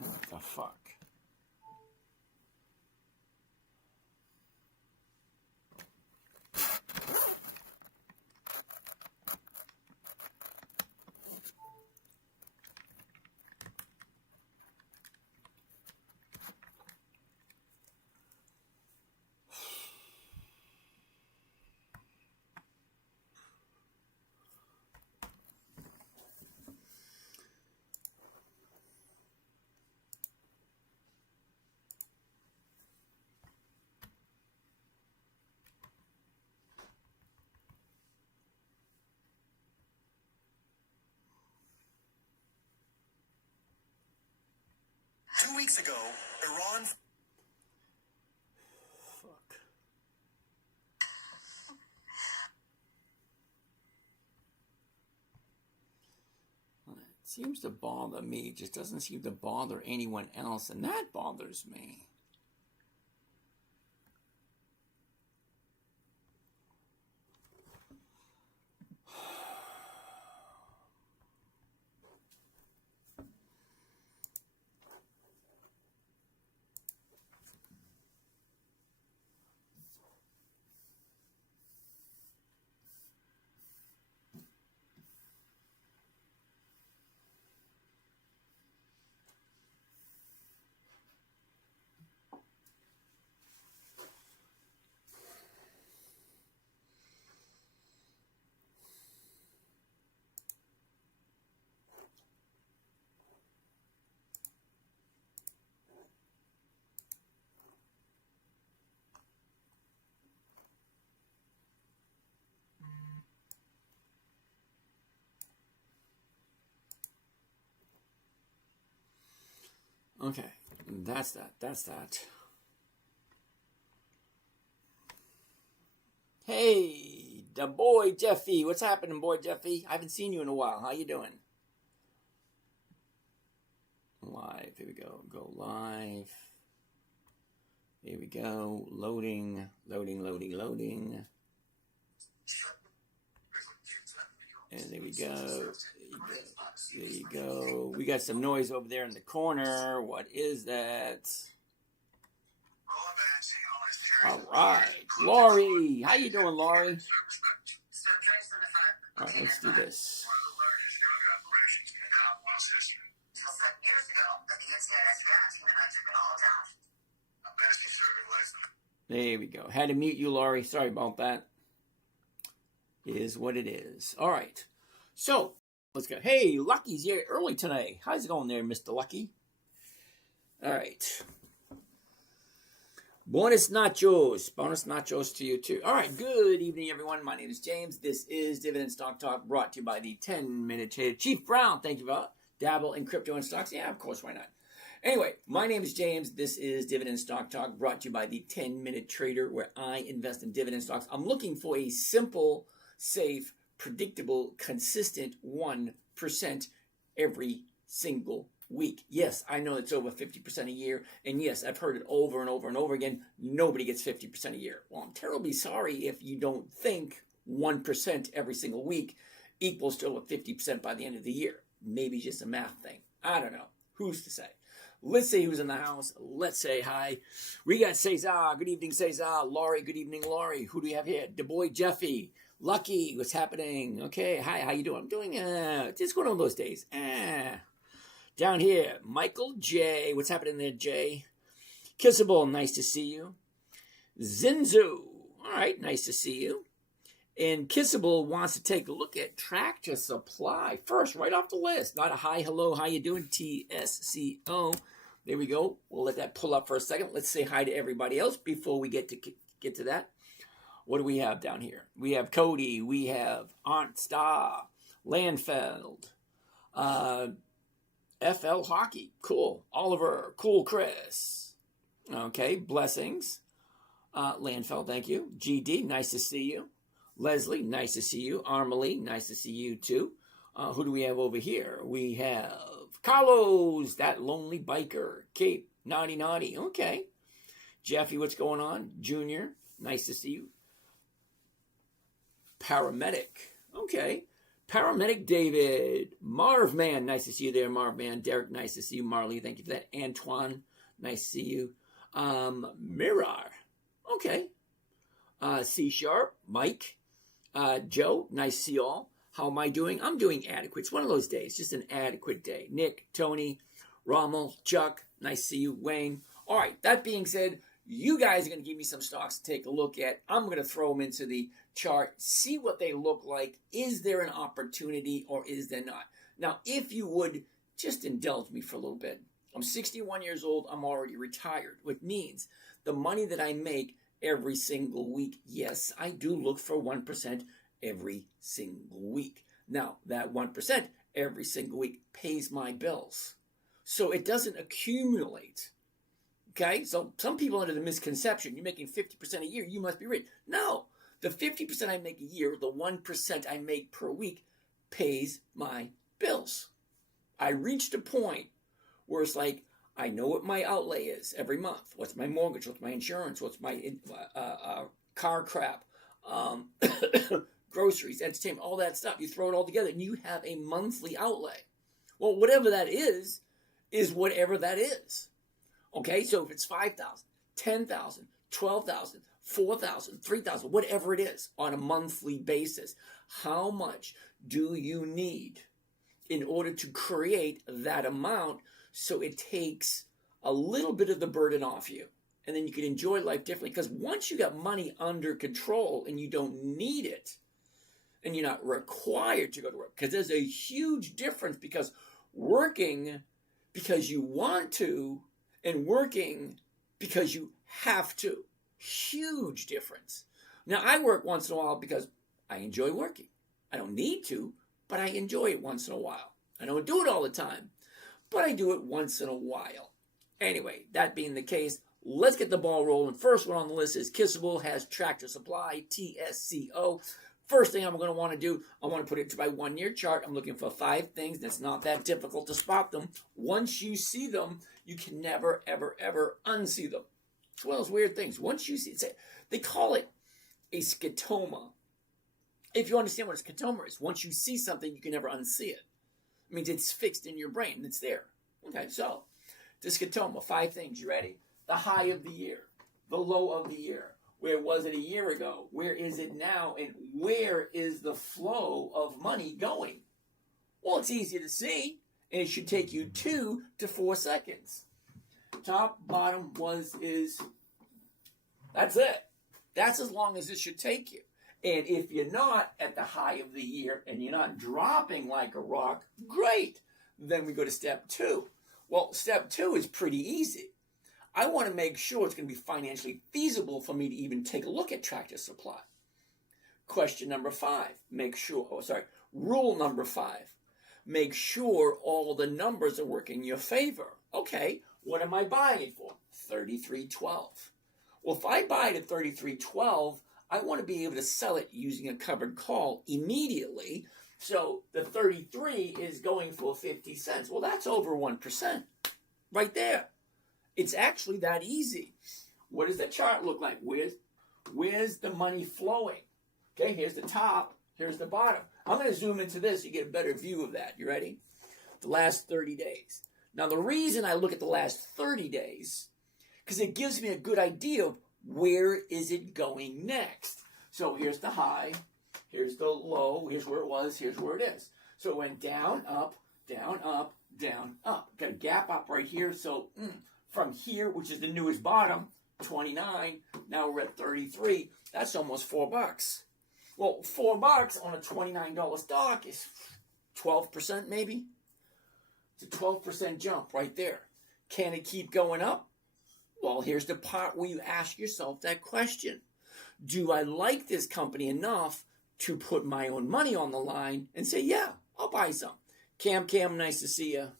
What the fuck? Two weeks ago, Iran... Fuck. It seems to bother me. It just doesn't seem to bother anyone else, and that bothers me. Okay, that's that. Hey, the boy Jeffy. What's happening, boy Jeffy? I haven't seen you in a while. How you doing? Live. Here we go. Go live. Here we go. Loading. And there we go. There you go. We got some noise over there in the corner. What is that? All right. Laurie. How you doing, Laurie? All right, let's do this. There we go. Had to mute you, Laurie. Sorry about that. Is what it is. All right. So, let's go. Hey, Lucky's here early today. How's it going there, Mr. Lucky? All right. Buenos nachos. Buenos nachos to you, too. All right. Good evening, everyone. My name is James. This is Dividend Stock Talk brought to you by the 10-Minute Trader. Chief Brown, thank you for that. Dabble in crypto and stocks. Yeah, of course. Why not? Anyway, my name is James. This is Dividend Stock Talk brought to you by the 10-Minute Trader, where I invest in dividend stocks. I'm looking for a simple, safe, predictable, consistent 1% every single week. Yes, I know it's over 50% a year. And yes, I've heard it over and over and over again. Nobody gets 50% a year. Well, I'm terribly sorry if you don't think 1% every single week equals to over 50% by the end of the year. Maybe just a math thing. I don't know. Who's to say? Let's say who's in the house. Let's say hi. We got Cesar. Good evening, Cesar. Laurie. Good evening, Laurie. Who do we have here? The boy Jeffy. Lucky, what's happening? Okay, hi, how you doing? I'm doing, just going on those days. Down here, Michael J. What's happening there, Jay? Kissable, nice to see you. Zinzu, all right, nice to see you. And Kissable wants to take a look at Tractor Supply. First, right off the list. Not a hi, hello, how you doing? TSCO. There we go. We'll let that pull up for a second. Let's say hi to everybody else before we get to that. What do we have down here? We have Cody. We have Aunt Star. Landfeld. FL Hockey. Cool. Oliver. Cool Chris. Okay. Blessings. Landfeld, thank you. GD, nice to see you. Leslie, nice to see you. Armalie, nice to see you too. Who do we have over here? We have Carlos, that lonely biker. Cape, naughty, naughty. Okay. Jeffy, what's going on? Junior, nice to see you. Paramedic. Okay. Paramedic David. Marv Man, nice to see you there, Marv Man. Derek, nice to see you. Marley, thank you for that. Antoine, nice to see you. Mirar. Okay. C Sharp, Mike. Joe, nice to see you all. How am I doing? I'm doing adequate. It's one of those days, just an adequate day. Nick, Tony, Rommel, Chuck, nice to see you. Wayne. All right, that being said, you guys are going to give me some stocks to take a look at. I'm going to throw them into the chart, see what they look like. Is there an opportunity or is there not? Now, if you would just indulge me for a little bit. I'm 61 years old. I'm already retired, which means the money that I make every single week, yes, I do look for 1% every single week. Now, that 1% every single week pays my bills. So it doesn't accumulate. Okay? So some people under the misconception, you're making 50% a year, you must be rich. No. The 50% I make a year, the 1% I make per week pays my bills. I reached a point where it's like, I know what my outlay is every month. What's my mortgage? What's my insurance? What's my car crap? Groceries, entertainment, all that stuff. You throw it all together and you have a monthly outlay. Well, whatever that is whatever that is. Okay, so if it's 5,000, 10,000, 12,000, 4,000, 3,000, whatever it is on a monthly basis, how much do you need in order to create that amount so it takes a little bit of the burden off you? And then you can enjoy life differently. Because once you got money under control and you don't need it, and you're not required to go to work, because there's a huge difference because working because you want to and working because you have to. Huge difference. Now, I work once in a while because I enjoy working. I don't need to, but I enjoy it once in a while. I don't do it all the time, but I do it once in a while. Anyway, that being the case, let's get the ball rolling. First one on the list is Kissable, has Tractor Supply, TSCO. First thing I'm going to want to do, I want to put it to my 1 year chart. I'm looking for 5 things. It's not that difficult to spot them. Once you see them, you can never, ever, ever unsee them. It's one of those weird things. Once you see it, they call it a scotoma. If you understand what a scotoma is, once you see something, you can never unsee it. It means it's fixed in your brain. It's there. Okay, so the scotoma, 5 things. You ready? The high of the year, the low of the year. Where was it a year ago? Where is it now? And where is the flow of money going? Well, it's easy to see, and it should take you 2 to 4 seconds. Top, bottom, is. That's it. That's as long as it should take you. And if you're not at the high of the year and you're not dropping like a rock, great. Then we go to step 2. Well, step 2 is pretty easy. I want to make sure it's going to be financially feasible for me to even take a look at Tractor Supply. Question number 5. Rule number 5. Make sure all the numbers are working in your favor. Okay, what am I buying it for? $33.12. Well, if I buy it at $33.12, I want to be able to sell it using a covered call immediately. So the 33 is going for 50 cents. Well, that's over 1% right there. It's actually that easy. What does the chart look like? Where's the money flowing? Okay, here's the top, here's the bottom. I'm going to zoom into this so you get a better view of that. You ready? The last 30 days. Now, the reason I look at the last 30 days, because it gives me a good idea of where is it going next. So here's the high, Here's the low. Here's where it was. Here's where it is. So it went down, up, down, up, down, up. Got a gap up right here. So from here, which is the newest bottom, 29. Now we're at 33. That's almost $4. Well, $4 on a $29 stock is 12% maybe. It's a 12% jump right there. Can it keep going up? Well, here's the part where you ask yourself that question. Do I like this company enough to put my own money on the line and say, yeah, I'll buy some? Cam, nice to see you.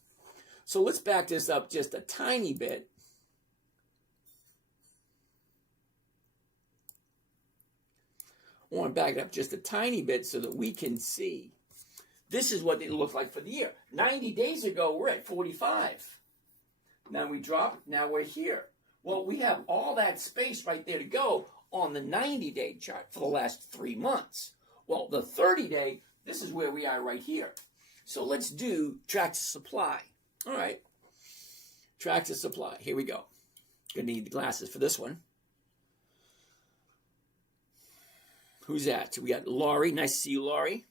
So let's back this up just a tiny bit. I want to back it up just a tiny bit so that we can see. This is what it looked like for the year. 90 days ago, we're at 45. Now we drop. Now we're here. Well, we have all that space right there to go on the 90-day chart for the last 3 months. Well, the 30-day, this is where we are right here. So let's do tractor supply. All right. Tractor supply. Here we go. Going to need the glasses for this one. Who's that? We got Laurie. Nice to see you, Laurie.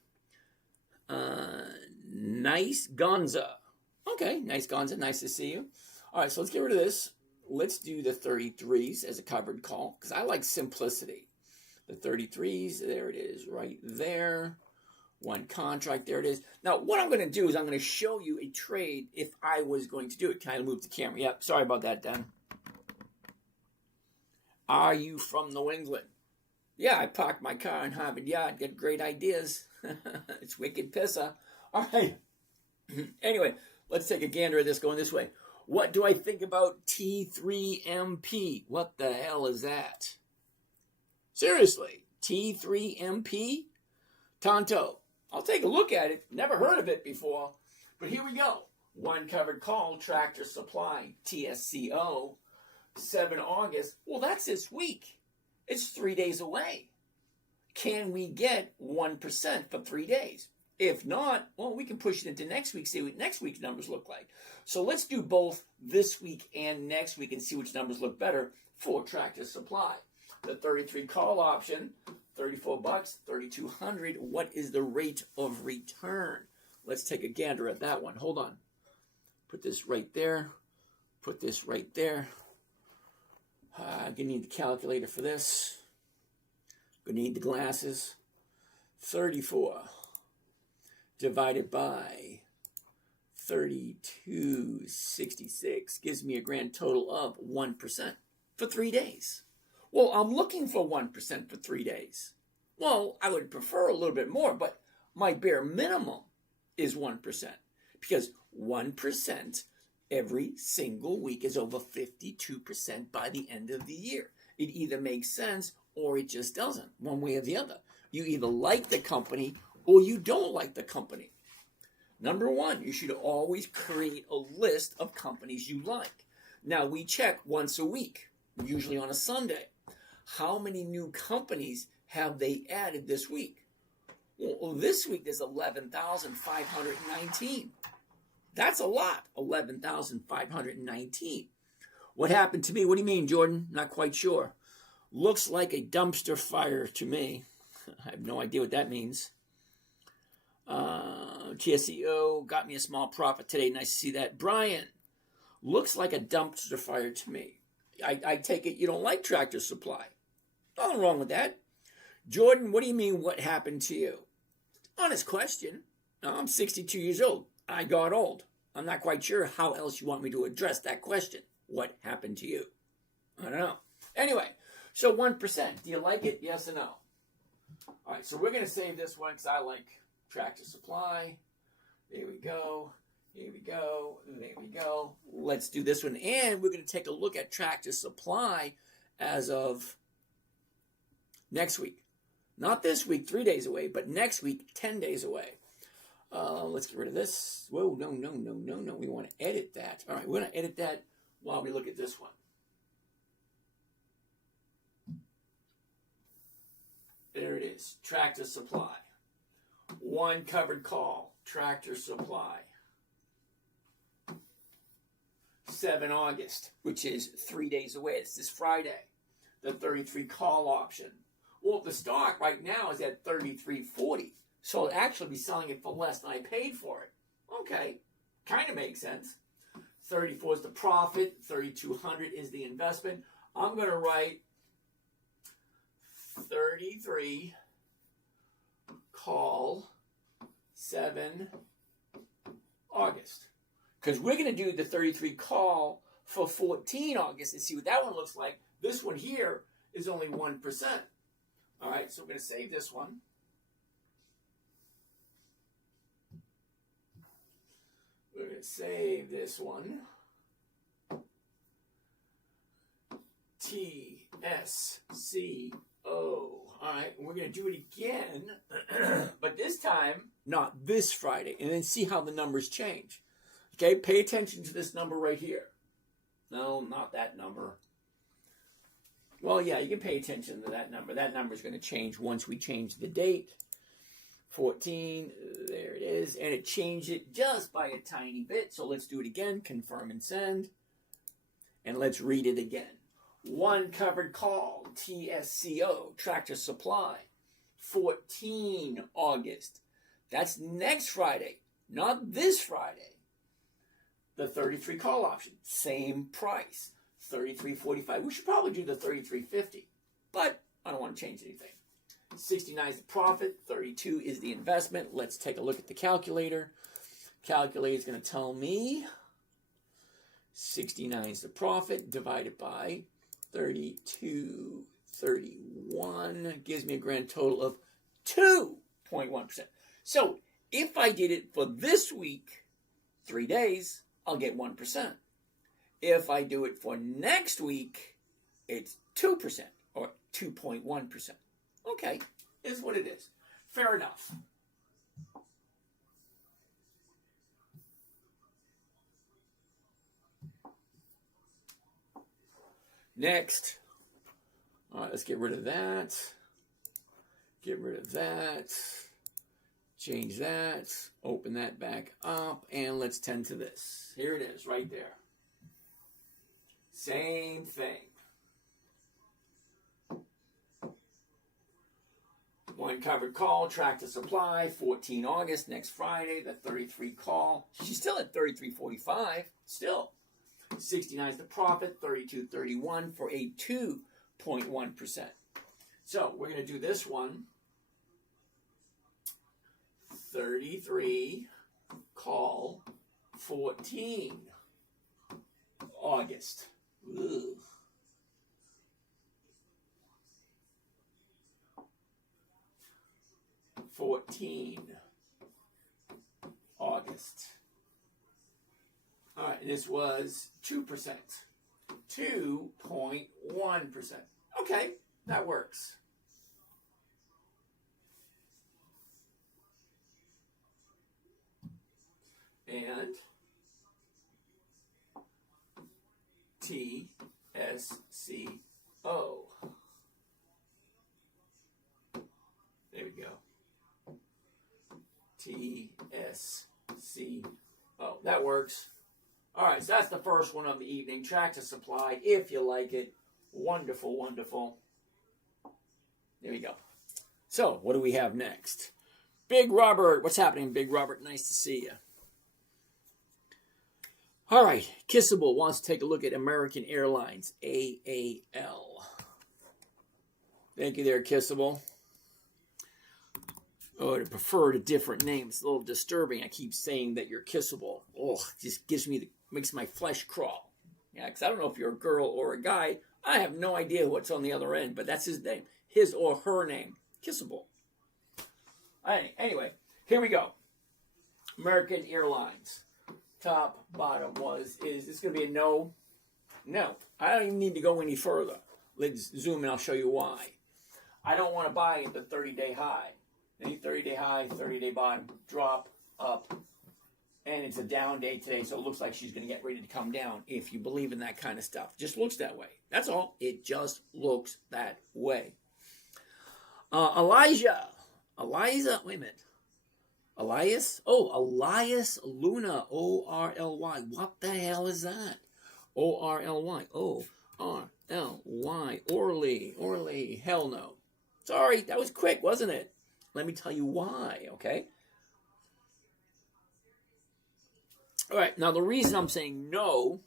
Nice Gonza. Okay, nice Gonza. Nice to see you. All right, so let's get rid of this. Let's do the 33s as a covered call because I like simplicity. The 33s, there it is right there. One contract, there it is. Now, what I'm going to do is I'm going to show you a trade if I was going to do it. Can I move the camera? Yep, sorry about that, Dan. Are you from New England? Yeah, I parked my car in Harvard Yard. Get great ideas. It's wicked pissa. All right. Anyway, let's take a gander at this going this way. What do I think about T3MP? What the hell is that? Seriously, T3MP? Tonto. I'll take a look at it. Never heard of it before. But here we go. One covered call, Tractor Supply, TSCO, 7 August. Well, that's this week. It's 3 days away. Can we get 1% for 3 days? If not, well, we can push it into next week, see what next week's numbers look like. So let's do both this week and next week and see which numbers look better for Tractor Supply. The 33 call option, $34, $3,200. What is the rate of return? Let's take a gander at that one. Hold on. Put this right there. Put this right there. I'm going to need the calculator for this. Going to need the glasses. 34 divided by 32.66 gives me a grand total of 1% for 3 days. Well, I'm looking for 1% for 3 days. Well, I would prefer a little bit more, but my bare minimum is 1%. Because 1% every single week is over 52% by the end of the year. It either makes sense or it just doesn't, one way or the other. You either like the company or you don't like the company. Number one, you should always create a list of companies you like. Now, we check once a week, usually on a Sunday. How many new companies have they added this week? Well, this week there's 11,519. That's a lot, 11,519. What happened to me? What do you mean, Jordan? Not quite sure. Looks like a dumpster fire to me. I have no idea what that means. TSEO got me a small profit today. Nice to see that. Brian, looks like a dumpster fire to me. I take it you don't like Tractor Supply. Nothing wrong with that. Jordan, what do you mean what happened to you? Honest question. I'm 62 years old. I got old. I'm not quite sure how else you want me to address that question. What happened to you? I don't know. Anyway, so 1%. Do you like it? Yes or no? All right, so we're going to save this one because I like Tractor Supply. There we go. Here we go. There we go. Let's do this one. And we're going to take a look at Tractor Supply as of next week. Not this week, 3 days away, but next week, 10 days away. Let's get rid of this. Whoa, no. We want to edit that. All right, we're going to edit that while we look at this one. There it is, Tractor Supply. One covered call, Tractor Supply. 7 August, which is 3 days away. It's this Friday. The 33 call option. Well, the stock right now is at $33.40. So I'll actually be selling it for less than I paid for it. Okay, kind of makes sense. 34 is the profit, 3,200 is the investment. I'm going to write 33 call 7 August. Because we're going to do the 33 call for 14 August and see what that one looks like. This one here is only 1%. All right, so we're going to save this one. We're going to save this one. TSCO. All right, and we're going to do it again, but this time, not this Friday, and then see how the numbers change. Okay, pay attention to this number right here. No, not that number. Well, yeah, you can pay attention to that number. That number is going to change once we change the date. 14, there it is, and it changed it just by a tiny bit. So let's do it again, confirm and send, and let's read it again. One covered call, TSCO, Tractor Supply, 14 August. That's next Friday, not this Friday. The 33 call option, same price, $33.45. We should probably do the $33.50, but I don't want to change anything. 69 is the profit, 32 is the investment. Let's take a look at the calculator. Calculator is going to tell me 69 is the profit divided by 32.31 gives me a grand total of 2.1%. So if I did it for this week, 3 days, I'll get 1%. If I do it for next week, it's 2% or 2.1%. Okay, is what it is. Fair enough. Next. All right, let's get rid of that. Get rid of that. Change that. Open that back up. And let's tend to this. Here it is, right there. Same thing. One covered call, Tractor Supply, 14 August, next Friday, the 33 call. She's still at 33.45, still. 69 is the profit, 32.31 for a 2.1%. So we're going to do this one. 33 call, 14 August. Ugh. 14 August. All right, this was 2%. 2.1%. Okay, that works. And TSCO. There we go. TSCO. That works. All right, so that's the first one of the evening. Tractor Supply, if you like it. Wonderful, wonderful. There we go. So, what do we have next? Big Robert. What's happening, Big Robert? Nice to see you. All right, Kissable wants to take a look at American Airlines, AAL. Thank you there, Kissable. Oh, I prefer a different name. It's a little disturbing. I keep saying that you're kissable. Oh, it just makes my flesh crawl. Yeah, because I don't know if you're a girl or a guy. I have no idea what's on the other end, but that's his name. His or her name. Kissable. Anyway, here we go. American Airlines. Top, bottom is this going to be a no? No. I don't even need to go any further. Let's zoom and I'll show you why. I don't want to buy at the 30-day high. Any 30-day high, 30-day bottom, drop, up. And it's a down day today, so it looks like she's going to get ready to come down if you believe in that kind of stuff. Just looks that way. That's all. It just looks that way. Eliza, wait a minute. Elias? Oh, Elias Luna, O-R-L-Y. What the hell is that? O-R-L-Y. O-R-L-Y. Orly. Hell no. Sorry, that was quick, wasn't it? Let me tell you why, okay? All right, now the reason I'm saying no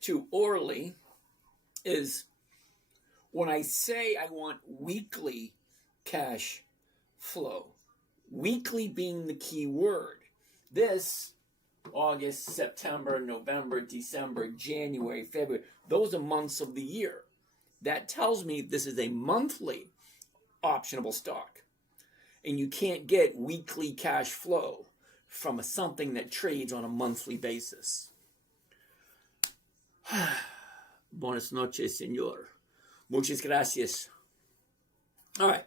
to Orly is when I say I want weekly cash flow, weekly being the key word. This August, September, November, December, January, February, those are months of the year. That tells me this is a monthly optionable stock. And you can't get weekly cash flow from something that trades on a monthly basis. Buenas noches, señor. Muchas gracias. All right.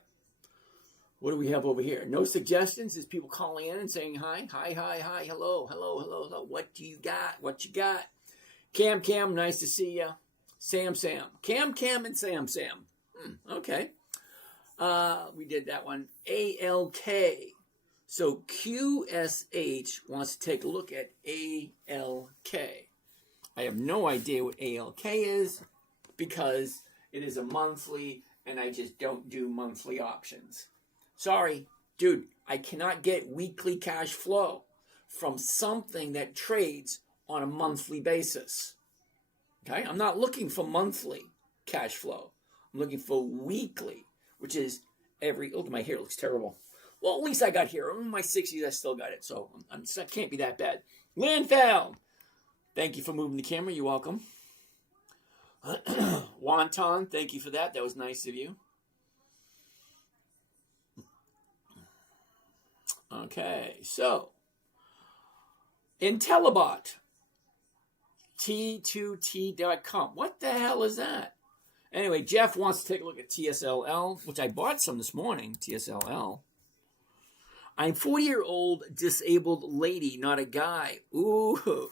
What do we have over here? No suggestions? Is people calling in and saying hi? Hi, hello. What do you got? What you got? Cam, nice to see you. Sam. Cam, and Sam. Okay. We did that one. ALK. So QSH wants to take a look at ALK. I have no idea what ALK is because it is a monthly and I just don't do monthly options. Sorry, dude, I cannot get weekly cash flow from something that trades on a monthly basis. Okay? I'm not looking for monthly cash flow. I'm looking for weekly, which is every... Oh, my hair looks terrible. Well, at least I got hair. I'm in my 60s, I still got it, so I can't be that bad. Lynn Found, thank you for moving the camera. You're welcome. Wonton, thank you for that. That was nice of you. Okay, so IntelliBot, T2T.com. What the hell is that? Anyway, Jeff wants to take a look at TSLL, which I bought some this morning, TSLL. I'm 40-year-old disabled lady, not a guy. Ooh,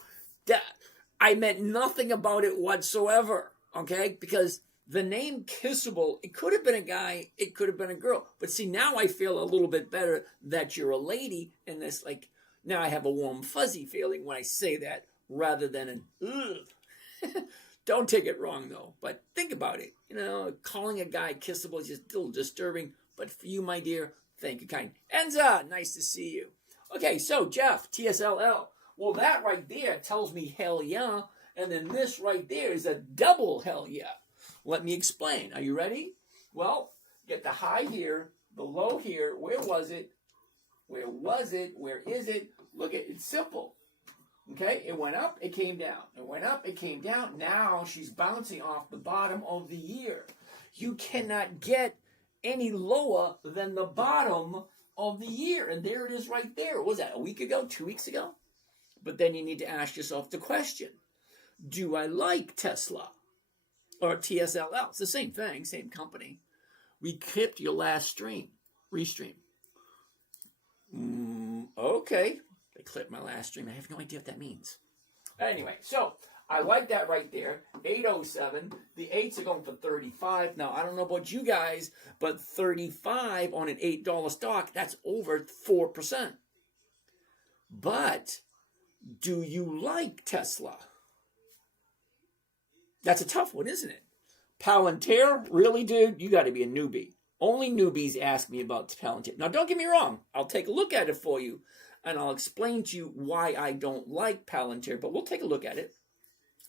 I meant nothing about it whatsoever, okay? Because the name Kissable, it could have been a guy, it could have been a girl. But see, now I feel a little bit better that you're a lady, and this, like, now I have a warm, fuzzy feeling when I say that rather than an ugh. Don't take it wrong, though, but think about it. You know, calling a guy kissable is just a little disturbing, but for you, my dear, thank you kind. Enza, nice to see you. Okay, so Jeff, TSLL. Well, that right there tells me hell yeah, and then this right there is a double hell yeah. Let me explain. Are you ready? Well, get the high here, the low here. Where was it? Where was it? Where is it? Look at it. It's simple. Okay, it went up, it came down. It went up, it came down. Now she's bouncing off the bottom of the year. You cannot get any lower than the bottom of the year. And there it is right there. What was that, a week ago, 2 weeks ago? But then you need to ask yourself the question, do I like Tesla or TSLL? It's the same thing, same company. We clipped your last stream, restream. Okay. They clipped my last stream. I have no idea what that means. Anyway, so I like that right there. 807. The 8s are going for 35. Now, I don't know about you guys, but 35 on an $8 stock, that's over 4%. But do you like Tesla? That's a tough one, isn't it? Palantir? Really, dude? You got to be a newbie. Only newbies ask me about Palantir. Now, don't get me wrong. I'll take a look at it for you, and I'll explain to you why I don't like Palantir, but we'll take a look at it.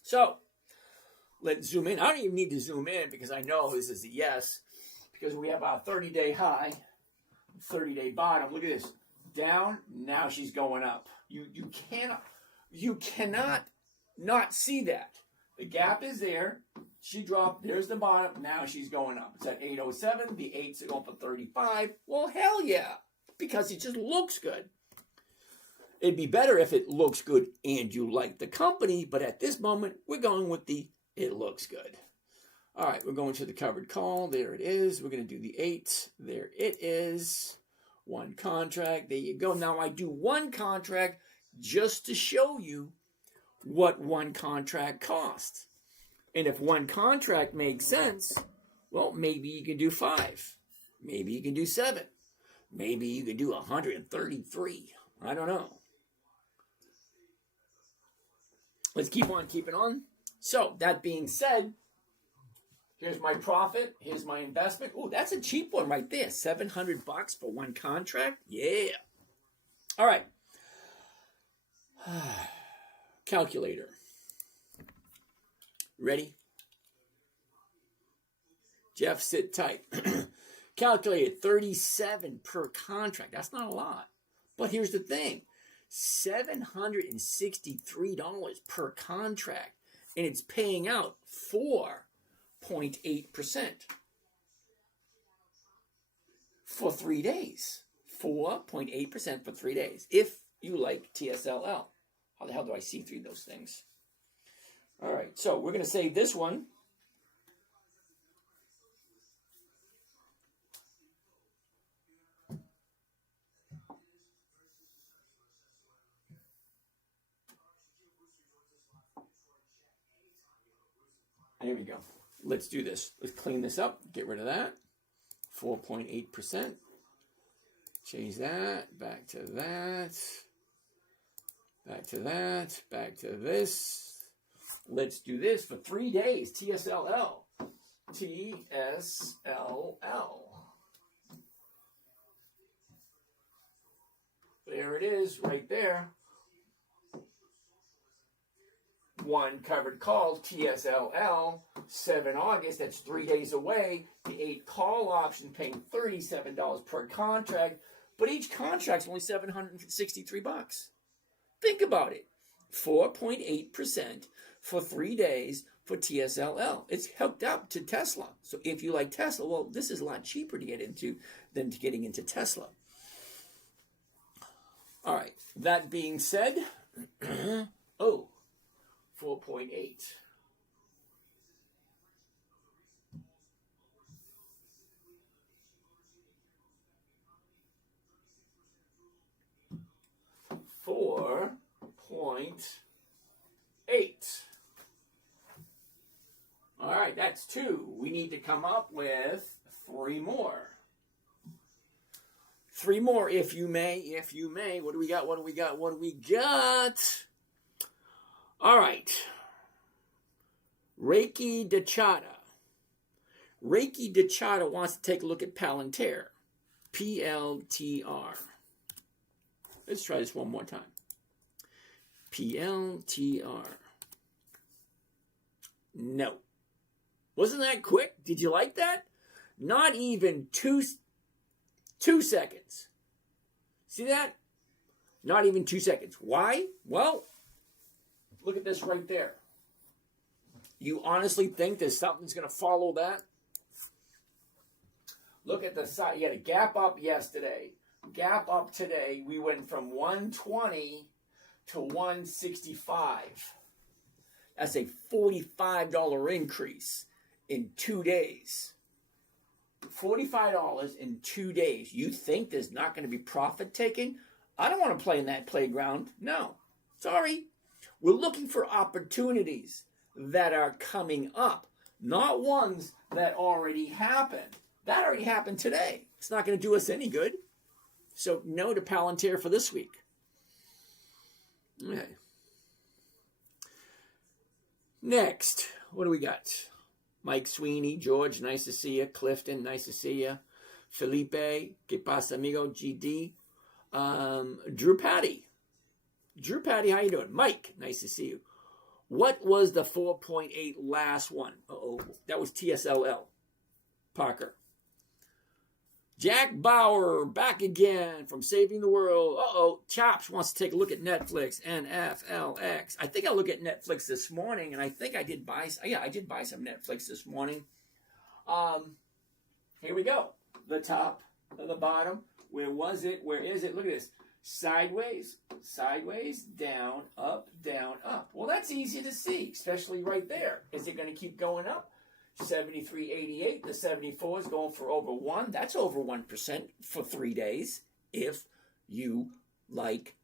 So, let's zoom in. I don't even need to zoom in because I know this is a yes, because we have our 30-day high, 30-day bottom. Look at this. Down, now she's going up. You cannot not see that. The gap is there. She dropped. There's the bottom. Now she's going up. It's at 807. The 8s are going for 35. Well, hell yeah, because it just looks good. It'd be better if it looks good and you like the company, but at this moment, we're going with the it looks good. All right, we're going to the covered call. There it is. We're going to do the 8. There it is. One contract. There you go. Now, I do one contract just to show you what one contract costs. And if one contract makes sense, well, maybe you can do 5. Maybe you can do 7. Maybe you can do 133. I don't know. Let's keep on keeping on. So, that being said, Here's my profit. Here's my investment. Oh, that's a cheap one right there. $700 for one contract. Yeah. All right. Calculator. Ready? Jeff, sit tight. Calculated 37 per contract. That's not a lot. But here's the thing. $763 per contract. And it's paying out 4.8% for 3 days. 4.8% for 3 days. If you like TSLL. How the hell do I see through those things? All right, so we're going to save this one. There we go. Let's do this. Let's clean this up. Get rid of that. 4.8%. Change that. Back to that. Back to that. Back to this. Let's do this for 3 days. TSLL. TSLL. There it is, right there. One covered call, TSLL, 7 August, that's 3 days away. The 8 call option paying $37 per contract, but each contract's only $763. Think about it. 4.8% for 3 days for TSLL. It's hooked up to Tesla. So if you like Tesla, well, this is a lot cheaper to get into than getting into Tesla. All right, that being said, 4.8. All right, that's 2. We need to come up with 3 more. 3 more, if you may, if you may. What do we got? What do we got? What do we got? All right. Reiki Dechata. Reiki Dechata wants to take a look at Palantir. PLTR. Let's try this one more time. PLTR. No. Wasn't that quick? Did you like that? Not even two seconds. See that? Not even 2 seconds. Why? Well, look at this right there. You honestly think that something's going to follow that? Look at the side. You had a gap up yesterday. Gap up today. We went from 120 to 165. That's a $45 increase in 2 days. $45 in 2 days. You think there's not going to be profit taken? I don't want to play in that playground. No. Sorry. We're looking for opportunities that are coming up, not ones that already happened. That already happened today. It's not going to do us any good. So no to Palantir for this week. Okay. Next, what do we got? Mike Sweeney, George, nice to see you. Clifton, nice to see you. Felipe, que pasa, amigo? GD. Drew Patty. Drew Patty, how you doing? Mike, nice to see you. What was the 4.8 last one? That was TSLL. Parker. Jack Bauer, back again from Saving the World. Chops wants to take a look at Netflix, NFLX. I think I looked at Netflix this morning, and I think I did buy some Netflix this morning. Here we go. The top, the bottom. Where was it? Where is it? Look at this. Sideways, sideways, down, up, down, up. Well, that's easy to see, especially right there. Is it going to keep going up? 73.88. The 74 is going for over 1. That's over 1% for 3 days if you like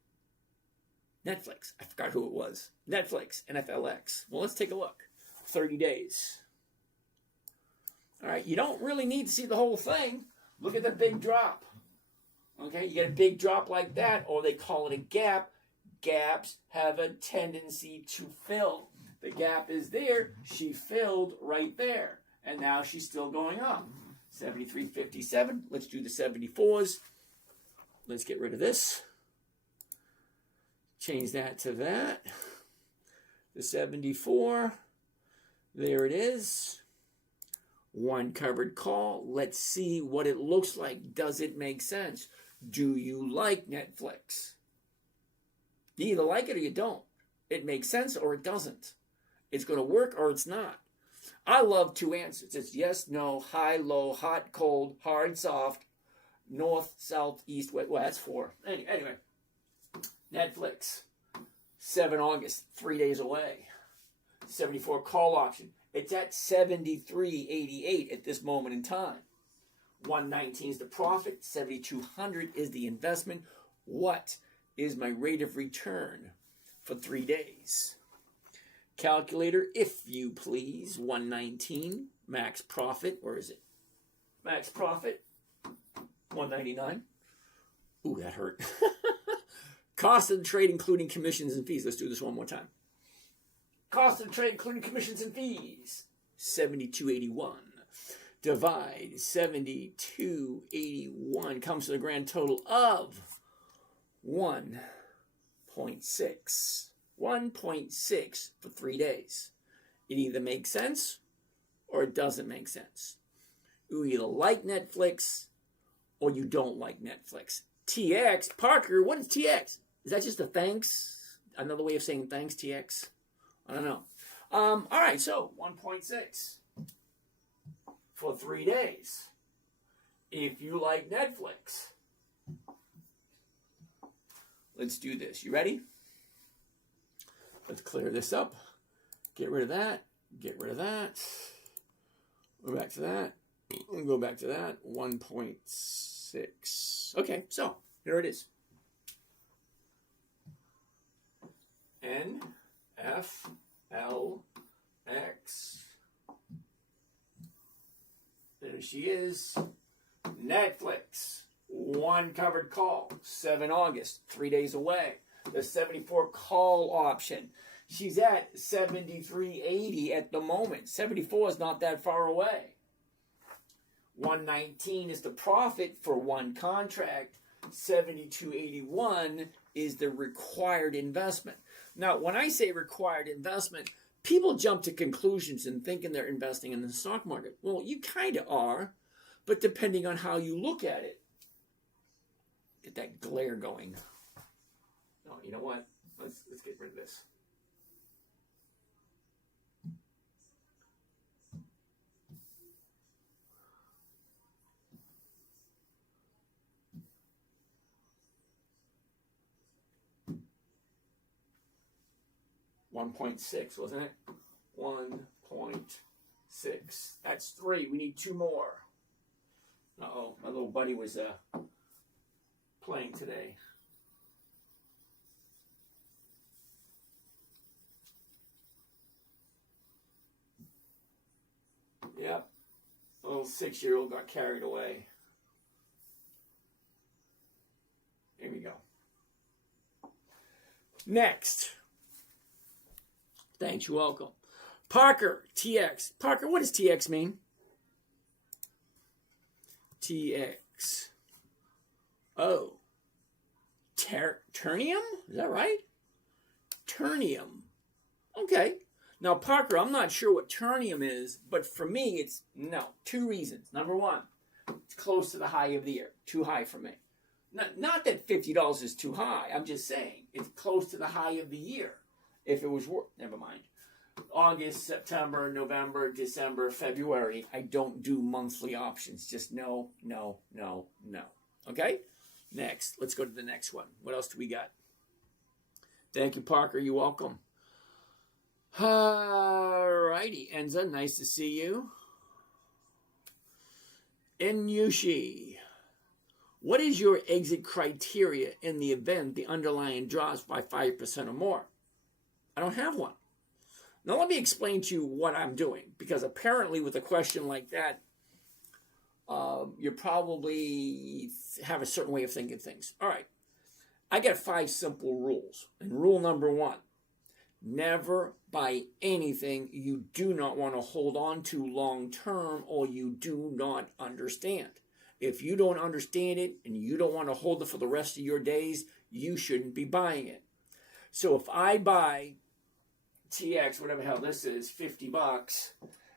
Netflix. I forgot who it was. Netflix, NFLX. Well, let's take a look. 30 days. All right, you don't really need to see the whole thing. Look at the big drop. Okay, you get a big drop like that, or they call it a gap. Gaps have a tendency to fill. The gap is there. She filled right there. And now she's still going up. 73.57. Let's do the 74s. Let's get rid of this. Change that to that. The 74. There it is. One covered call. Let's see what it looks like. Does it make sense? Do you like Netflix? You either like it or you don't. It makes sense or it doesn't. It's going to work or it's not. I love two answers. It's yes, no, high, low, hot, cold, hard, soft, north, south, east, west. Well, that's 4. Anyway, Netflix, 7 August, 3 days away. 74 call option. It's at 73.88 at this moment in time. 119 is the profit. 7,200 is the investment. What is my rate of return for 3 days? Calculator, if you please. 119. Max profit. Where is it? Max profit. 199. Ooh, that hurt. Cost of the trade, including commissions and fees. Let's do this one more time. Cost of the trade, including commissions and fees. 72.81. Divide 72.81 comes to the grand total of 1.6. 1.6 for 3 days. It either makes sense or it doesn't make sense. You either like Netflix or you don't like Netflix. TX, Parker, what is TX? Is that just a thanks? Another way of saying thanks, TX? I don't know. All right, so 1.6 for 3 days. If you like Netflix, let's do this. You ready? Let's clear this up. Get rid of that. Get rid of that. Go back to that. And go back to that. 1.6. Okay, so here it is. N, F, L, X. There she is. Netflix. One covered call. 7 August. 3 days away. The 74 call option. She's at 73.80 at the moment. 74 is not that far away. 119 is the profit for one contract. 72.81 is the required investment. Now, when I say required investment, people jump to conclusions and thinking they're investing in the stock market. Well, you kind of are, but depending on how you look at it. Get that glare going. No, you know what? Let's get rid of this. $1.6, wasn't it? 1.6. That's 3. We need 2 more. Uh-oh, my little buddy was playing today. Yep. A little 6-year-old got carried away. Here we go. Next. Thanks, you're welcome. Parker, TX. Parker, what does TX mean? TX. Oh. Ternium? Is that right? Ternium. Okay. Now, Parker, I'm not sure what ternium is, but for me, it's no. 2 reasons. Number 1, it's close to the high of the year. Too high for me. Not that $50 is too high. I'm just saying it's close to the high of the year. If it was never mind. August, September, November, December, February, I don't do monthly options. Just no, no, no, no. Okay? Next. Let's go to the next one. What else do we got? Thank you, Parker. You're welcome. Alrighty. Enza, nice to see you. Inyushi. What is your exit criteria in the event the underlying drops by 5% or more? I don't have one. Now let me explain to you what I'm doing, because apparently with a question like that, you probably have a certain way of thinking things. All right. I got 5 simple rules. And rule number 1, Never buy anything you do not want to hold on to long term or you do not understand. If you don't understand it and you don't want to hold it for the rest of your days, you shouldn't be buying it. So if I buy TX, whatever the hell this is, $50,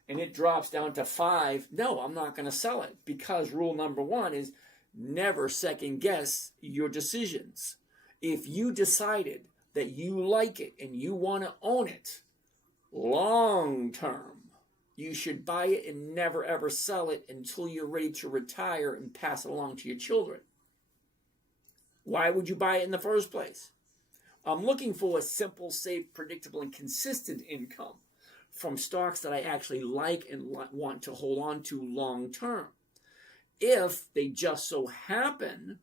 and it drops down to $5, no, I'm not going to sell it, because rule number one is never second guess your decisions. If you decided that you like it and you want to own it long term, you should buy it and never ever sell it until you're ready to retire and pass it along to your children. Why would you buy it in the first place? I'm looking for a simple, safe, predictable, and consistent income from stocks that I actually like and want to hold on to long term. If they just so happen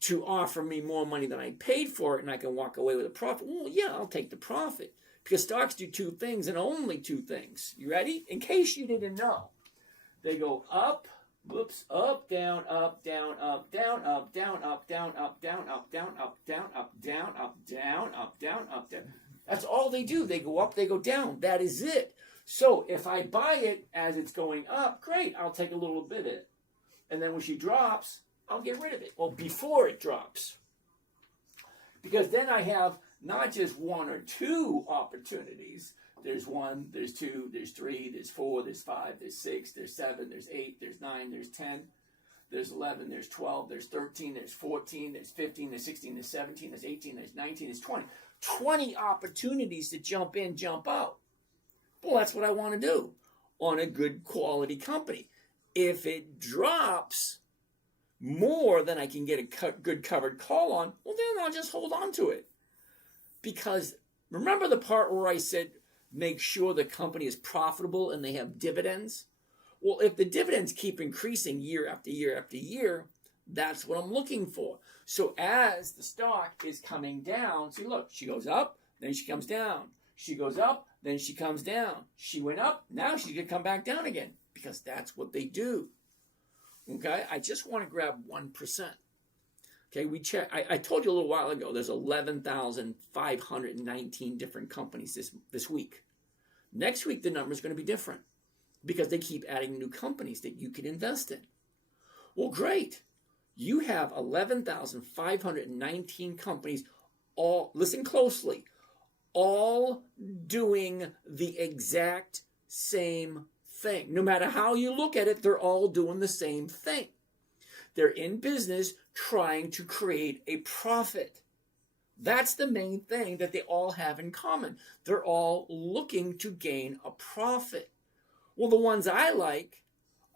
to offer me more money than I paid for it and I can walk away with a profit, well, yeah, I'll take the profit. Because stocks do two things and only two things. You ready? In case you didn't know. They go up, up, down, up, down, up, down, up, down, up, down, up, down, up, down, up, down, up, down, up, down, up, down, up, down. That's all they do. They go up, they go down. That is it. So if I buy it as it's going up, great, I'll take a little bit of it. And then when she drops, I'll get rid of it. Well, before it drops. Because then I have not just one or two opportunities. There's one, there's two, there's three, there's four, there's five, there's six, there's seven, there's 8, there's 9, there's 10, there's 11, there's 12, there's 13, there's 14, there's 15, there's 16, there's 17, there's 18, there's 19, there's 20. 20 opportunities to jump in, jump out. Well, that's what I want to do on a good quality company. If it drops more than I can get a good covered call on, well, then I'll just hold on to it. Because remember the part where I said make sure the company is profitable and they have dividends? Well, if the dividends keep increasing year after year after year, that's what I'm looking for. So as the stock is coming down, see, look, she goes up, then she comes down. She goes up, then she comes down. She went up, now she's going to come back down again, because that's what they do. Okay, I just want to grab 1%. Okay, we check. I told you a little while ago, there's 11,519 different companies this week. Next week, the number is going to be different because they keep adding new companies that you can invest in. Well, great. You have 11,519 companies, all, listen closely, all doing the exact same thing. No matter how you look at it, they're all doing the same thing. They're in business trying to create a profit. That's the main thing that they all have in common. They're all looking to gain a profit. Well, the ones I like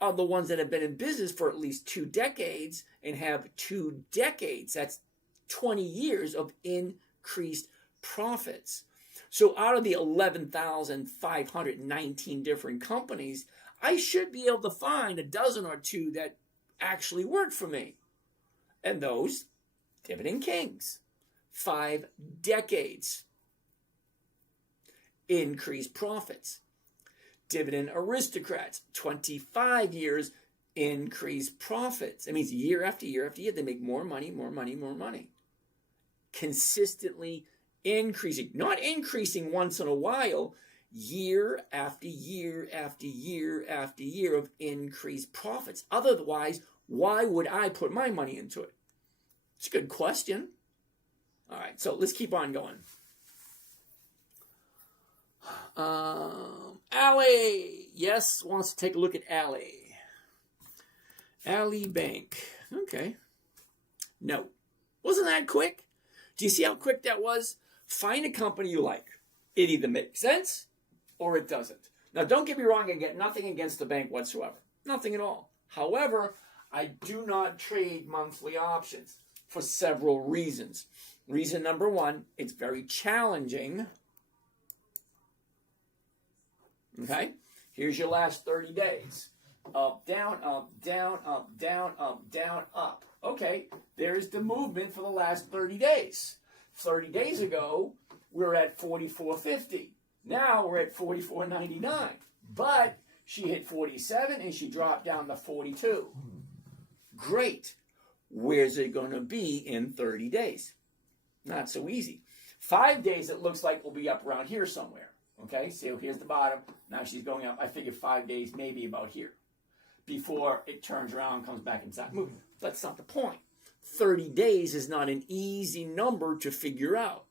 are the ones that have been in business for at least 2 decades and have 2 decades. That's 20 years of increased profits. So out of the 11,519 different companies, I should be able to find a dozen or two that actually work for me. And those, Dividend Kings, 5 decades, increased profits. Dividend Aristocrats, 25 years, increased profits. That means year after year after year, they make more money, more money, more money. Consistently increasing, not increasing once in a while, year after year after year after year of increased profits. Otherwise, why would I put my money into it? It's a good question. All right, so let's keep on going. Alley, yes, wants to take a look at Alley. Alley Bank. Okay. No. Wasn't that quick? Do you see how quick that was? Find a company you like. It either makes sense or it doesn't. Now, don't get me wrong, I get nothing against the bank whatsoever. Nothing at all. However, I do not trade monthly options for several reasons. Reason number one, it's very challenging. Okay? Here's your last 30 days. Up, down, up, down, up, down, up, down, up. Okay, there's the movement for the last 30 days. 30 days ago, we were at 44.50. Now we're at 44.99. But she hit 47 and she dropped down to 42. Great. Where's it going to be in 30 days? Not so easy. 5 days, it looks like we'll be up around here somewhere. Okay, so here's the bottom. Now she's going up. I figure 5 days, maybe about here, before it turns around and comes back inside moving. That's not the point. 30 days is not an easy number to figure out.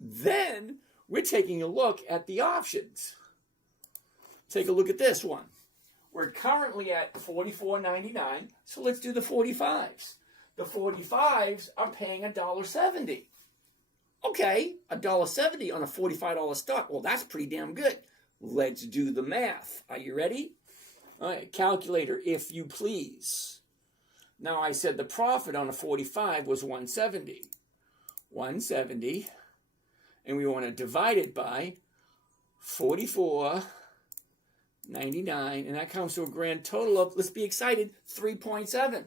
Then we're taking a look at the options. Take a look at this one. We're currently at $44.99, so let's do the 45s. The 45s are paying $1.70. Okay, $1.70 on a $45 stock. Well, that's pretty damn good. Let's do the math. Are you ready? All right, calculator, if you please. Now, I said the profit on a 45 was 170. 170, and we want to divide it by 44.99, and that comes to a grand total of, let's be excited, 3.7.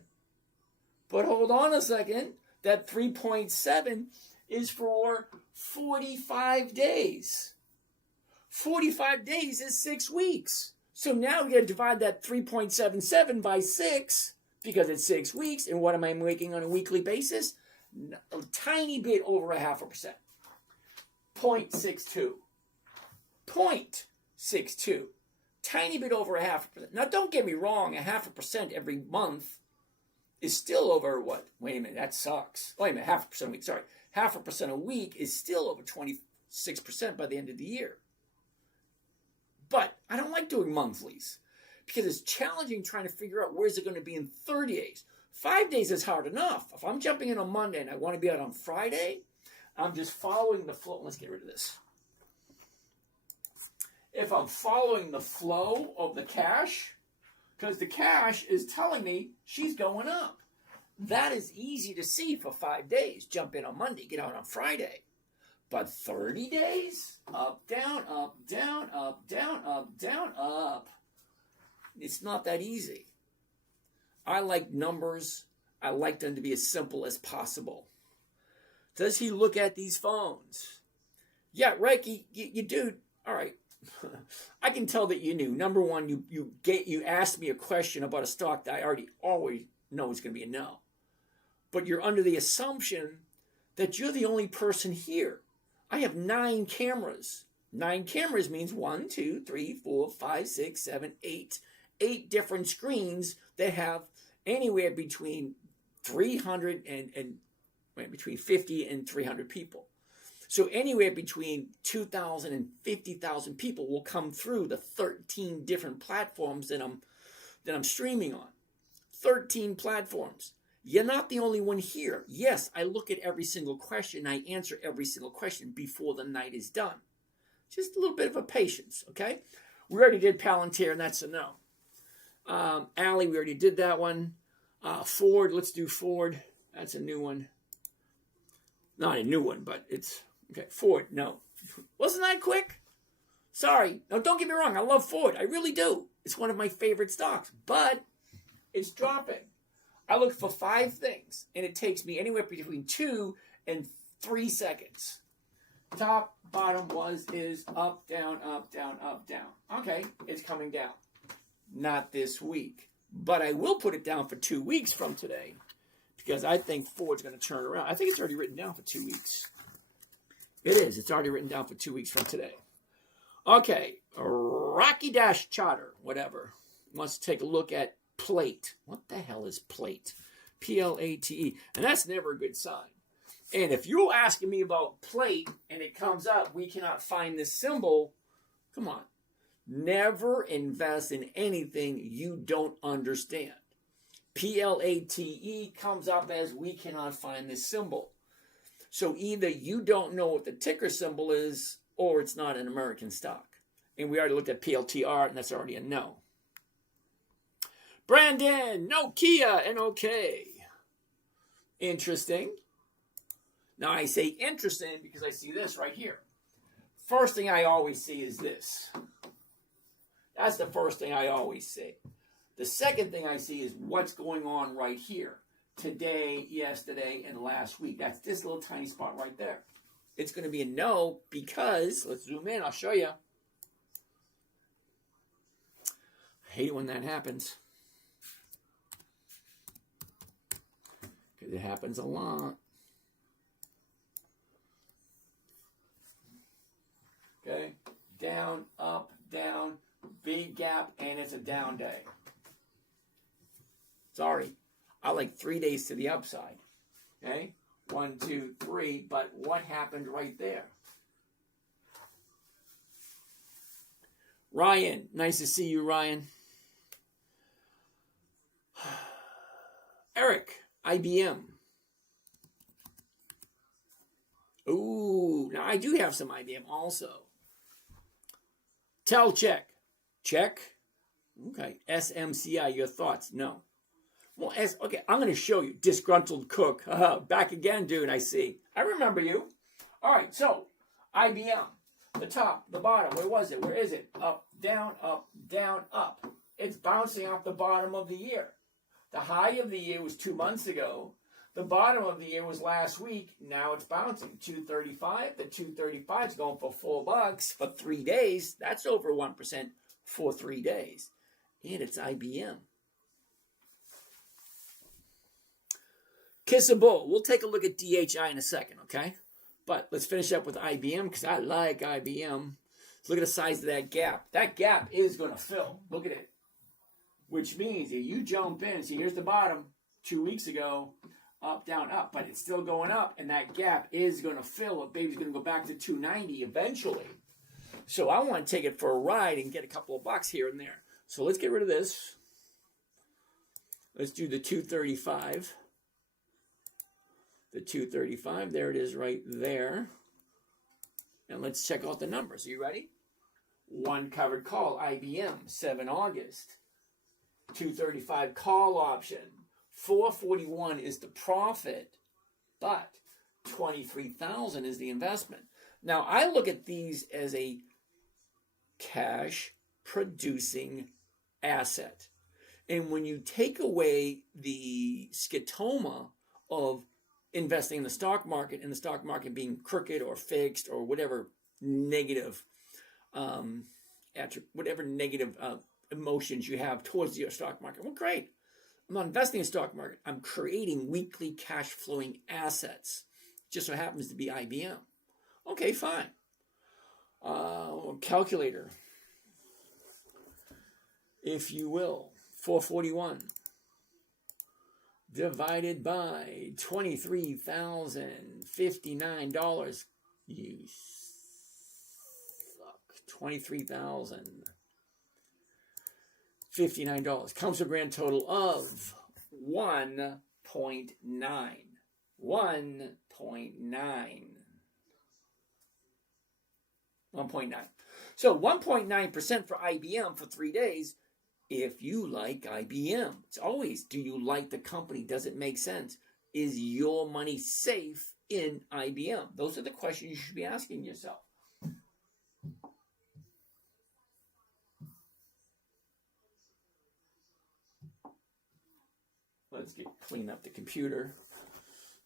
But hold on a second. That 3.7 is for 45 days. 45 days is 6 weeks. So now we got to divide that 3.77 by 6 because it's 6 weeks. And what am I making on a weekly basis? A tiny bit over 0.5%. 0.62. 0.62. Tiny bit over 0.5%. Now don't get me wrong, 0.5% every month is still over what? Wait a minute, that sucks. Wait a minute, 0.5% a week, sorry. 0.5% a week is still over 26% by the end of the year. But I don't like doing monthlies because it's challenging trying to figure out where's it going to be in 30 days. 5 days is hard enough. If I'm jumping in on Monday and I want to be out on Friday, I'm just following the flow. Let's get rid of this. If I'm following the flow of the cash, because the cash is telling me she's going up. That is easy to see for 5 days. Jump in on Monday, get out on Friday. But 30 days? Up, down, up, down, up, down, up, down, up. It's not that easy. I like numbers. I like them to be as simple as possible. Does he look at these phones? Yeah, right, you do. All right. I can tell that you knew. Number one, you asked me a question about a stock that I always know is going to be a no. But you're under the assumption that you're the only person here. I have 9 cameras. 9 cameras means 1, 2, 3, 4, 5, 6, 7, 8. 8 different screens that have anywhere between 300 and between 50 and 300 people. So anywhere between 2,000 and 50,000 people will come through the 13 different platforms that I'm streaming on. 13 platforms. You're not the only one here. Yes, I look at every single question. I answer every single question before the night is done. Just a little bit of a patience, okay? We already did Palantir, and that's a no. Alley, we already did that one. Ford, let's do Ford. That's a new one. Not a new one, but it's... Okay, Ford, no. Wasn't that quick? Sorry. No, don't get me wrong. I love Ford. I really do. It's one of my favorite stocks. But it's dropping. I look for 5 things, and it takes me anywhere between 2 and 3 seconds. Top, bottom, is, up, down, up, down, up, down. Okay, it's coming down. Not this week. But I will put it down for 2 weeks from today because I think Ford's going to turn around. I think it's already written down for 2 weeks. It is. It's already written down for 2 weeks from today. Okay. Rocky Dash Charter, whatever. Wants to take a look at Plate. What the hell is Plate? Plate. And that's never a good sign. And if you're asking me about Plate and it comes up, we cannot find this symbol, come on. Never invest in anything you don't understand. Plate comes up as we cannot find this symbol. So either you don't know what the ticker symbol is, or it's not an American stock. And we already looked at PLTR, and that's already a no. Brandon, Nokia, and okay. Interesting. Now I say interesting because I see this right here. First thing I always see is this. That's the first thing I always see. The second thing I see is what's going on right here. Today, yesterday, and last week. That's this little tiny spot right there. It's going to be a no because, let's zoom in, I'll show you. I hate it when that happens. Because it happens a lot. Okay? Down, up, down, big gap, and it's a down day. Sorry. I like 3 days to the upside. Okay? 1, 2, 3. But what happened right there? Ryan. Nice to see you, Ryan. Eric. IBM. Ooh. Now, I do have some IBM also. Tell check. Check. Okay. SMCI. Your thoughts? No. Well, okay, I'm going to show you. Disgruntled cook. Back again, dude, I see. I remember you. All right, so IBM. The top, the bottom. Where was it? Where is it? Up, down, up, down, up. It's bouncing off the bottom of the year. The high of the year was 2 months ago. The bottom of the year was last week. Now it's bouncing. 235. The 235 is going for $4 for 3 days. That's over 1% for 3 days. And it's IBM. Kiss a bull. We'll take a look at DHI in a second, okay? But let's finish up with IBM because I like IBM. So look at the size of that gap. That gap is going to fill. Look at it. Which means if you jump in, see, here's the bottom 2 weeks ago, up, down, up. But it's still going up, and that gap is going to fill. Baby's going to go back to 290 eventually. So I want to take it for a ride and get a couple of bucks here and there. So let's get rid of this. Let's do the 235. The 235, there it is right there. And let's check out the numbers. Are you ready? One covered call, IBM, 7 August. 235 call option. 441 is the profit, but 23,000 is the investment. Now, I look at these as a cash producing asset. And when you take away the scotoma of investing in the stock market and the stock market being crooked or fixed or whatever negative emotions you have towards your stock market. Well, great. I'm not investing in the stock market. I'm creating weekly cash flowing assets. Just so happens to be IBM. Okay, fine. Calculator, if you will. 441. Divided by $23,059. You suck. $23,059 comes to a grand total of 1.9. 1.9. So 1.9% for IBM for 3 days. If you like IBM, it's always, do you like the company? Does it make sense? Is your money safe in IBM? Those are the questions you should be asking yourself. Let's clean up the computer.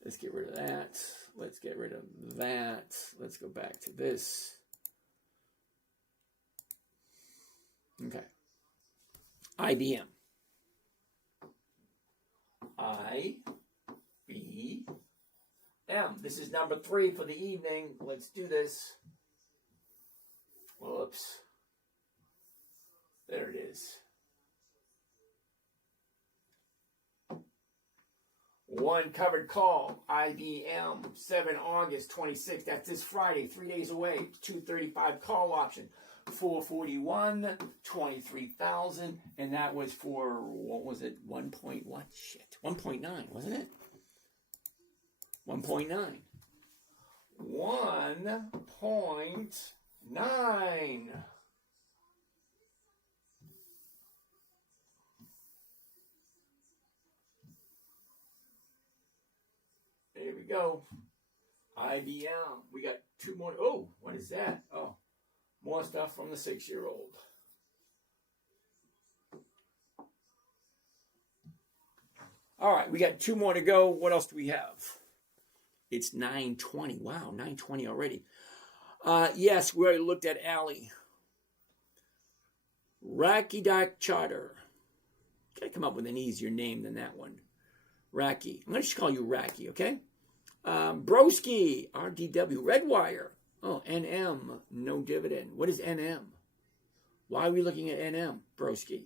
Let's get rid of that. Let's get rid of that. Let's go back to this. Okay. IBM. IBM. This is number 3 for the evening. Let's do this. Whoops. There it is. One covered call. IBM. 7 August 26. That's this Friday. 3 days away. 235 call option. 441, 23,000, and that was for, what was it, 1.9, wasn't it? 1.9. 1.9. There we go. IBM. We got 2 more. Oh, what is that? Oh. More stuff from the 6-year-old. All right, we got 2 more to go. What else do we have? It's 9:20. Wow, 9:20 already. Yes, we already looked at Alley. Racky Dock Charter. Gotta come up with an easier name than that one. Racky. I'm gonna just call you Racky, okay? Broski, RDW, Redwire. Oh, NM, no dividend. What is NM? Why are we looking at NM, broski?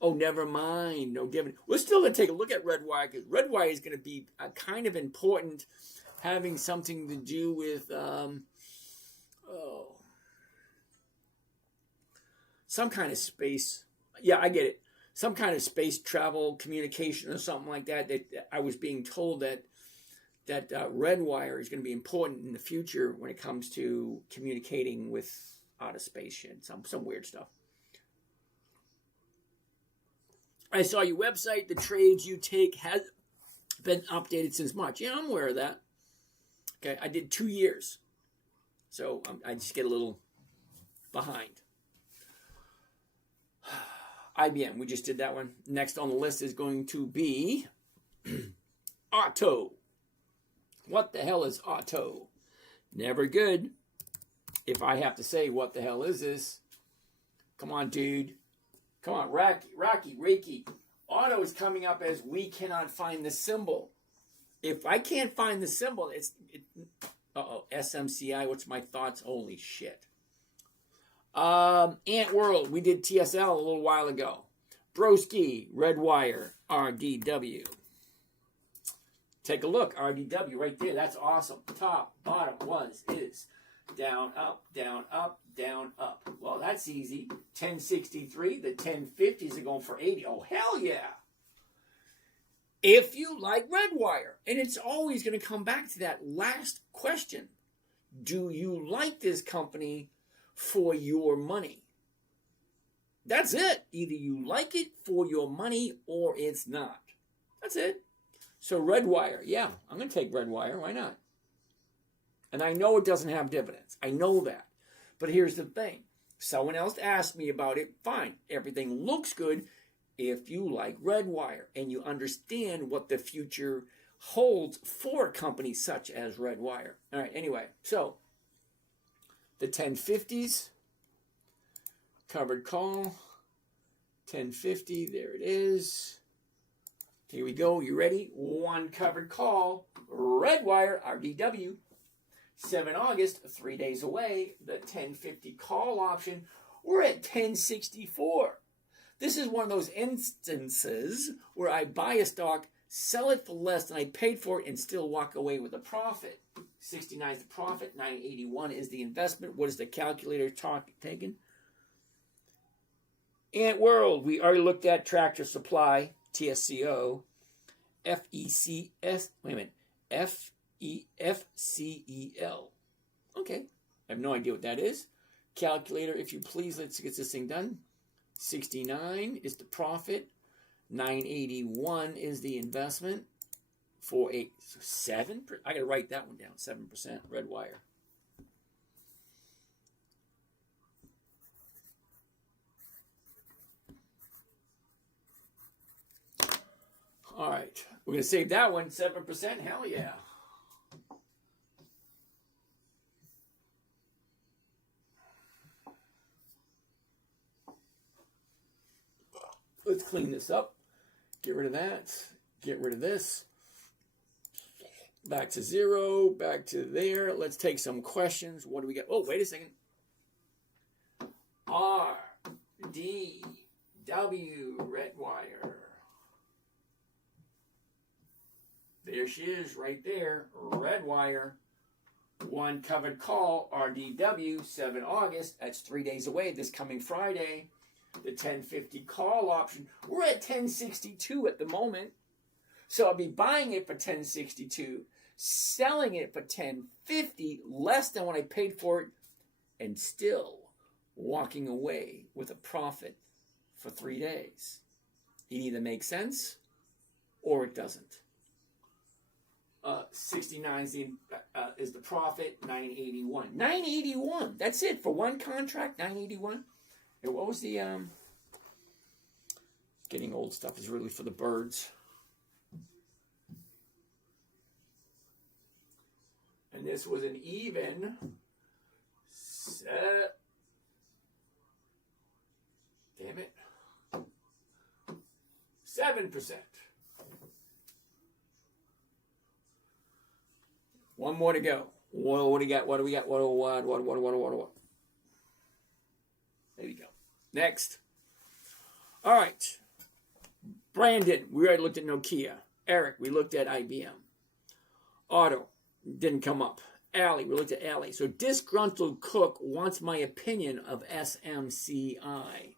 Oh, never mind, no dividend. We're still going to take a look at Redwire because Redwire is going to be kind of important, having something to do with some kind of space. Yeah, I get it. Some kind of space travel communication or something like that. That I was being told that Redwire is going to be important in the future when it comes to communicating with outer space shit. Some weird stuff. I saw your website. The trades you take has been updated since March. Yeah, I'm aware of that. Okay, I did 2 years. So I just get a little behind. IBM, we just did that one. Next on the list is going to be Auto. What the hell is Auto? Never good. If I have to say, what the hell is this? Come on, dude. Come on, Reiki. Auto is coming up as we cannot find the symbol. If I can't find the symbol, SMCI, what's my thoughts? Holy shit. Ant World, we did TSL a little while ago. Broski, Redwire, RDW. Take a look, RDW right there. That's awesome. Top, bottom, is. Down, up, down, up, down, up. Well, that's easy. 1063, the 1050s are going for 80. Oh, hell yeah. If you like Redwire, and it's always going to come back to that last question. Do you like this company for your money? That's it. Either you like it for your money or it's not. That's it. So Redwire, yeah, I'm going to take Redwire. Why not? And I know it doesn't have dividends. I know that. But here's the thing. Someone else asked me about it. Fine. Everything looks good if you like Redwire and you understand what the future holds for companies such as Redwire. All right, anyway. So, the 1050s. Covered call. 1050. There it is. Here we go. You ready? One covered call. Redwire, RDW. 7 August, 3 days away, the 1050 call option. We're at 1064. This is one of those instances where I buy a stock, sell it for less than I paid for it, and still walk away with a profit. 69 is the profit, 981 is the investment. What is the calculator taking? Ant World, we already looked at Tractor Supply, TSCO, FECS, wait a minute, FCEL. Okay. I have no idea what that is. Calculator, if you please, let's get this thing done. 69 is the profit. 981 is the investment. 7. I got to write that one down. 7%. Redwire. All right. We're going to save that one. 7%. Hell yeah. Let's clean this up. Get rid of that. Get rid of this. Back to 0. Back to there. Let's take some questions. What do we got? Oh, wait a second. R, D, W, Redwire. There she is right there. Redwire. One covered call. RDW. 7 August. That's 3 days away. This coming Friday. The 1050 call option. We're at 1062 at the moment. So I'll be buying it for 1062, selling it for 1050, less than what I paid for it, and still walking away with a profit for 3 days. It either makes sense or it doesn't. 69 is the profit, 981. 981, that's it for one contract, 981. And what was the, getting old stuff is really for the birds. And this was an even, damn it, 7%. One more to go. What do we got? What do we got? What? There you go. Next. All right. Brandon, we already looked at Nokia. Eric, we looked at IBM. Otto, didn't come up. Allie, we looked at Allie. So Disgruntled Cook wants my opinion of SMCI.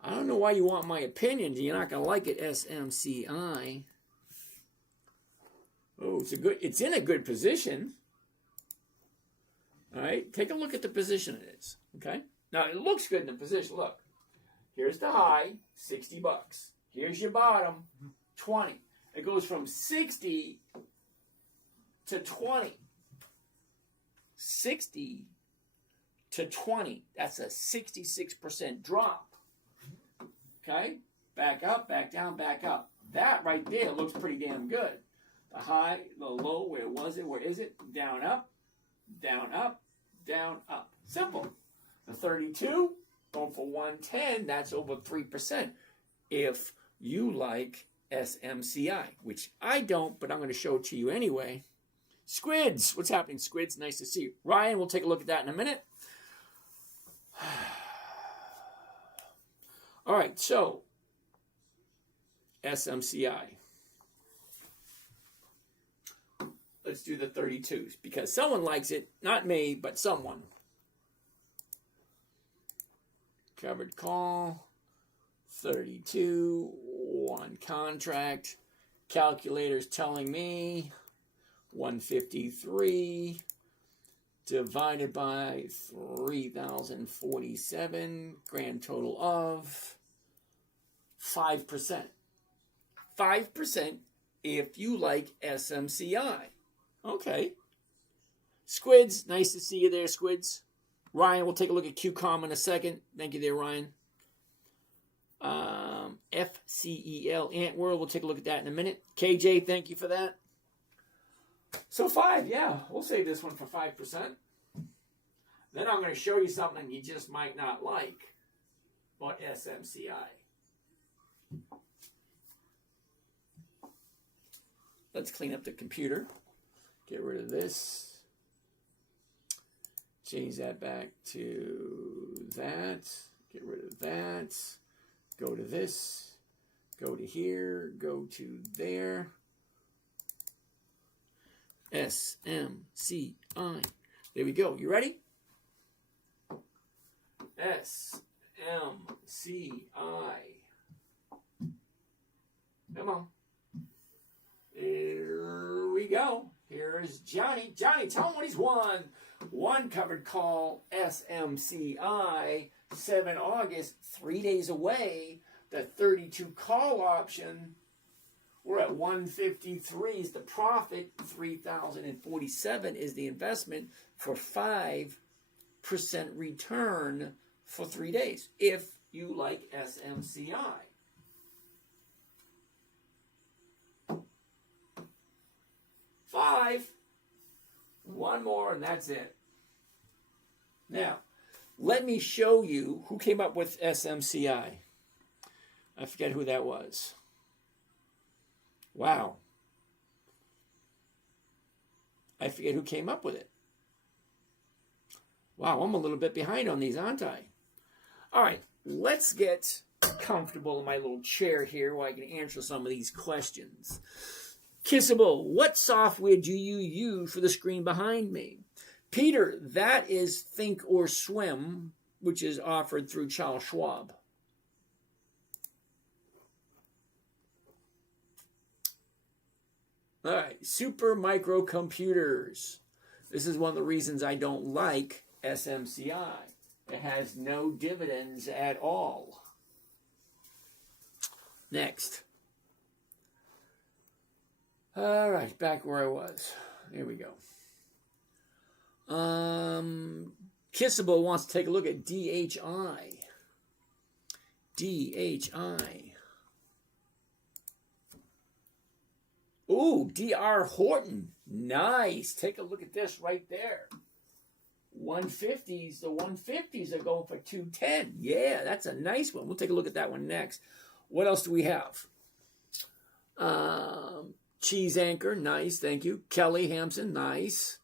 I don't know why you want my opinion. You're not going to like it, SMCI. Oh, it's in a good position. All right, take a look at the position it is. Okay, now it looks good in the position. Look, here's the high, $60. Here's your bottom, 20. It goes from 60 to 20. 60 to 20. That's a 66% drop. Okay, back up, back down, back up. That right there looks pretty damn good. The high, the low, where was it? Where is it? Down, up, down, up, down, up. Simple. The 32, going for 110, that's over 3%. If you like SMCI, which I don't, but I'm going to show it to you anyway. Squids, what's happening, Squids? Nice to see you. Ryan, we'll take a look at that in a minute. All right, so SMCI. Let's do the 32s because someone likes it. Not me, but someone. Covered call. 32. One contract. Calculator's telling me 153 divided by 3,047. Grand total of 5%. 5% if you like SMCI. Okay. Squids, nice to see you there, Squids. Ryan, we'll take a look at QCOM in a second. Thank you there, Ryan. FCEL, Ant World, we'll take a look at that in a minute. KJ, thank you for that. So 5, yeah, we'll save this one for 5%. Then I'm going to show you something you just might not like about SMCI. Let's clean up the computer. Get rid of this. Change that back to that. Get rid of that. Go to this. Go to here. Go to there. SMCI. There we go. You ready? SMCI. Come on. Here we go. Here's Johnny. Johnny, tell him what he's won. One covered call, SMCI, 7 August, 3 days away. The 32 call option, we're at 153 is the profit. 3,047 is the investment for 5% return for 3 days. If you like SMCI. One more and that's it. Now, let me show you who came up with SMCI. I forget who that was. Wow. I forget who came up with it. Wow, I'm a little bit behind on these, aren't I? All right, let's get comfortable in my little chair here where I can answer some of these questions. Kissable, what software do you use for the screen behind me? Peter, that is Think or Swim, which is offered through Charles Schwab. All right, super microcomputers. This is one of the reasons I don't like SMCI. It has no dividends at all. Next. All right, back where I was. Here we go. Kissable wants to take a look at DHI. DHI. Ooh, DR Horton. Nice. Take a look at this right there. 150s. The 150s are going for 210. Yeah, that's a nice one. We'll take a look at that one next. What else do we have? Cheese Anchor. Nice. Thank you. Kelly Hampson. Nice.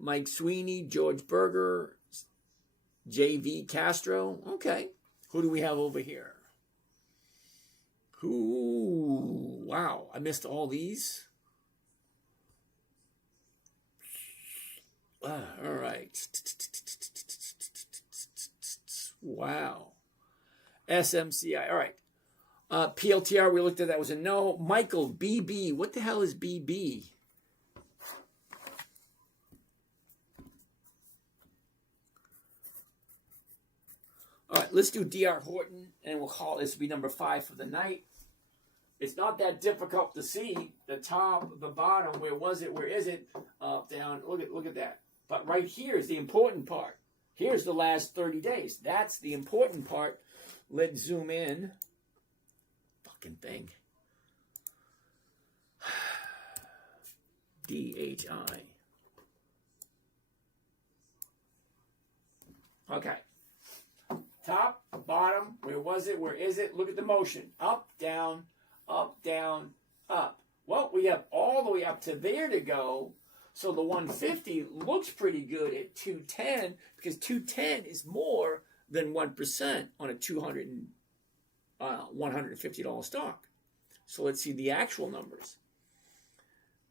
Mike Sweeney, George Berger, J.V. Castro. Okay. Who do we have over here? Wow. I missed all these. All right. Wow. SMCI. All right. PLTR, we looked at that, was a no. Michael, BB. What the hell is BB? All right, let's do DR Horton, and we'll call this will be number 5 for the night. It's not that difficult to see the top, the bottom. Where was it? Where is it? Up, down. Look at that. But right here is the important part. Here's the last 30 days. That's the important part. Let's zoom in. Fucking thing. DHI. Okay. Top, bottom, where was it? Where is it? Look at the motion. Up, down, up, down, up. Well, we have all the way up to there to go. So the 150 looks pretty good at 210 because 210 is more than 1% on a $150 stock. So let's see the actual numbers.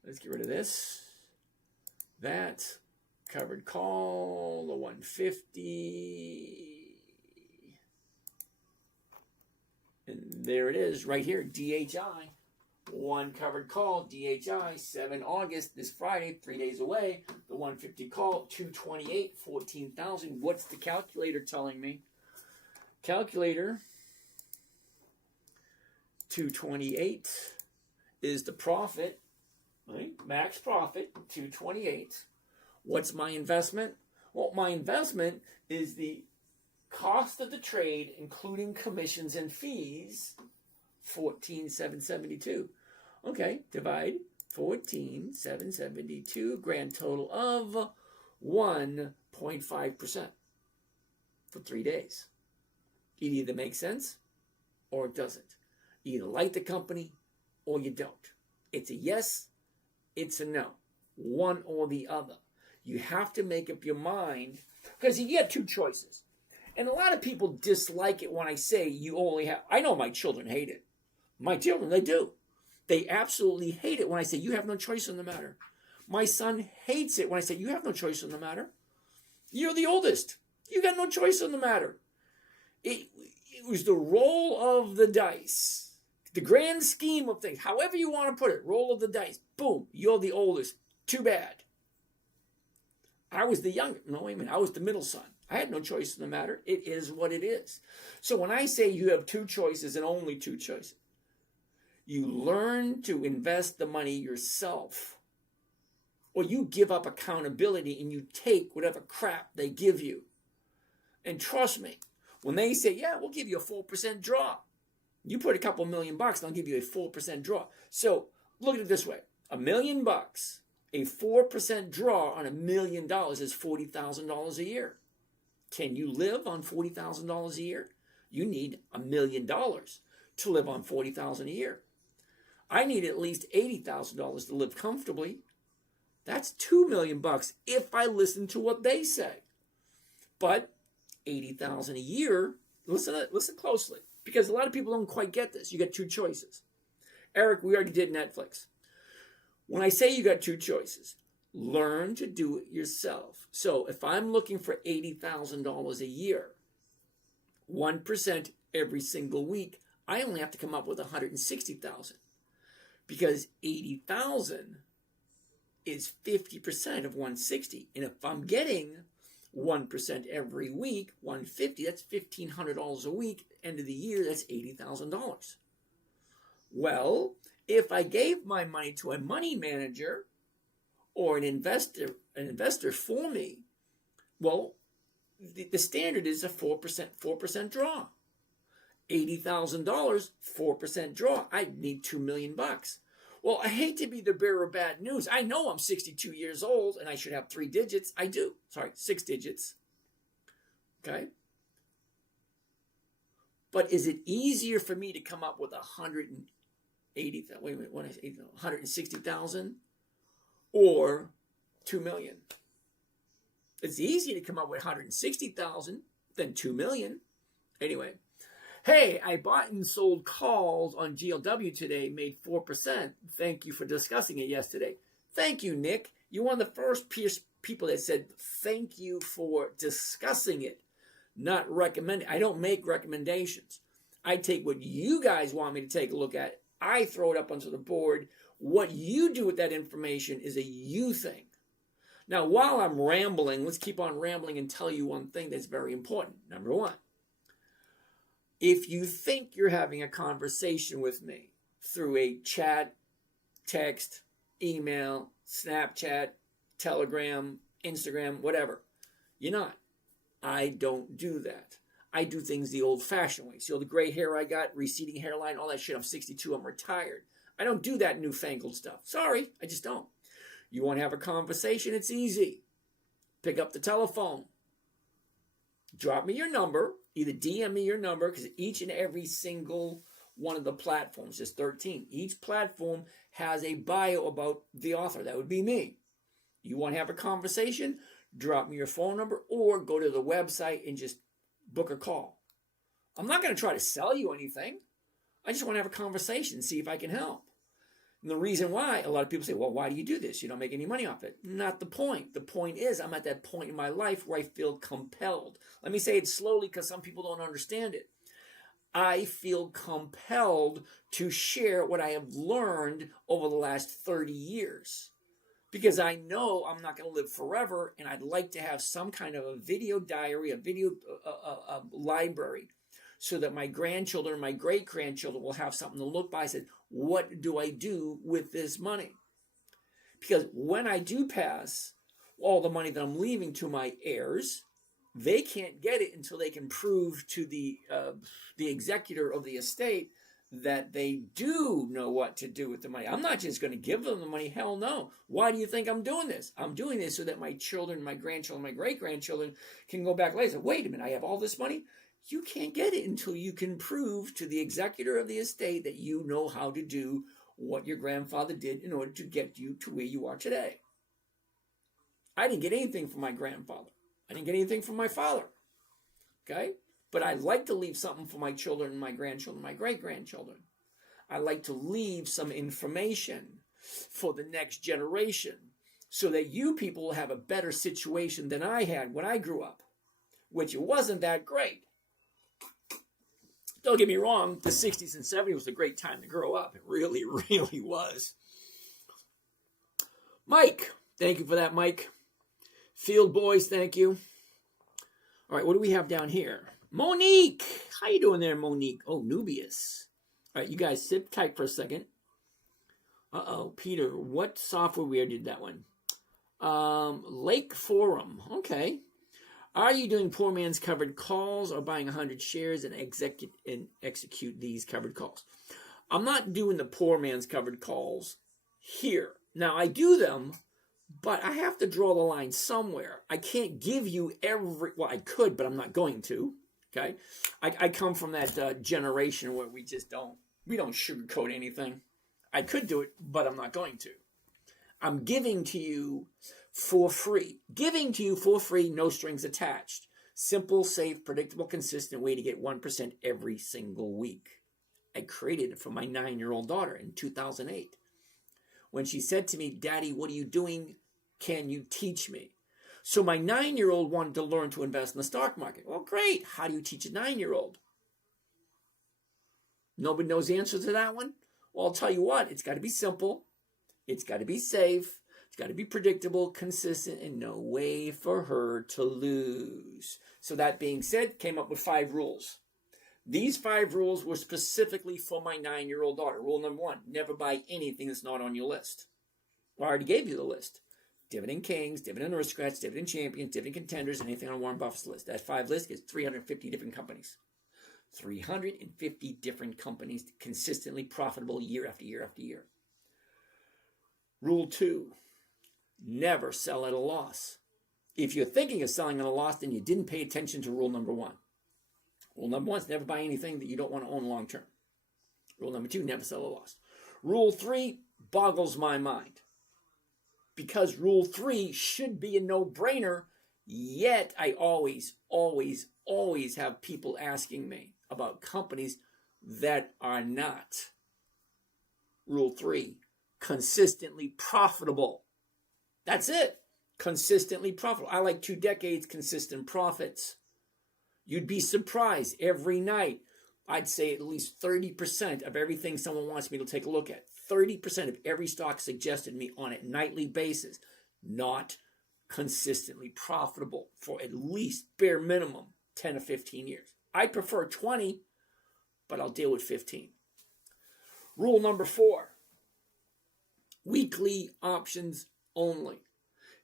Let's get rid of this. That covered call, the 150. And there it is right here, DHI. One covered call, DHI, 7 August, this Friday, 3 days away. The 150 call, 228, 14,000. What's the calculator telling me? Calculator, 228 is the profit, right? Max profit, 228. What's my investment? Well, my investment is the cost of the trade, including commissions and fees, 14,772. Okay, divide 14,772, grand total of 1.5% for 3 days. It either makes sense or it doesn't. You either like the company or you don't. It's a yes, it's a no. One or the other. You have to make up your mind because you get 2 choices. And a lot of people dislike it when I say you only have... I know my children hate it. My children, they do. They absolutely hate it when I say you have no choice in the matter. My son hates it when I say you have no choice in the matter. You're the oldest. You got no choice in the matter. It was the roll of the dice. The grand scheme of things. However you want to put it. Roll of the dice. Boom. You're the oldest. Too bad. I was the younger. No, wait a minute. I was the middle son. I had no choice in the matter. It is what it is. So when I say you have 2 choices and only 2 choices, you learn to invest the money yourself, or you give up accountability and you take whatever crap they give you. And trust me, when they say, yeah, we'll give you a 4% draw, you put a couple $1 million, they'll give you a 4% draw. So look at it this way. $1 million, a 4% draw on $1 million is $40,000 a year. Can you live on $40,000 a year? You need $1 million to live on $40,000 a year. I need at least $80,000 to live comfortably. That's $2 million if I listen to what they say. But $80,000 a year, listen closely, because a lot of people don't quite get this. You got 2 choices. Eric, we already did Netflix. When I say you got 2 choices, learn to do it yourself. So if I'm looking for $80,000 a year, 1% every single week, I only have to come up with $160,000 because 80,000 is 50% of 160. And if I'm getting 1% every week, 150, that's $1,500 a week. End of the year, that's $80,000. Well, if I gave my money to a money manager or an investor for me, well, the standard is a 4% draw. $80,000, 4% draw. I need $2 million. Well, I hate to be the bearer of bad news. I know I'm 62 years old and I should have 3 digits. I do. Sorry, 6 digits. Okay? But is it easier for me to come up with 160,000 or $2 million. It's easy to come up with 160,000 than 2 million. Anyway, hey, I bought and sold calls on GLW today, made 4%. Thank you for discussing it yesterday. Thank you, Nick. You're one of the first people that said thank you for discussing it, not recommending. I don't make recommendations. I take what you guys want me to take a look at. I throw it up onto the board. What you do with that information is a you thing. Now, while I'm rambling, let's keep on rambling and tell you one thing that's very important. Number one, if you think you're having a conversation with me through a chat, text, email, Snapchat, Telegram, Instagram, whatever, you're not. I don't do that. I do things the old-fashioned way. See all the gray hair I got, receding hairline, all that shit. I'm 62. I'm retired. I don't do that newfangled stuff. Sorry, I just don't. You want to have a conversation? It's easy. Pick up the telephone. Drop me your number. Either DM me your number, because each and every single one of the platforms, there's 13. Each platform has a bio about the author. That would be me. You want to have a conversation? Drop me your phone number or go to the website and just book a call. I'm not going to try to sell you anything. I just want to have a conversation, see if I can help. And the reason why, a lot of people say, well, why do you do this? You don't make any money off it. Not the point. The point is I'm at that point in my life where I feel compelled. Let me say it slowly because some people don't understand it. I feel compelled to share what I have learned over the last 30 years. Because I know I'm not going to live forever, and I'd like to have some kind of a video diary, a video library, so that my grandchildren and my great-grandchildren will have something to look by and say, what do I do with this money? Because when I do pass all the money that I'm leaving to my heirs, they can't get it until they can prove to the executor of the estate that they do know what to do with the money. I'm not just going to give them the money. Hell no. Why do you think I'm doing this? I'm doing this so that my children, my grandchildren, my great-grandchildren can go back later and say, wait a minute, I have all this money? You can't get it until you can prove to the executor of the estate that you know how to do what your grandfather did in order to get you to where you are today. I didn't get anything from my grandfather. I didn't get anything from my father. Okay? But I'd like to leave something for my children and my grandchildren, my great-grandchildren. I like to leave some information for the next generation so that you people will have a better situation than I had when I grew up, which it wasn't that great. Don't get me wrong, the 60s and 70s was a great time to grow up. It really, really was. Mike, thank you for that, Mike. Field Boys, thank you. All right, what do we have down here? Monique, how you doing there, Monique? Oh, Nubius. All right, you guys sit tight for a second. Uh-oh, Peter, what software did that one? Lake Forum, okay. Are you doing poor man's covered calls or buying 100 shares and execute these covered calls? I'm not doing the poor man's covered calls here. Now, I do them, but I have to draw the line somewhere. I can't give you well, I could, but I'm not going to. Okay, I come from that generation where we don't sugarcoat anything. I could do it, but I'm not going to. I'm giving to you for free. Giving to you for free, no strings attached. Simple, safe, predictable, consistent way to get 1% every single week. I created it for my 9-year-old daughter in 2008. When she said to me, Daddy, what are you doing? Can you teach me? So my 9-year-old wanted to learn to invest in the stock market. Well, great. How do you teach a 9-year-old? Nobody knows the answer to that one? Well, I'll tell you what. It's got to be simple. It's got to be safe. It's got to be predictable, consistent, and no way for her to lose. So that being said, came up with 5 rules. These 5 rules were specifically for my 9-year-old daughter. Rule number 1, never buy anything that's not on your list. Well, I already gave you the list. Dividend Kings, Dividend Aristocrats, Dividend Champions, Dividend Contenders, anything on Warren Buffett's list. That 5 list is 350 different companies. 350 different companies consistently profitable year after year after year. Rule 2, never sell at a loss. If you're thinking of selling at a loss, then you didn't pay attention to rule number 1. Rule number 1 is never buy anything that you don't want to own long term. Rule number 2, never sell at a loss. Rule 3 boggles my mind. because Rule 3 should be a no-brainer, yet I always have people asking me about companies that are not, Rule 3, consistently profitable. That's it. Consistently profitable. I like 2 decades consistent profits. You'd be surprised every night. I'd say at least 30% of everything someone wants me to take a look at. 30% of every stock suggested to me on a nightly basis, not consistently profitable for at least bare minimum 10 or 15 years. I prefer 20, but I'll deal with 15. Rule number 4, weekly options only.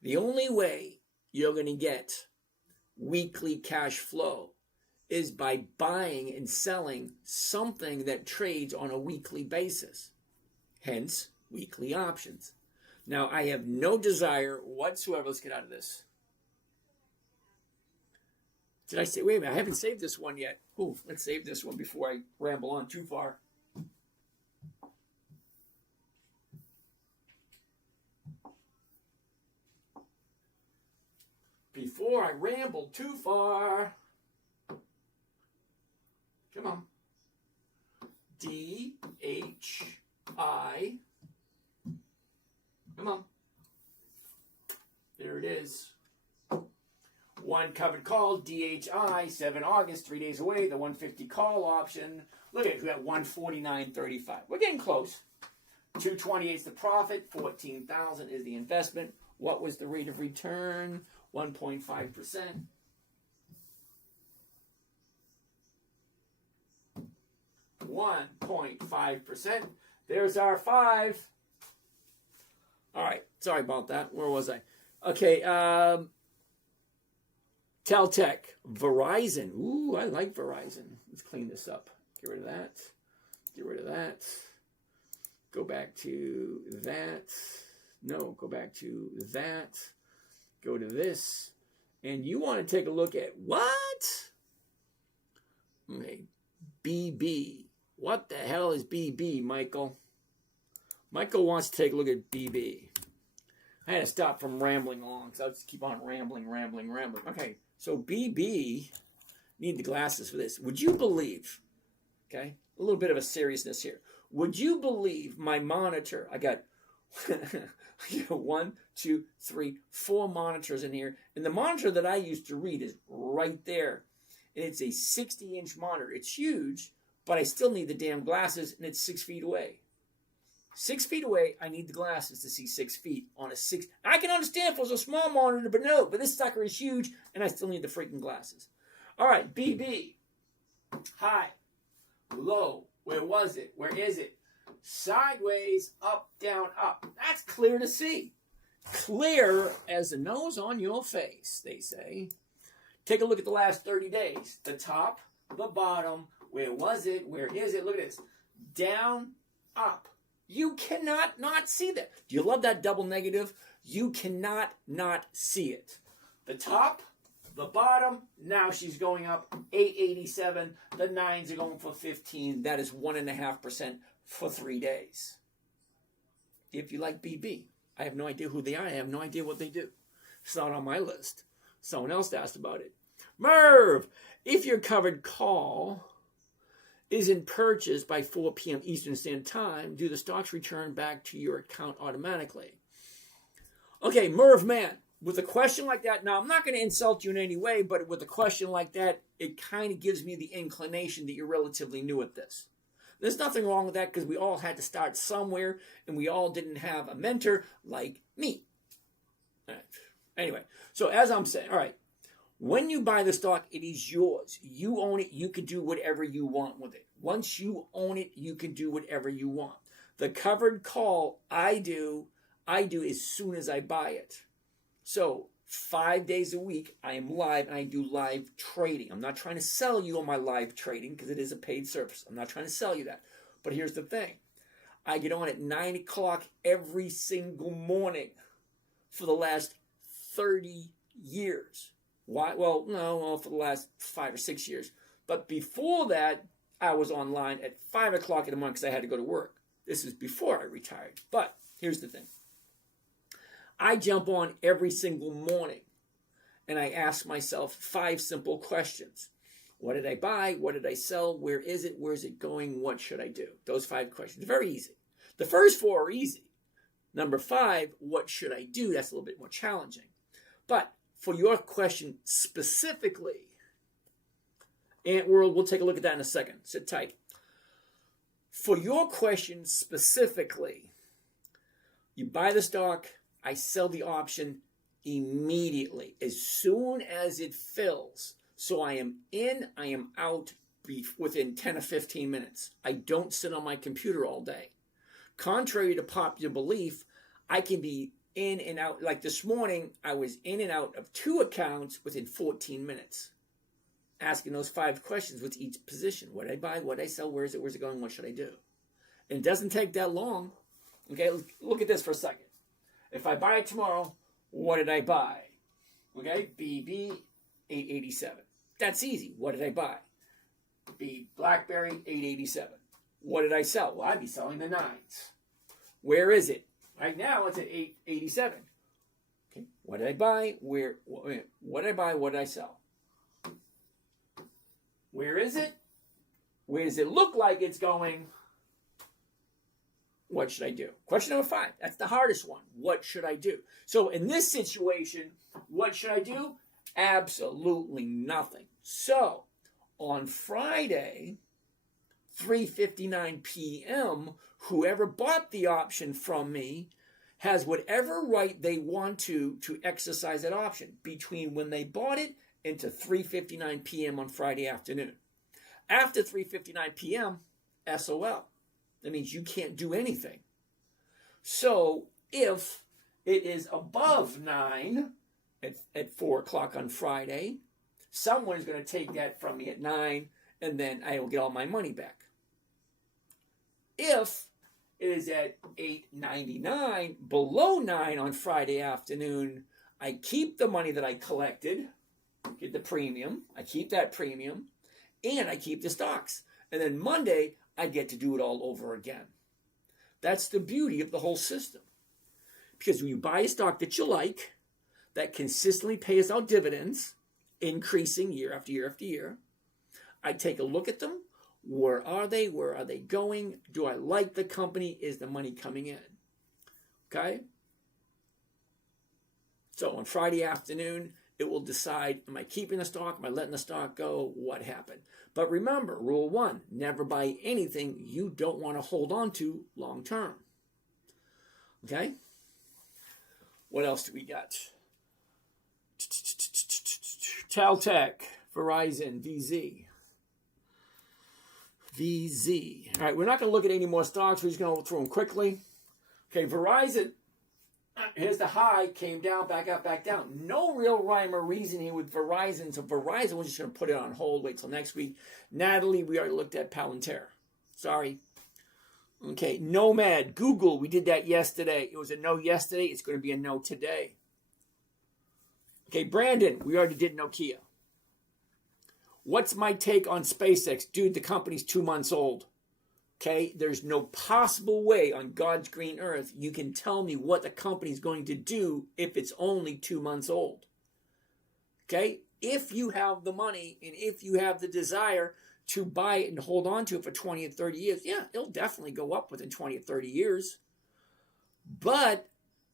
The only way you're going to get weekly cash flow is by buying and selling something that trades on a weekly basis. Hence, weekly options. Now, I have no desire whatsoever. Let's get out of this. Did I say, wait a minute, I haven't saved this one yet. Ooh, let's save this one before I ramble on too far. Before I ramble too far. Come on. DHI. Come on. There it is. One covered call, DHI, 7 August, 3 days away, the 150 call option. Look at it, we got 149.35. We're getting close. 228 is the profit, 14,000 is the investment. What was the rate of return? 1.5%. 1.5%. There's our 5. All right. Sorry about that. Where was I? Okay. Teltec. Verizon. Ooh, I like Verizon. Let's clean this up. Get rid of that. Get rid of that. Go back to that. No, go back to that. Go to this. And you want to take a look at what? Okay. BB. What the hell is BB, Michael? Michael wants to take a look at BB. I had to stop from rambling along, because I'll just keep on rambling. Okay, so BB, need the glasses for this. Would you believe, okay, a little bit of a seriousness here. Would you believe my monitor, I got 1, 2, 3, 4 monitors in here, and the monitor that I used to read is right there. And it's a 60-inch monitor. It's huge, but I still need the damn glasses, and it's 6 feet away. 6 feet away, I need the glasses to see 6 feet on a 6. I can understand if it was a small monitor, but no. But this sucker is huge, and I still need the freaking glasses. All right, BB. High. Low. Where was it? Where is it? Sideways, up, down, up. That's clear to see. Clear as the nose on your face, they say. Take a look at the last 30 days. The top, the bottom. Where was it? Where is it? Look at this. Down, up. You cannot not see that. Do you love that double negative? You cannot not see it. The top, the bottom, now she's going up 887. The 9s are going for 15. That is 1.5% for 3 days. If you like BB, I have no idea who they are. I have no idea what they do. It's not on my list. Someone else asked about it. Merv, if your covered call isn't purchased by 4 p.m. Eastern Standard Time, do the stocks return back to your account automatically? Okay, Merv, man, with a question like that, now I'm not going to insult you in any way, but with a question like that, it kind of gives me the inclination that you're relatively new at this. There's nothing wrong with that because we all had to start somewhere and we all didn't have a mentor like me. All right. Anyway, so as I'm saying, all right, when you buy the stock, it is yours. You own it. You can do whatever you want with it. Once you own it, you can do whatever you want. The covered call I do as soon as I buy it. So 5 days a week, I am live and I do live trading. I'm not trying to sell you on my live trading because it is a paid service. I'm not trying to sell you that. But here's the thing. I get on at 9 o'clock every single morning for the last 30 years. Why? Well, no, for the last 5 or 6 years. But before that, I was online at 5 o'clock in the morning because I had to go to work. This is before I retired. But here's the thing. I jump on every single morning and I ask myself 5 simple questions. What did I buy? What did I sell? Where is it? Where's it going? What should I do? Those 5 questions. Very easy. The first 4 are easy. Number 5, what should I do? That's a little bit more challenging. But for your question specifically, Ant World, we'll take a look at that in a second. Sit tight. For your question specifically, you buy the stock, I sell the option immediately, as soon as it fills. So I am in, I am out within 10 or 15 minutes. I don't sit on my computer all day. Contrary to popular belief, I can be in and out. Like this morning, I was in and out of 2 accounts within 14 minutes. Asking those 5 questions with each position. What did I buy? What did I sell? Where is it? Where's it going? What should I do? And it doesn't take that long. Okay, look at this for a second. If I buy it tomorrow, what did I buy? Okay, BB 887. That's easy. What did I buy? B BlackBerry 887. What did I sell? Well, I'd be selling the 9s. Where is it? Right now it's at 887. Okay, what did I buy? What did I buy? What did I sell? Where is it? Where does it look like it's going? What should I do? Question number 5. That's the hardest one. What should I do? So in this situation, what should I do? Absolutely nothing. So on Friday, 3:59 p.m., whoever bought the option from me has whatever right they want to exercise that option between when they bought it into 3:59 p.m. on Friday afternoon. After 3:59 p.m., SOL. That means you can't do anything. So if it is above 9 at 4 o'clock on Friday, someone is going to take that from me at 9, and then I will get all my money back. If it is at 8.99, below 9 on Friday afternoon, I keep the money that I collected, get the premium, I keep that premium, and I keep the stocks. And then Monday, I get to do it all over again. That's the beauty of the whole system. Because when you buy a stock that you like, that consistently pays out dividends, increasing year after year after year, I take a look at them. Where are they? Where are they going? Do I like the company? Is the money coming in? Okay? So on Friday afternoon, it will decide, am I keeping the stock? Am I letting the stock go? What happened? But remember, rule 1, never buy anything you don't want to hold on to long term. Okay? What else do we got? Caltech, Verizon, VZ. All right, we're not going to look at any more stocks. We're just going to go through them quickly. Okay, Verizon. Here's the high, came down, back up, back down. No real rhyme or reason here with Verizon. So Verizon, we're just going to put it on hold, wait till next week. Natalie, we already looked at Palantir. Sorry. Okay, Nomad, Google, we did that yesterday. It was a no yesterday. It's going to be a no today. Okay, Brandon, we already did Nokia. What's my take on SpaceX? Dude, the company's 2 months old. Okay, there's no possible way on God's green earth you can tell me what the company's going to do if it's only 2 months old. Okay, if you have the money and if you have the desire to buy it and hold on to it for 20 or 30 years, yeah, it'll definitely go up within 20 or 30 years. But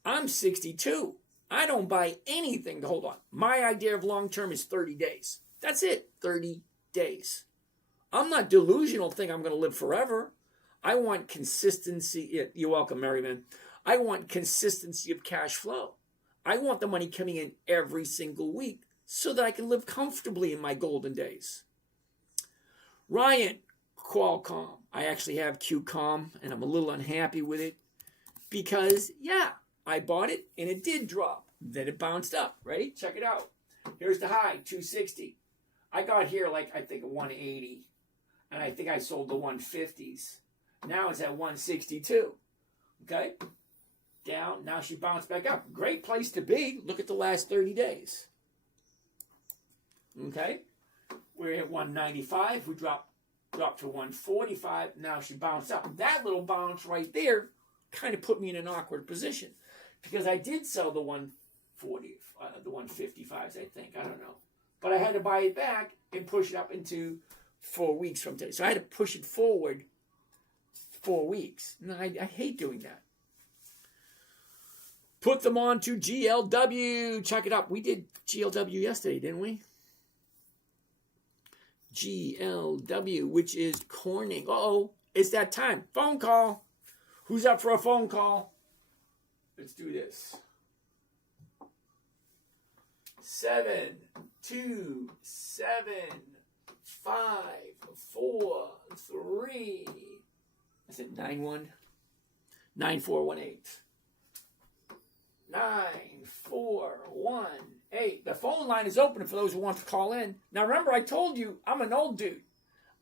I'm 62. I don't buy anything to hold on. My idea of long term is 30 days. That's it, 30 days. I'm not delusional thinking I'm going to live forever. I want consistency. You're welcome, Merriman. I want consistency of cash flow. I want the money coming in every single week so that I can live comfortably in my golden days. Ryan, Qualcomm. I actually have QCOM, and I'm a little unhappy with it because, yeah, I bought it, and it did drop. Then it bounced up. Ready? Check it out. Here's the high, 260. I got here like, I think, 180. And I think I sold the 150s. Now it's at 162. Okay? Down. Now she bounced back up. Great place to be. Look at the last 30 days. Okay? We're at 195. We dropped to 145. Now she bounced up. That little bounce right there kind of put me in an awkward position. because I did sell the 140, the 155s, I think. I don't know. But I had to buy it back and push it up into 4 weeks from today. So I had to push it forward 4 weeks. No, I hate doing that. Put them on to GLW. Check it out. We did GLW yesterday, didn't we? GLW, which is Corning. Uh-oh, it's that time. Phone call. Who's up for a phone call? Let's do this. 7, 2, 7, 5, 4, 3. I said 9-1. 9418. 9418. The phone line is open for those who want to call in. Now remember, I told you I'm an old dude.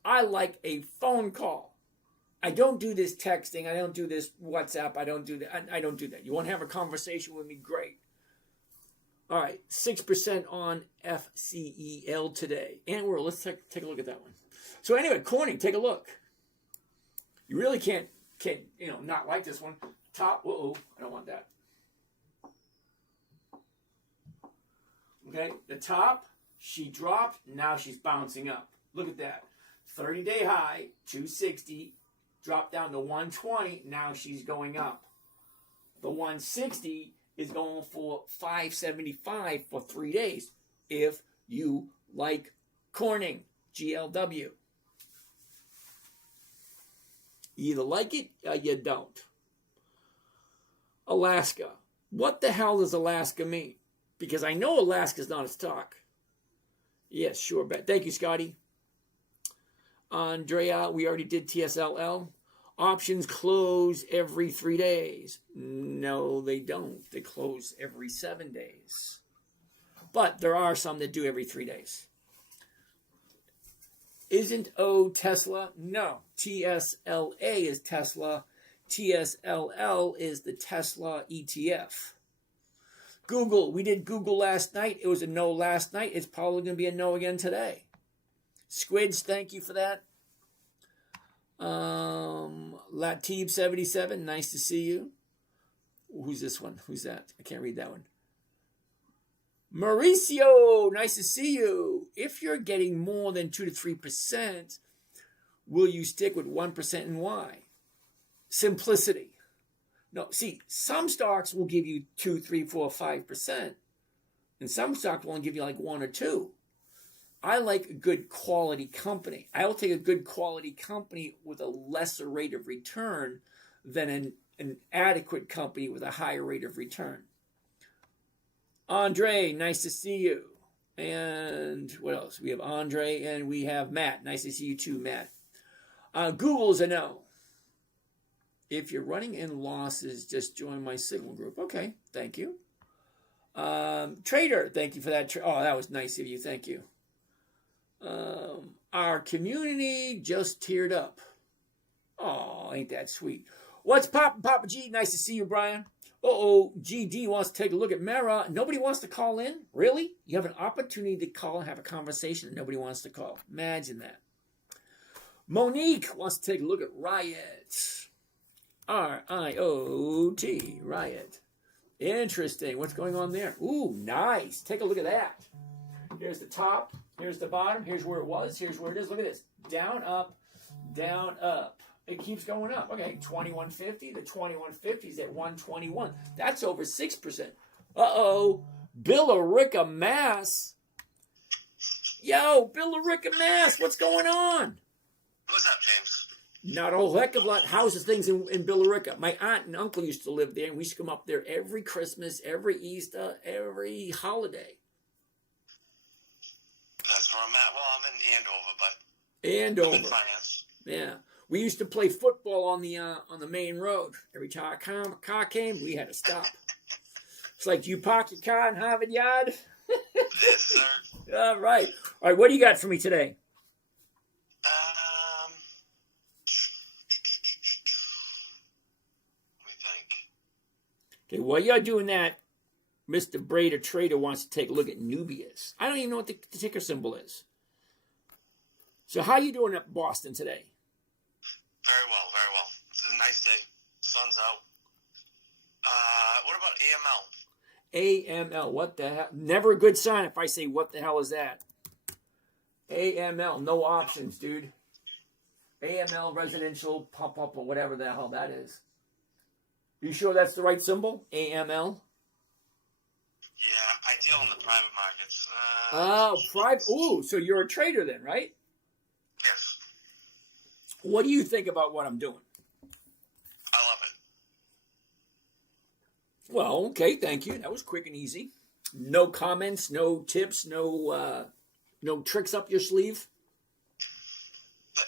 I like a phone call. I don't do this texting. I don't do this WhatsApp. I don't do that. I don't do that. You want to have a conversation with me? Great. All right, 6% on FCEL today. And let's take a look at that one. So anyway, Corning, take a look. You really can't not like this one. Top, I don't want that. Okay, the top, she dropped. Now she's bouncing up. Look at that. 30-day high, 260, dropped down to 120. Now she's going up. The 160 is going for 575 for 3 days. If you like Corning, GLW. You either like it or you don't. Alaska. What the hell does Alaska mean? Because I know Alaska's not a stock. Yes, sure bet. Thank you, Scotty. Andrea, we already did TSLL. Options close every 3 days. No, they don't. They close every 7 days. But there are some that do every 3 days. Isn't O Tesla? No. TSLA is Tesla. TSLL is the Tesla ETF. Google, we did Google last night. It was a no last night. It's probably going to be a no again today. Squids, thank you for that. Latib77, nice to see you. Who's this one? Who's that? I can't read that one. Mauricio, nice to see you. If you're getting more than 2 to 3%, will you stick with 1% and why? Simplicity. No, see, some stocks will give you 2, 3, 4, 5%, and some stocks will only give you like 1 or 2. I like a good quality company. I will take a good quality company with a lesser rate of return than an adequate company with a higher rate of return. Andre, nice to see you. And what else? We have Andre and we have Matt. Nice to see you too, Matt. Google's a no. If you're running in losses, just join my signal group. Okay, thank you. Trader, thank you for that. Oh, that was nice of you. Thank you. Our community just teared up. Oh, ain't that sweet. What's poppin', Papa G? Nice to see you, Brian. GD wants to take a look at Mara. Nobody wants to call in? Really? You have an opportunity to call and have a conversation and nobody wants to call. Imagine that. Monique wants to take a look at Riot. RIOT, Riot. Interesting. What's going on there? Ooh, nice. Take a look at that. Here's the top. Here's the bottom. Here's where it was. Here's where it is. Look at this. Down, up, down, up. It keeps going up. Okay, 2150. The 2150 is at 121. That's over 6%. Uh-oh. Billerica Mass. Yo, Billerica Mass. What's going on? What's up, James? Not a whole heck of a lot of houses, things in Billerica. My aunt and uncle used to live there, and we used to come up there every Christmas, every Easter, every holiday. That's where I'm at. Well, I'm in Andover, but Andover. I'm in finance. Yeah. We used to play football on the main road. Every time a car came, we had to stop. It's like, do you park your car in Harvard Yard? Yes, sir. All right. All right, what do you got for me today? Let me think. Okay, while you're doing that, Mr. Brader Trader wants to take a look at Nubius. I don't even know what the ticker symbol is. So how you doing up in Boston today? Very well, very well. It's a nice day. Sun's out. What about AML? AML, what the hell? Never a good sign if I say, what the hell is that? AML, no options, dude. AML, residential pop-up, or whatever the hell that is. You sure that's the right symbol? AML? Yeah, I deal in the private markets. Oh, private. Ooh, so you're a trader then, right? Yes, What do you think about what I'm doing? I love it. Well, okay, thank you. That was quick and easy. No comments, no tips, no tricks up your sleeve. But,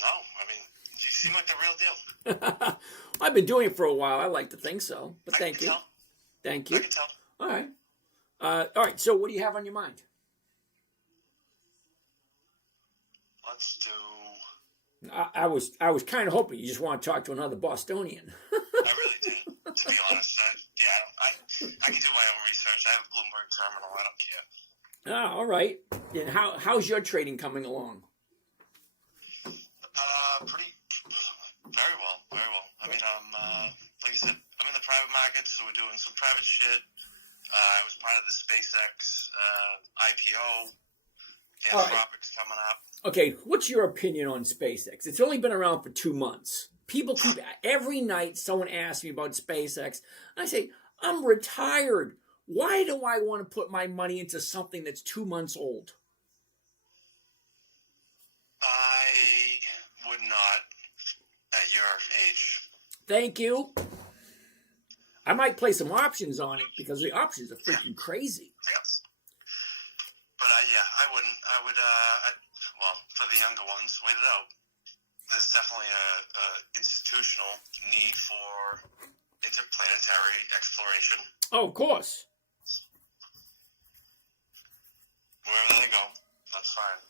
no, I mean, you seem like the real deal. I've been doing it for a while. I like to think so, but I thank can you. tell. Thank I you. can tell. All right. All right. So, what do you have on your mind? Let's do. I was kind of hoping you just want to talk to another Bostonian. I really did. To be honest, I can do my own research. I have a Bloomberg terminal. I don't care. All right. And how's your trading coming along? Very well, very well. I mean, like I said, I'm in the private markets, so we're doing some private shit. I was part of the SpaceX IPO. Anthropics coming up. Okay, what's your opinion on SpaceX? It's only been around for 2 months. People keep, every night someone asks me about SpaceX. I say, I'm retired. Why do I want to put my money into something that's 2 months old? I would not at your age. Thank you. I might play some options on it because the options are freaking crazy. Yes. But I wouldn't. I would, well, for the younger ones, wait it out. There's definitely a institutional need for interplanetary exploration. Oh, of course. Wherever they go, that's fine.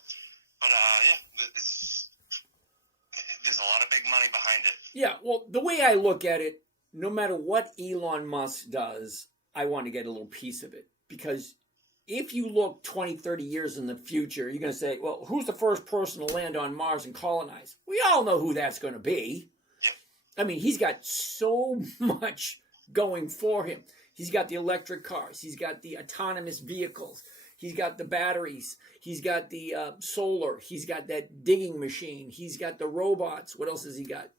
But there's a lot of big money behind it. Yeah, well, the way I look at it, no matter what Elon Musk does, I want to get a little piece of it. Because if you look 20, 30 years in the future, you're going to say, well, who's the first person to land on Mars and colonize? We all know who that's going to be. Yep. I mean, he's got so much going for him. He's got the electric cars. He's got the autonomous vehicles. He's got the batteries. He's got the solar. He's got that digging machine. He's got the robots. What else has he got?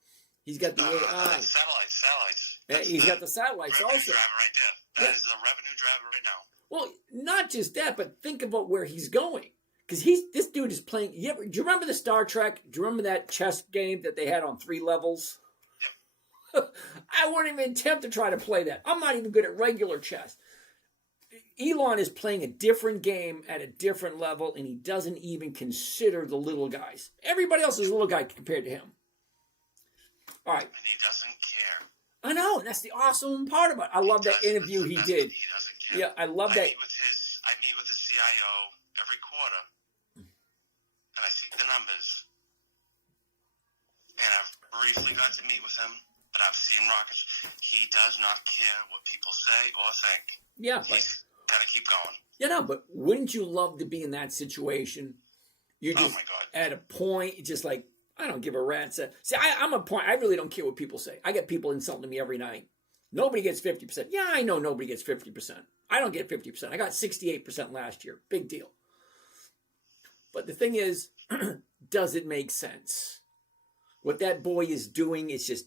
He's got the AI. Satellites. He's got the satellites revenue also. driver right there. That is the revenue driver right now. Well, not just that, but think about where he's going. Because this dude is playing. Do you remember the Star Trek? Do you remember that chess game that they had on 3 levels? Yep. I wouldn't even attempt to try to play that. I'm not even good at regular chess. Elon is playing a different game at a different level, and he doesn't even consider the little guys. Everybody else is a little guy compared to him. All right. And he doesn't care. I know. That's the awesome part about it. I love that interview he did. He doesn't care. Yeah, I love that. I meet with his CIO every quarter, and I see the numbers. And I've briefly got to meet with him, but I've seen rockets. He does not care what people say or think. Yeah, He's got to keep going. you know, but wouldn't you love to be in that situation? You're just my God. at a point, just like, I don't give a rat's ass. See, I'm a point, I really don't care what people say. I get people insulting me every night. Nobody gets 50%. Yeah, I know nobody gets 50%. I don't get 50%. I got 68% last year. Big deal. But the thing is, does it make sense? What that boy is doing is just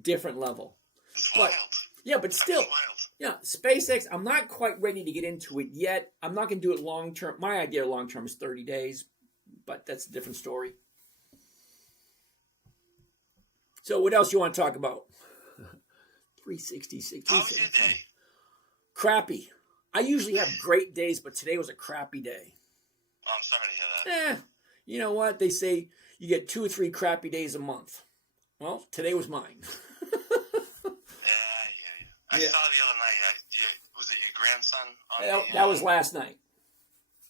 different level. It's But, wild. yeah, but still, It's wild. yeah, SpaceX, I'm not quite ready to get into it yet. I'm not going to do it long term. My idea of long term is 30 days, but that's a different story. So what else you want to talk about? 366. How was your day? Crappy. I usually have great days, but today was a crappy day. Oh, I'm sorry to hear that. You know what? They say you get 2 or 3 crappy days a month. Well, today was mine. I saw the other night. Was it your grandson? That was last night.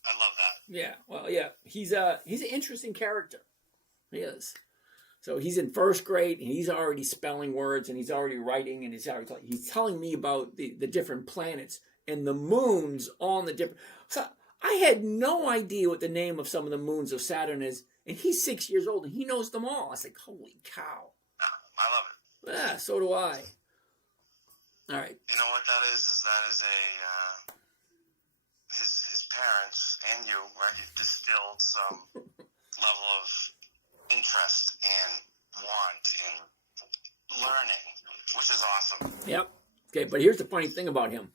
I love that. Yeah, well, yeah. He's an interesting character. He is. So he's in first grade, and he's already spelling words, and he's already writing, and he's telling me about the different planets and the moons on the different. So I had no idea what the name of some of the moons of Saturn is, and he's 6 years old, and he knows them all. I was like, holy cow. I love it. Yeah, so do I. All right. You know what that is? That is a his parents and you, right? You've distilled some level of interest and want in learning, which is awesome. Yep. Okay, but here's the funny thing about him.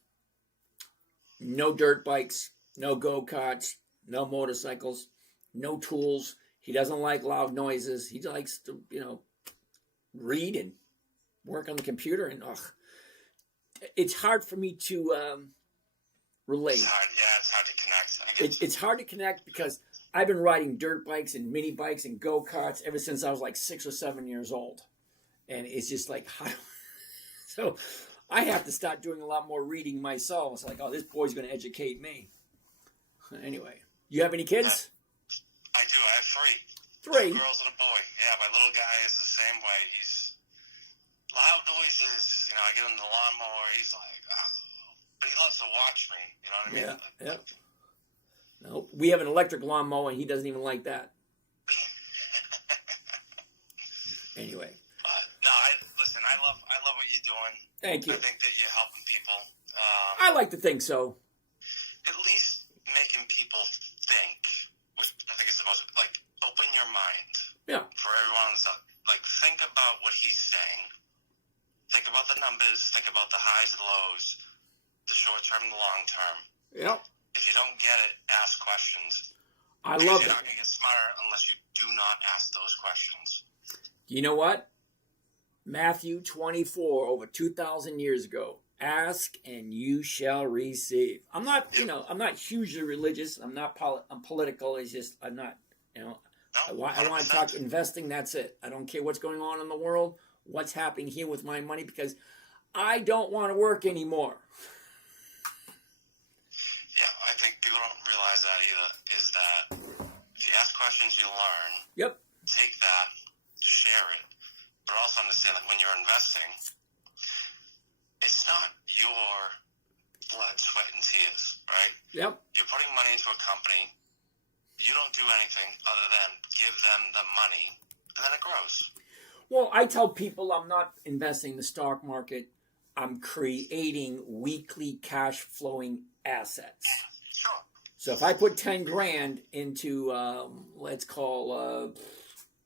No dirt bikes, no go-karts, no motorcycles, no tools. He doesn't like loud noises. He likes to, read and work on the computer. And it's hard for me to relate. It's hard to connect. It's hard to connect because I've been riding dirt bikes and mini bikes and go-karts ever since I was like 6 or 7 years old. And it's just like, so I have to start doing a lot more reading myself. It's like, oh, this boy's going to educate me. Anyway, you have any kids? I do. I have 3. 3? 2 girls and a boy. Yeah, my little guy is the same way. He's loud noises. I get him the lawnmower. He's like, but he loves to watch me. You know what I mean? Yeah. No, we have an electric lawnmower, and he doesn't even like that. Anyway. Listen, I love what you're doing. Thank you. I think that you're helping people. I like to think so. At least making people think, which I think is the most, open your mind. Yeah. For everyone, think about what he's saying. Think about the numbers. Think about the highs and lows, the short term and the long term. Yep. If you don't get it, ask questions. I love it. You're not going to get smarter unless you do not ask those questions. You know what? Matthew 24, over 2,000 years ago. Ask and you shall receive. I'm not hugely religious. I'm political. It's just, I'm not, I want to talk investing. That's it. I don't care what's going on in the world, what's happening here with my money, because I don't want to work anymore. Yeah, I think people don't realize that either, is that if you ask questions, you learn. Yep. Take that, share it, but also understand that when you're investing, it's not your blood, sweat, and tears, right? Yep. You're putting money into a company. You don't do anything other than give them the money, and then it grows. Well, I tell people I'm not investing in the stock market. I'm creating weekly cash flowing assets. Sure. So if I put 10 grand into, let's call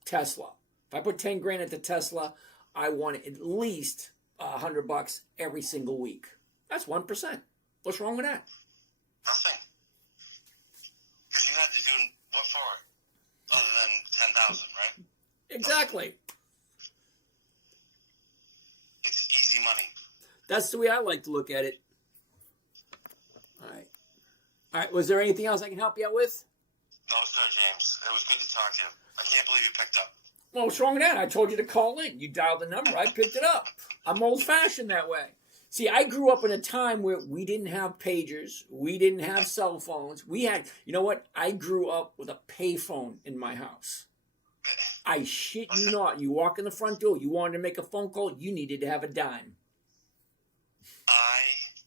Tesla. If I put 10 grand into Tesla, I want at least $100 every single week. That's 1%. What's wrong with that? Nothing. Because you had to do what for it, other than 10,000, right? Exactly. It's easy money. That's the way I like to look at it. All right. Was there anything else I can help you out with? No, sir, James. It was good to talk to you. I can't believe you picked up. Well, what's wrong with that? I told you to call in. You dialed the number. I picked it up. I'm old-fashioned that way. See, I grew up in a time where we didn't have pagers. We didn't have cell phones. We had, you know what? I grew up with a payphone in my house. I shit you not. You walk in the front door. You wanted to make a phone call. You needed to have a dime.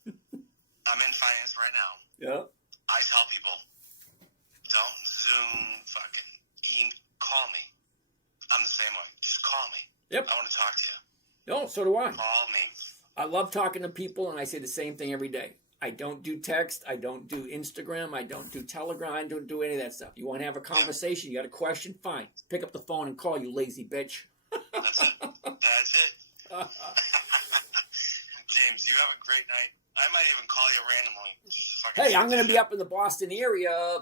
I'm in finance right now. Yeah. I tell people, don't Zoom, call me. I'm the same way. Just call me. Yep. I want to talk to you. No, so do I. Call me. I love talking to people, and I say the same thing every day. I don't do text. I don't do Instagram. I don't do Telegram. I don't do any of that stuff. You want to have a conversation? You got a question? Fine. Pick up the phone and call, you lazy bitch. That's it. That's it. James, you have a great night. I might even call you randomly. Hey, I'm going to be up in the Boston area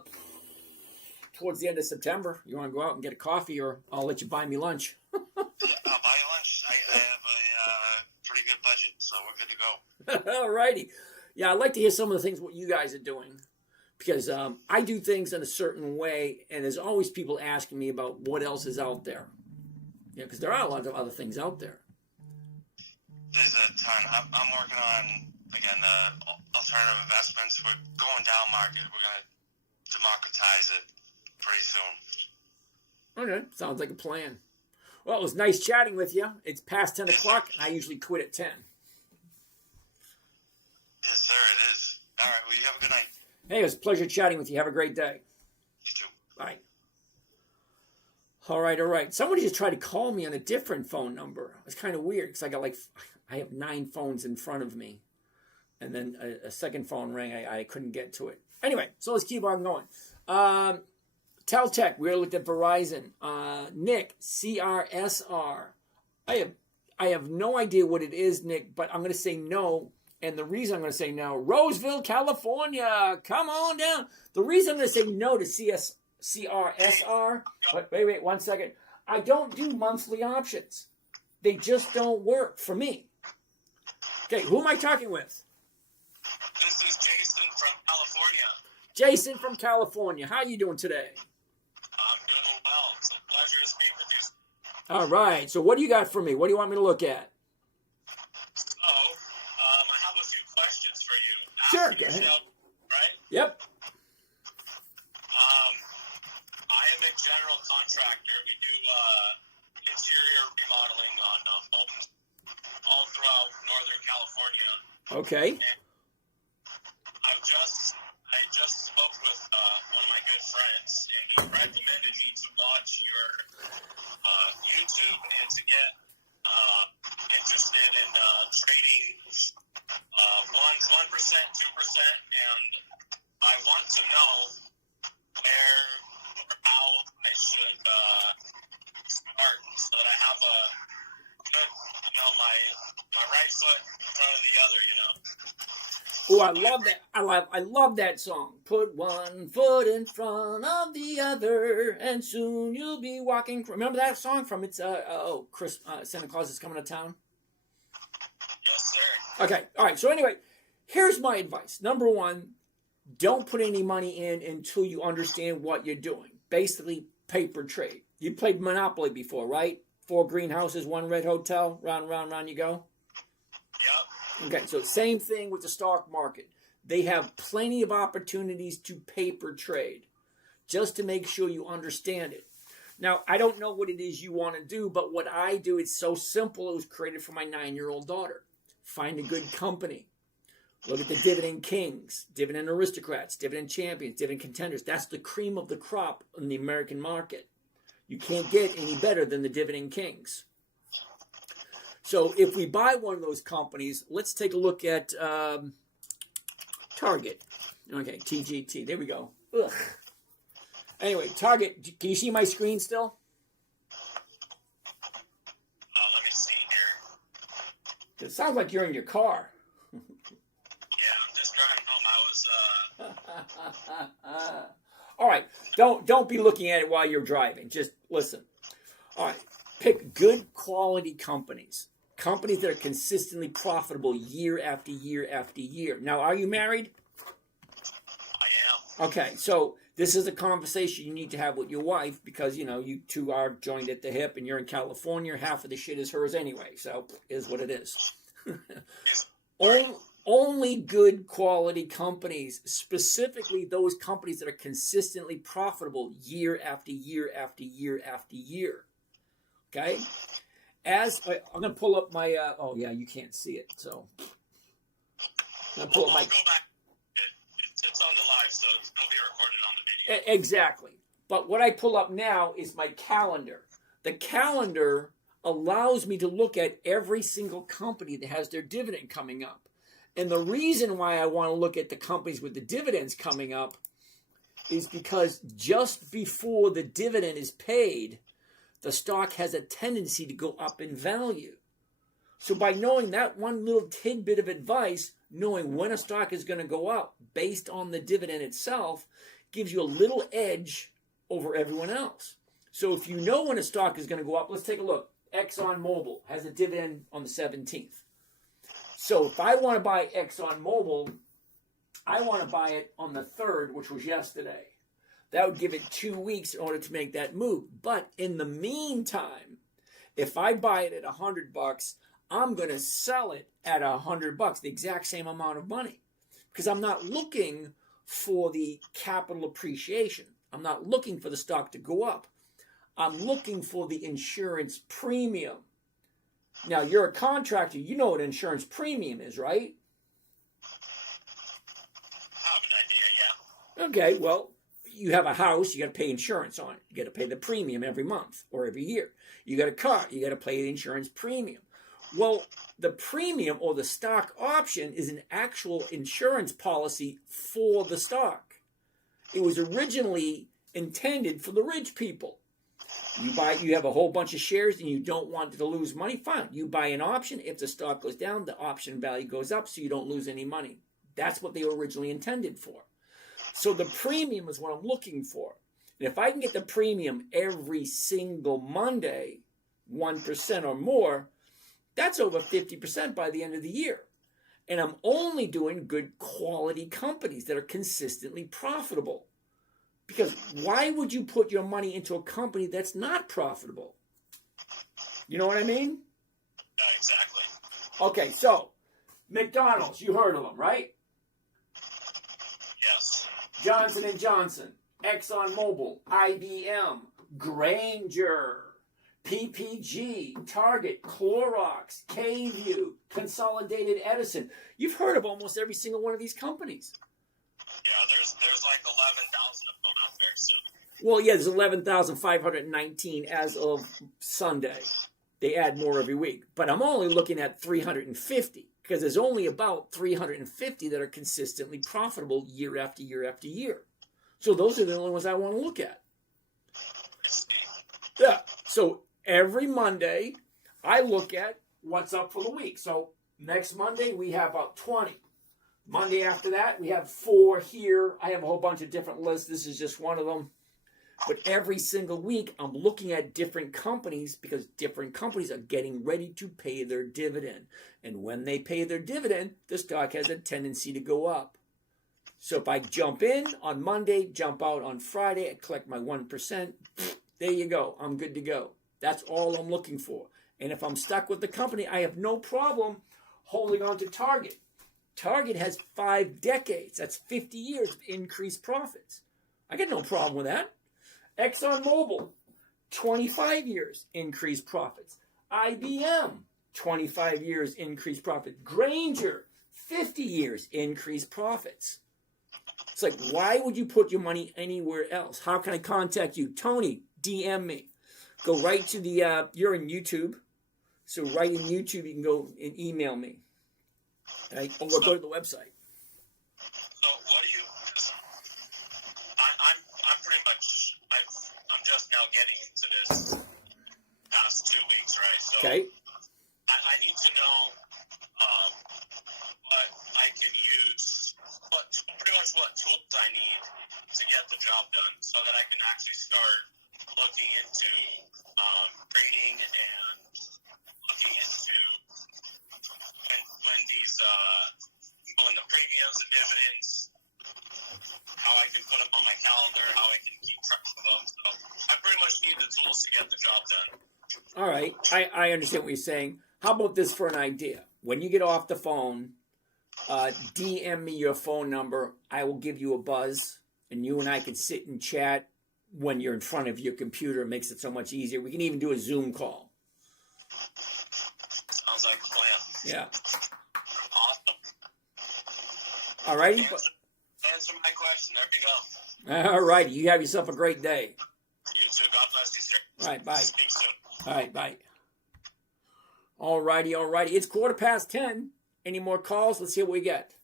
towards the end of September. You want to go out and get a coffee, or I'll let you buy me lunch? I'll buy you lunch. I have a pretty good budget, so we're good to go. All righty. Yeah, I'd like to hear some of the things what you guys are doing, because I do things in a certain way, and there's always people asking me about what else is out there. Yeah, because there are a lot of other things out there. There's a ton. I'm working on, again, alternative investments. We're going down market. We're going to democratize it pretty soon. Okay, sounds like a plan. Well, it was nice chatting with you. It's past 10 o'clock, and I usually quit at 10. Yes, sir, it is. All right, well, you have a good night. Hey, it was a pleasure chatting with you. Have a great day. You too. Bye. All right. Somebody just tried to call me on a different phone number. It's kind of weird because I have 9 phones in front of me. And then a second phone rang. I couldn't get to it. Anyway, so let's keep on going. Teltech, we looked at Verizon. Nick, CRSR. I have no idea what it is, Nick, but I'm going to say no. And the reason I'm going to say no, Roseville, California. Come on down. The reason I'm going to say no to CRSR. Wait, 1 second. I don't do monthly options. They just don't work for me. Okay, who am I talking with? This is Jason from California. Jason from California. How are you doing today? I'm doing well. It's a pleasure to speak with you. All right. So what do you got for me? What do you want me to look at? So, I have a few questions for you. Sure, go ahead. Right? Yep. I am a general contractor. We do interior remodeling on homes all throughout Northern California. Okay. And I just spoke with one of my good friends, and he recommended me to watch your YouTube and to get interested in trading 1%, 2%, and I want to know where or how I should start so that I have a good, my right foot in front of the other, Oh, I love that. I love that song. Put one foot in front of the other, and soon you'll be walking. Remember that song from Santa Claus is Coming to Town? Yes, sir. Okay, all right. So anyway, here's my advice. Number 1, don't put any money in until you understand what you're doing. Basically, paper trade. You played Monopoly before, right? 4 greenhouses, 1 red hotel. Round you go. Yep. Okay, so same thing with the stock market. They have plenty of opportunities to paper trade just to make sure you understand it. Now, I don't know what it is you want to do, but what I do, it's so simple. It was created for my 9-year-old daughter. Find a good company. Look at the Dividend Kings, Dividend Aristocrats, Dividend Champions, Dividend Contenders. That's the cream of the crop in the American market. You can't get any better than the Dividend Kings. So if we buy one of those companies, let's take a look at Target. Okay, TGT. There we go. Ugh. Anyway, Target. Can you see my screen still? Let me see here. It sounds like you're in your car. Yeah, I'm just driving home. All right. Don't be looking at it while you're driving. Just listen. All right. Pick good quality companies. Companies that are consistently profitable year after year after year. Now, are you married? I am. Okay, so this is a conversation you need to have with your wife because, you two are joined at the hip and you're in California. Half of the shit is hers anyway, so it is what it is. Only good quality companies, specifically those companies that are consistently profitable year after year after year after year. Okay? I'm going to pull up my, you can't see it, so. I'm going to pull up my. I'll go back. It's on the live, so it'll be recorded on the video. Exactly. But what I pull up now is my calendar. The calendar allows me to look at every single company that has their dividend coming up. And the reason why I want to look at the companies with the dividends coming up is because just before the dividend is paid, the stock has a tendency to go up in value. So by knowing that one little tidbit of advice, knowing when a stock is going to go up based on the dividend itself, gives you a little edge over everyone else. So if you know when a stock is going to go up, let's take a look. ExxonMobil has a dividend on the 17th. So if I want to buy ExxonMobil, I want to buy it on the 3rd, which was yesterday. That would give it 2 weeks in order to make that move. But in the meantime, if I buy it at $100, I'm going to sell it at $100, the exact same amount of money. Because I'm not looking for the capital appreciation. I'm not looking for the stock to go up. I'm looking for the insurance premium. Now, you're a contractor. You know what insurance premium is, right? I have an idea, yeah. Okay, well, you have a house, you got to pay insurance on it. You got to pay the premium every month or every year. You got a car, you got to pay the insurance premium. Well, the premium or the stock option is an actual insurance policy for the stock. It was originally intended for the rich people. You have a whole bunch of shares and you don't want to lose money, fine. You buy an option. If the stock goes down, the option value goes up so you don't lose any money. That's what they were originally intended for. So the premium is what I'm looking for. And if I can get the premium every single Monday, 1% or more, that's over 50% by the end of the year. And I'm only doing good quality companies that are consistently profitable. Because why would you put your money into a company that's not profitable? You know what I mean? Yeah, exactly. Okay, so McDonald's, you heard of them, right? Yes. Johnson & Johnson, ExxonMobil, IBM, Grainger, PPG, Target, Clorox, K-View, Consolidated Edison. You've heard of almost every single one of these companies. Yeah, there's like 11,000 of them out there. So. Well, yeah, there's 11,519 as of Sunday. They add more every week. But I'm only looking at 350 because there's only about 350 that are consistently profitable year after year after year. So those are the only ones I want to look at. Yeah. So every Monday, I look at what's up for the week. So next Monday, we have about 20. Monday after that, we have 4 here. I have a whole bunch of different lists. This is just one of them. But every single week, I'm looking at different companies because different companies are getting ready to pay their dividend. And when they pay their dividend, the stock has a tendency to go up. So if I jump in on Monday, jump out on Friday, I collect my 1%, there you go. I'm good to go. That's all I'm looking for. And if I'm stuck with the company, I have no problem holding on to Target. Target has 5 decades. That's 50 years of increased profits. I got no problem with that. ExxonMobil, 25 years increased profits. IBM, 25 years increased profit. Grainger, 50 years increased profits. It's like, why would you put your money anywhere else? How can I contact you? Tony, DM me. Go right to the, you're in YouTube. So right in YouTube, you can go and email me. Or go to the website. So what do you? I'm pretty much. I'm just now getting into this past 2 weeks, right? So Okay. I need to know what I can use, pretty much what tools I need to get the job done, so that I can actually start looking into trading and looking into when these when the premiums and dividends, how I can put them on my calendar, how I can keep track of them. So I pretty much need the tools to get the job done. All right. I understand what you're saying. How about this for an idea? When you get off the phone, DM me your phone number. I will give you a buzz, and you and I can sit and chat when you're in front of your computer. It makes it so much easier. We can even do a Zoom call. Sounds like a plan. Yeah. Awesome. All righty. Answer my question. There we go. All righty. You have yourself a great day. You too. God bless you, sir. All right. Bye. Speak soon. All right. Bye. All righty. It's 10:15. Any more calls? Let's see what we get.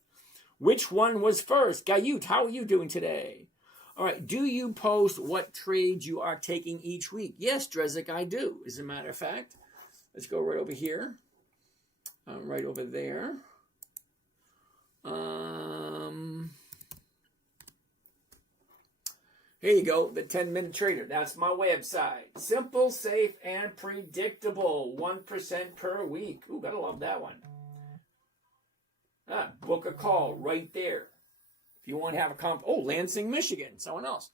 Which one was first? Gayut, how are you doing today? All right. Do you post what trades you are taking each week? Yes, Drezik, I do. As a matter of fact, let's go right over here. Right over there. Here you go, the 10-minute trader. That's my website. Simple, safe, and predictable. 1% per week. Ooh, gotta love that one. Book a call right there. If you want to have a Lansing, Michigan. Someone else.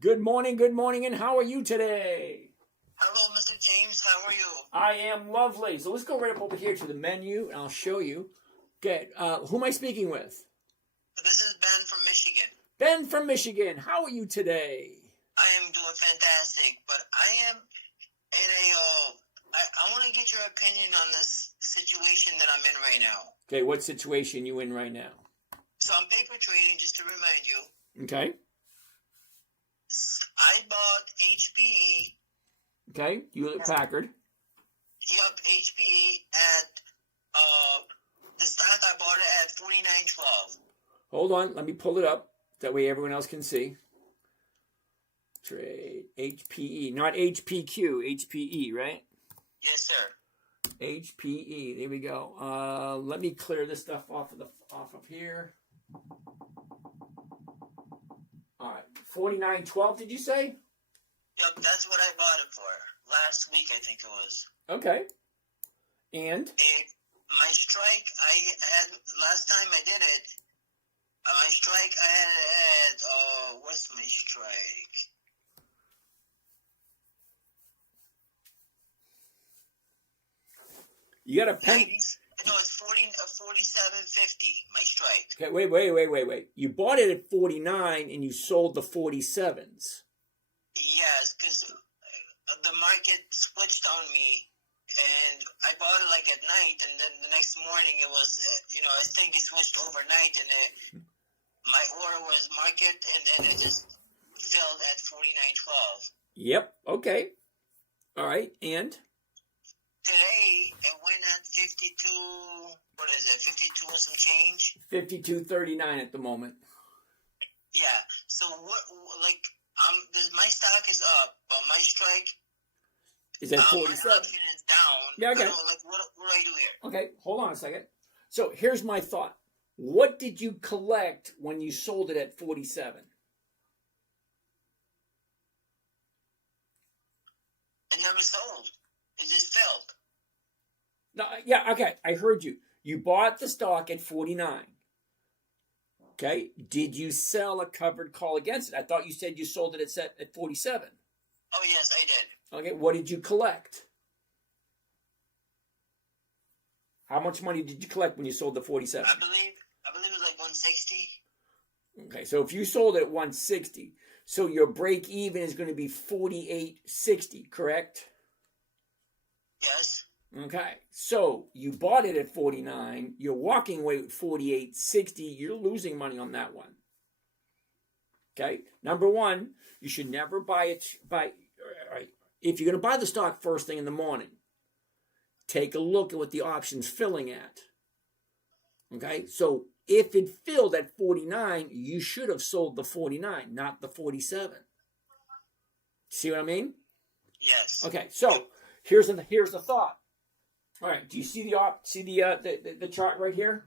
Good morning, and how are you today? Hello, Mr. James. How are you? I am lovely. So let's go right up over here to the menu, and I'll show you. Okay, who am I speaking with? This is Ben from Michigan. Ben from Michigan. How are you today? I am doing fantastic, but I am in I want to get your opinion on this situation that I'm in right now. Okay, what situation you in right now? So I'm paper trading, just to remind you. Okay. I bought HPE. Okay, Hewlett Packard. Yup, HPE at the stock I bought it at 49.12. Hold on, let me pull it up. That way everyone else can see. Trade HPE, not HPQ, HPE, right? Yes, sir. HPE. There we go. Let me clear this stuff off of here. All right, 49.12. Did you say? Yep, that's what I bought it for last week. I think it was. Okay. And my strike, I had last time I did it. My strike, I had it at what's my strike? you got a pen. No, it's 47.50. My strike. Okay, wait. You bought it at 49 and you sold the 47s. Yes, because the market switched on me, and I bought it like at night, and then the next morning it was, I think it switched overnight, and my order was market, and then it just filled at 49.12. Yep. Okay. All right. And Today it went at 52. What is it? 52 and some change. 52.39 at the moment. Yeah. So what? Like, my stock is up, but my strike Is at my 47. option is down. Yeah. Okay. Like, what do I do here? Okay. Hold on a second. So here's my thought. What did you collect when you sold it at 47? It never sold. It just filled. No, yeah, okay. I heard you. You bought the stock at 49. Okay. Did you sell a covered call against it? I thought you said you sold it at 47. Oh yes, I did. Okay. What did you collect? How much money did you collect when you sold the 47? I believe it was like 160. Okay. So if you sold it at 160, so your break even is going to be 48.60, correct? Yes. Okay, so you bought it at 49. You're walking away with 48.60. You're losing money on that one. Okay, number one, you should never buy it. If you're going to buy the stock first thing in the morning, take a look at what the option's filling at. Okay, so if it filled at 49, you should have sold the 49, not the 47. See what I mean? Yes. Okay, so here's the thought. All right. Do you see the chart right here?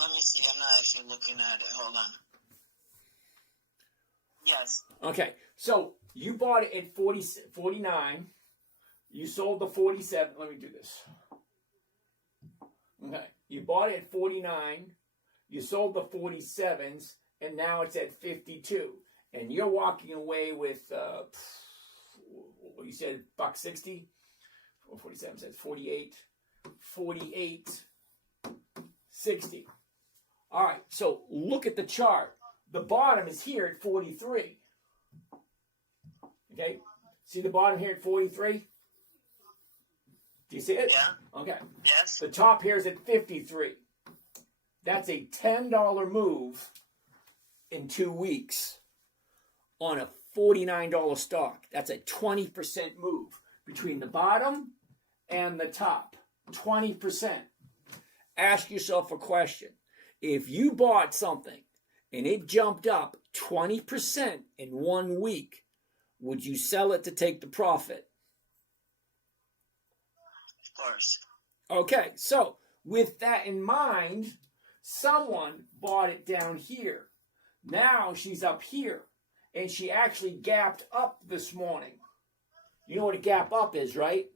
Let me see. I'm not actually looking at it. Hold on. Yes. Okay. So you bought it at 49. You sold the 47. Let me do this. Okay. You bought it at 49. You sold the 47s, and now it's at 52. And you're walking away with what you said, $1.60. 47 cents, 48, 60. All right, so look at the chart. The bottom is here at 43. Okay, see the bottom here at 43? Do you see it? Yeah. Okay. Yes. The top here is at 53. That's a $10 move in 2 weeks on a $49 stock. That's a 20% move between the bottom and the top. 20%. Ask yourself a question. If you bought something and it jumped up 20% in 1 week, would you sell it to take the profit? Of course. Okay, so with that in mind, someone bought it down here. Now she's up here, and she actually gapped up this morning. You know what a gap up is, right?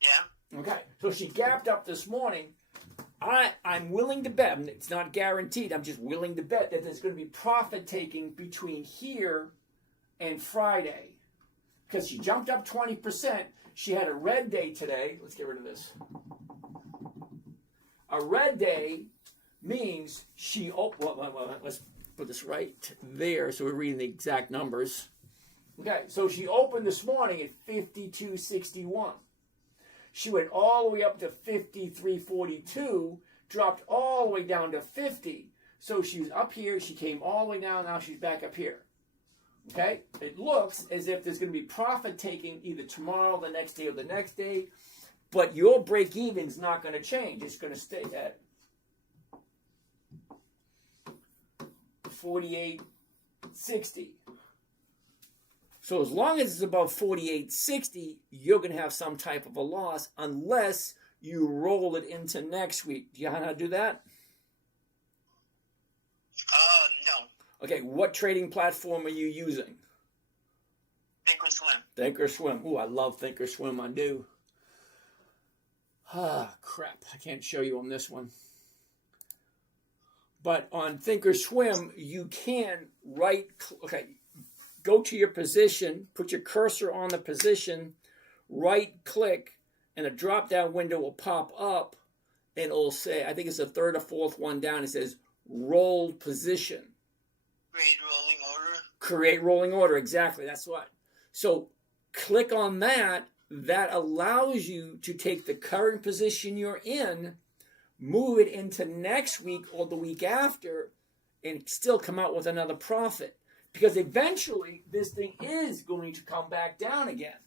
Yeah. Okay, so she gapped up this morning. I'm willing to bet, it's not guaranteed, I'm just willing to bet that there's going to be profit taking between here and Friday. Because she jumped up 20%. She had a red day today. Let's get rid of this. A red day means she... let's put this right there so we're reading the exact numbers. Okay, so she opened this morning at 52.61. She went all the way up to 53.42, dropped all the way down to 50. So she's up here, she came all the way down, now she's back up here. Okay? It looks as if there's going to be profit taking either tomorrow, the next day, or the next day. But your break-even's not going to change. It's going to stay at 48.60. So as long as it's above 48.60, you're going to have some type of a loss unless you roll it into next week. Do you know how to do that? No. Okay, what trading platform are you using? Thinkorswim. Thinkorswim. Ooh, I love Thinkorswim. I do. Ah, crap. I can't show you on this one. But on Thinkorswim, you can go to your position, put your cursor on the position, right-click, and a drop-down window will pop up, and it'll say, I think it's the third or fourth one down, it says, roll position. Create rolling order. Create rolling order, exactly, that's what. So click on that. That allows you to take the current position you're in, move it into next week or the week after, and still come out with another profit. Because eventually, this thing is going to come back down again.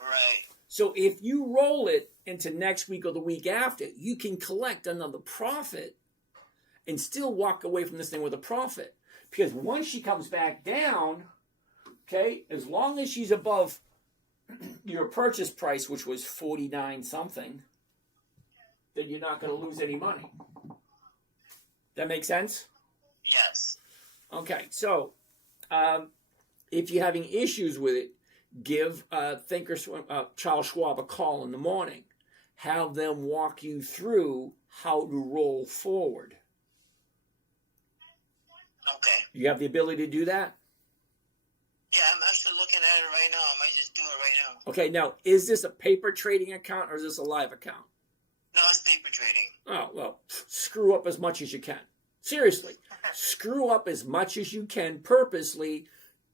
Right. So if you roll it into next week or the week after, you can collect another profit and still walk away from this thing with a profit. Because once she comes back down, okay, as long as she's above your purchase price, which was 49 something, then you're not going to lose any money. That make sense? Yes. Okay, so if you're having issues with it, give Charles Schwab a call in the morning. Have them walk you through how to roll forward. Okay. You have the ability to do that? Yeah, I'm actually looking at it right now. I might just do it right now. Okay, now, is this a paper trading account or is this a live account? No, it's paper trading. Oh, well, screw up as much as you can. Seriously, screw up as much as you can purposely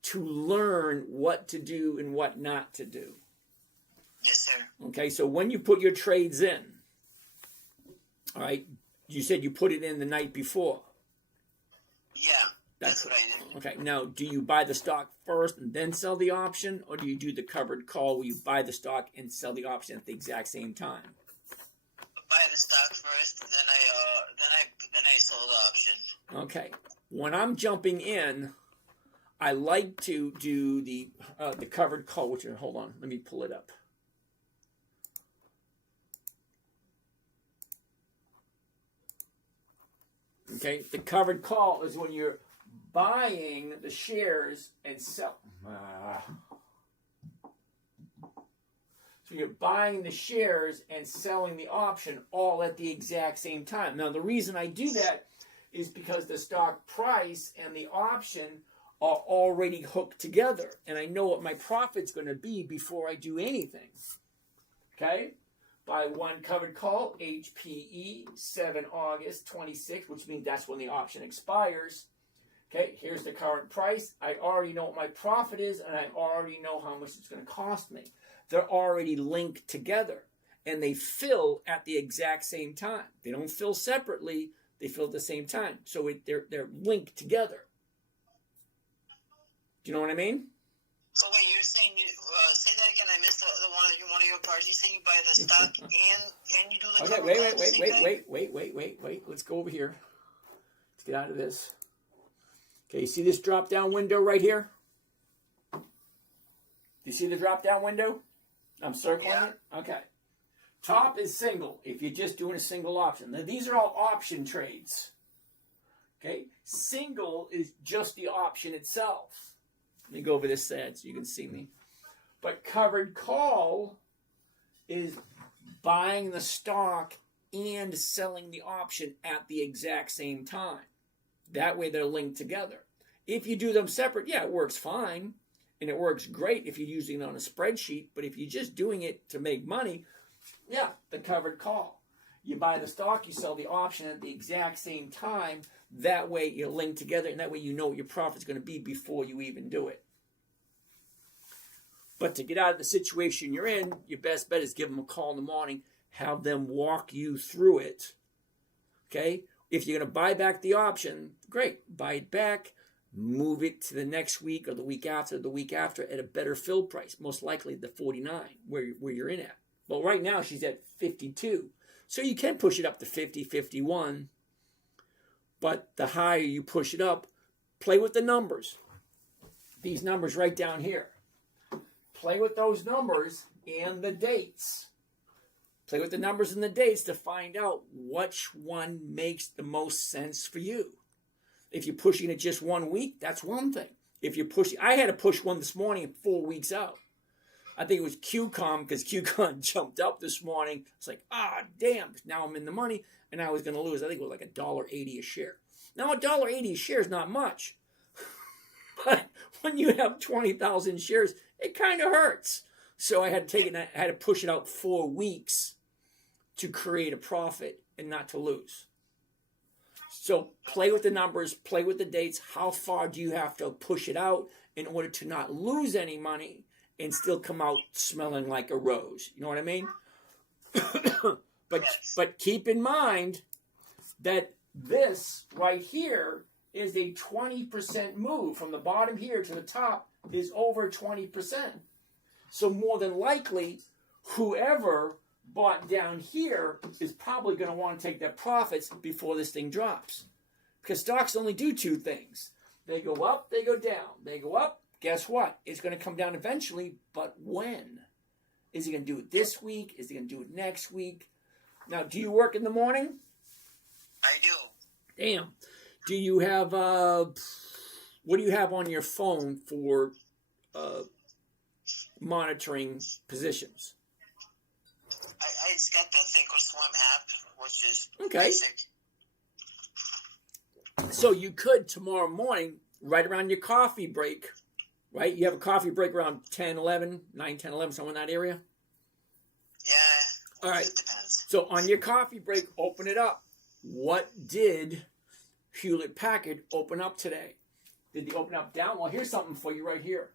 to learn what to do and what not to do. Yes, sir. Okay, so when you put your trades in, all right, you said you put it in the night before. Yeah, that's what I did. Okay, now, do you buy the stock first and then sell the option, or do you do the covered call where you buy the stock and sell the option at the exact same time? Buy the stock first, then I sold the option. Okay, when I'm jumping in, I like to do the covered call. Which, hold on, let me pull it up. Okay, the covered call is when you're buying the shares and sell. So you're buying the shares and selling the option all at the exact same time. Now, the reason I do that is because the stock price and the option are already hooked together. And I know what my profit's going to be before I do anything. Okay? Buy one covered call, HPE, 7 August 26, which means that's when the option expires. Okay, here's the current price. I already know what my profit is, and I already know how much it's going to cost me. They're already linked together, and they fill at the exact same time. They don't fill separately. They fill at the same time. So they're linked together. Do you know what I mean? So wait, you're saying say that again? I missed one of your parts. You saying you buy the stock and you do the okay, wait. Let's go over here. Let's get out of this. Okay, you see this drop-down window right here? Do you see the drop-down window? I'm circling it? Okay. Top is single, if you're just doing a single option. Now, these are all option trades. Okay? Single is just the option itself. Let me go over this side so you can see me. But covered call is buying the stock and selling the option at the exact same time. That way they're linked together. If you do them separate, yeah, it works fine. And it works great if you're using it on a spreadsheet. But if you're just doing it to make money, yeah, the covered call. You buy the stock, you sell the option at the exact same time. That way you're linked together, and that way you know what your profit's going to be before you even do it. But to get out of the situation you're in, your best bet is give them a call in the morning, have them walk you through it. Okay? If you're going to buy back the option, great, buy it back. move it to the next week or the week after at a better fill price, most likely the 49 where you're in at. Well, right now she's at 52. So you can push it up to 50, 51. But the higher you push it up, play with the numbers. These numbers right down here. Play with those numbers and the dates. Play with the numbers and the dates to find out which one makes the most sense for you. If you're pushing it just 1 week, that's one thing. If you're pushing, I had to push one this morning 4 weeks out. I think it was QCOM because QCOM jumped up this morning. It's like, damn, now I'm in the money and I was going to lose. I think it was like $1.80 a share. Now $1.80 a share is not much. But when you have 20,000 shares, it kind of hurts. So I had to push it out 4 weeks to create a profit and not to lose. So play with the numbers, play with the dates. How far do you have to push it out in order to not lose any money and still come out smelling like a rose? You know what I mean? But keep in mind that this right here is a 20% move. From the bottom here to the top is over 20%. So more than likely, whoever bought down here is probably going to want to take their profits before this thing drops. Because stocks only do two things. They go up, they go down. They go up, guess what? It's going to come down eventually, but when? Is he going to do it this week? Is he going to do it next week? Now, do you work in the morning? I do. Damn. Do you have, what do you have on your phone for monitoring positions? I just got the Thinkorswim app, which is okay. Basic. So you could tomorrow morning, right around your coffee break, right? You have a coffee break around 10, 11, 9, 10, 11, somewhere in that area? Yeah. All right. It depends. So on your coffee break, open it up. What did Hewlett-Packard open up today? Did they open up down? Well, here's something for you right here.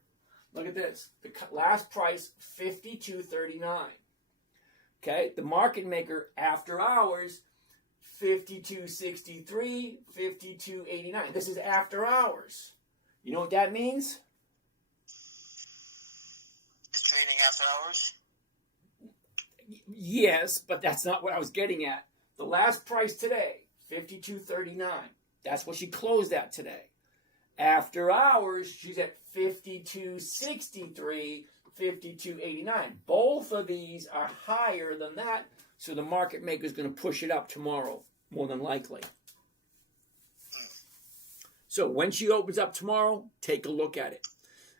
Look at this. The last price, $52.39. Okay, the market maker after hours, $52.63, $52.89. This is after hours. You know what that means? It's trading after hours? Yes, but that's not what I was getting at. The last price today, $52.39. That's what she closed at today. After hours, she's at $52.63. $52.89. Both of these are higher than that, so the market maker is going to push it up tomorrow, more than likely. So when she opens up tomorrow, take a look at it.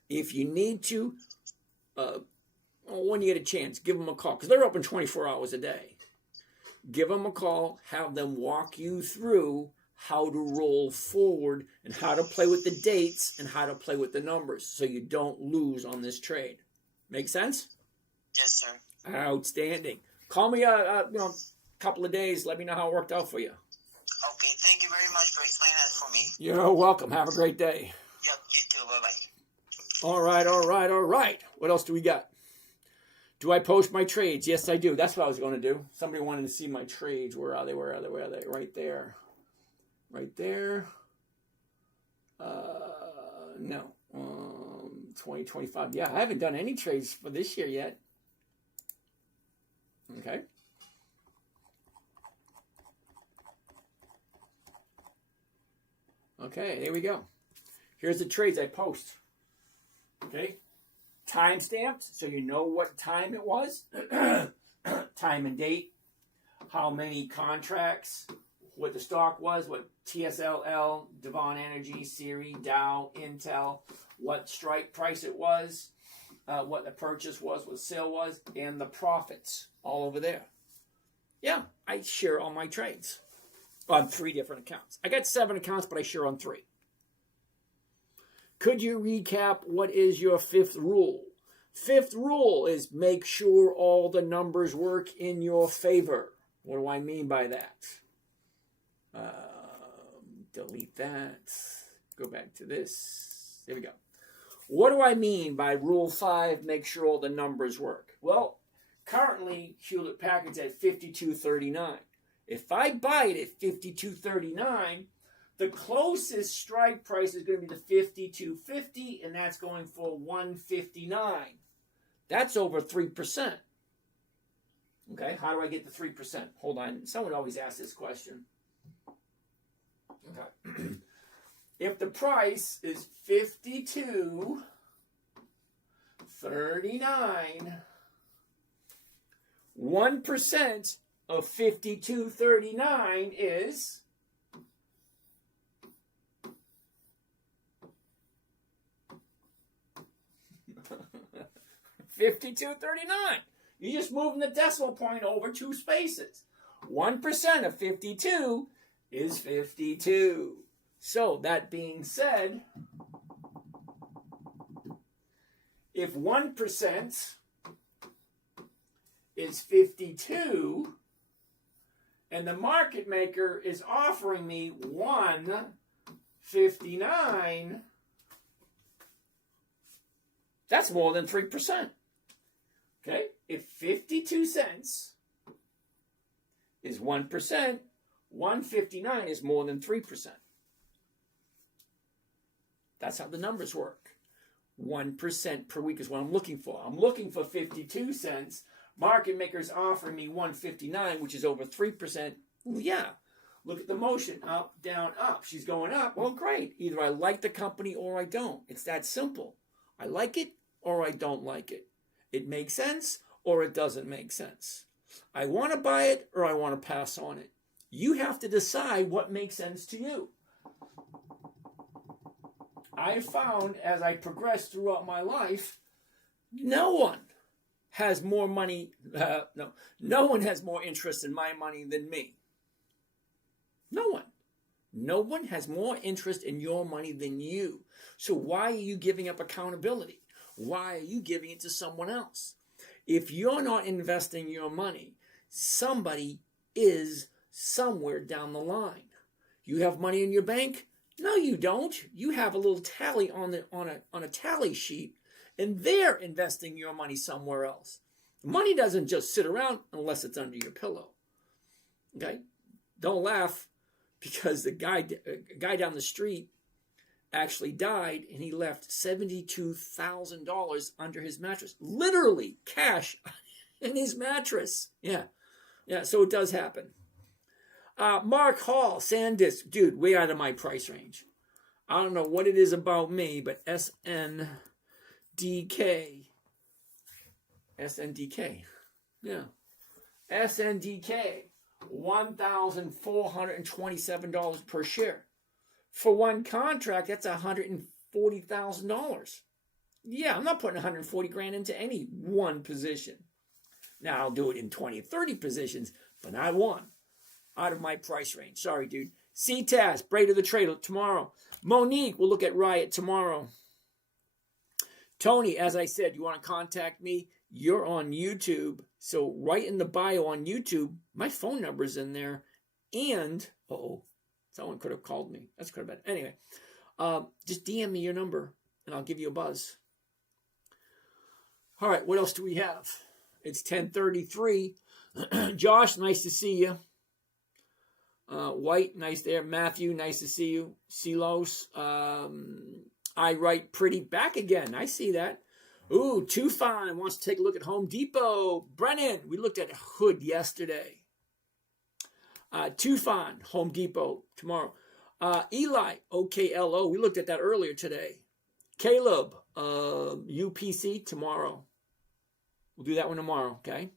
If you need to, when you get a chance, give them a call, because they're open 24 hours a day. Give them a call, have them walk you through how to roll forward and how to play with the dates and how to play with the numbers so you don't lose on this trade. Make sense? Yes, sir. Outstanding. Call me a couple of days. Let me know how it worked out for you. Okay, thank you very much for explaining that for me. You're welcome. Have a great day. Yep, you too. Bye-bye. All right. What else do we got? Do I post my trades? Yes, I do. That's what I was going to do. Somebody wanted to see my trades. Where are they? Right there. Right there. No. 2025. Yeah, I haven't done any trades for this year yet. Okay. Okay, there we go. Here's the trades I post. Okay. Time stamped, so you know what time it was. Time and date. How many contracts. What the stock was. What TSLL, Devon Energy, Siri, Dow, Intel. What strike price it was. What the purchase was. What the sale was. And the profits. All over there. Yeah, I share all my trades. On 3 different accounts. I got 7 accounts, but I share on 3. Could you recap what is your 5th rule? 5th rule is make sure all the numbers work in your favor. What do I mean by that? Delete that. Go back to this. There we go. What do I mean by rule 5, make sure all the numbers work? Well, currently, Hewlett-Packard's at $52.39. If I buy it at $52.39, The closest strike price is going to be the 52.50, and that's going for 159. That's over 3%. Okay, how do I get the 3%? Hold on. Someone always asks this question. Okay. If the price is 52.39, 1% of 52.39 is 52.39. You're just moving the decimal point over 2 spaces. 1% of 52 is 52. So, that being said, if 1% is 52, and the market maker is offering me 159, that's more than 3%. Okay? If 52 cents is 1%, 159 is more than 3%. That's how the numbers work. 1% per week is what I'm looking for. I'm looking for 52 cents. Market maker's offering me 159, which is over 3%. Well, yeah. Look at the motion. Up, down, up. She's going up. Well, great. Either I like the company or I don't. It's that simple. I like it or I don't like it. It makes sense or it doesn't make sense. I want to buy it or I want to pass on it. You have to decide what makes sense to you. I found as I progressed throughout my life, no one has more money, no one has more interest in my money than me. No one. No one has more interest in your money than you. So why are you giving up accountability? Why are you giving it to someone else? If you're not investing your money, somebody is somewhere down the line. You have money in your bank? No, you don't. You have a little tally on a tally sheet, and they're investing your money somewhere else. Money doesn't just sit around unless it's under your pillow. Okay? Don't laugh because the guy down the street actually died and he left $72,000 under his mattress. Literally cash in his mattress. Yeah, so it does happen. Mark Hall, SanDisk, dude, way out of my price range. I don't know what it is about me, but SNDK, yeah, SNDK, $1,427 per share. For one contract, that's $140,000. Yeah, I'm not putting 140 grand into any one position. Now, I'll do it in 20, 30 positions, but not one. Out of my price range. Sorry, dude. CTAS, Braid of the Trade tomorrow. Monique, we'll look at Riot tomorrow. Tony, as I said, you want to contact me? You're on YouTube. So right in the bio on YouTube, my phone number's in there. And, someone could have called me. That's could have been. Anyway, just DM me your number and I'll give you a buzz. All right, what else do we have? It's 10:33. Josh, nice to see you. White, nice there. Matthew, nice to see you. Silos, I write pretty back again. I see that. Ooh, Tufan wants to take a look at Home Depot. Brennan, we looked at Hood yesterday. Tufan, Home Depot tomorrow. Eli, OKLO, we looked at that earlier today. Caleb, UPC tomorrow. We'll do that one tomorrow, okay?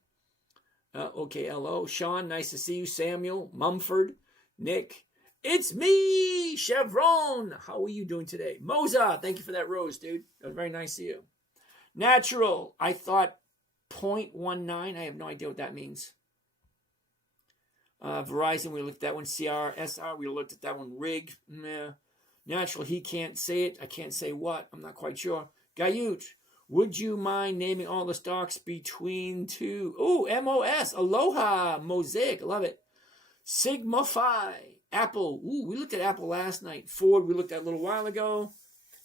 OKLO. Sean, nice to see you. Samuel, Mumford, Nick. It's me, Chevron. How are you doing today? Moza, thank you for that rose, dude. That was very nice of you. Natural, I thought 0.19. I have no idea what that means. Verizon, we looked at that one. CRSR, we looked at that one. Rig, meh. Natural, he can't say it. I can't say what. I'm not quite sure. Gayut, would you mind naming all the stocks between two? Ooh, MOS, Aloha, Mosaic, I love it. Sigma Phi, Apple. Ooh, we looked at Apple last night. Ford, we looked at a little while ago.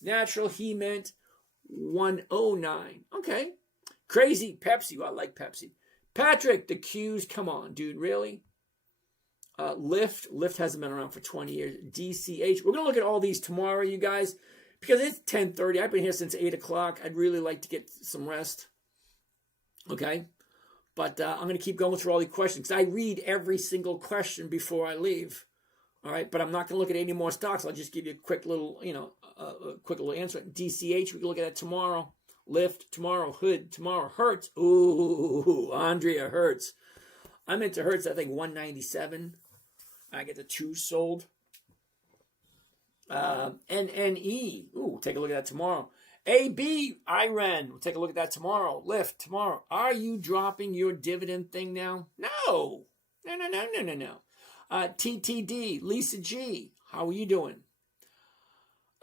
Natural, he meant 109. Okay. Crazy, Pepsi. Well, I like Pepsi. Patrick, the Qs, come on, dude, really? Lyft hasn't been around for 20 years. DCH. We're going to look at all these tomorrow, you guys, because it's 10:30. I've been here since 8 o'clock. I'd really like to get some rest. Okay? But I'm going to keep going through all these questions because I read every single question before I leave. All right? But I'm not going to look at any more stocks. I'll just give you a quick little, a quick little answer. DCH, we can look at that tomorrow. Lyft tomorrow. Hood tomorrow. Hertz. Ooh, Andrea Hertz. I'm into Hertz, I think 197. I get the 2 sold. NNE. Ooh, take a look at that tomorrow. AB, IREN. We'll take a look at that tomorrow. Lyft tomorrow. Are you dropping your dividend thing now? No. No. TTD, Lisa G. How are you doing?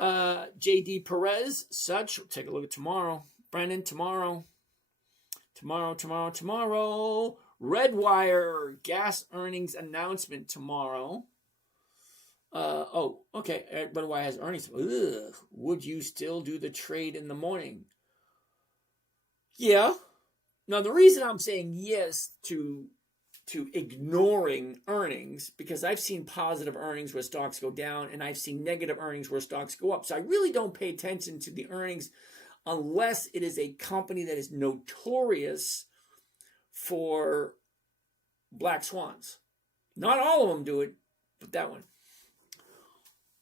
JD Perez, such. We'll take a look at tomorrow. Brennan, tomorrow. Tomorrow. Redwire, gas earnings announcement tomorrow. Okay. Redwire has earnings. Ugh. Would you still do the trade in the morning? Yeah. Now, the reason I'm saying yes to ignoring earnings, because I've seen positive earnings where stocks go down, and I've seen negative earnings where stocks go up. So I really don't pay attention to the earnings unless it is a company that is notorious for black swans. Not all of them do it, but that one.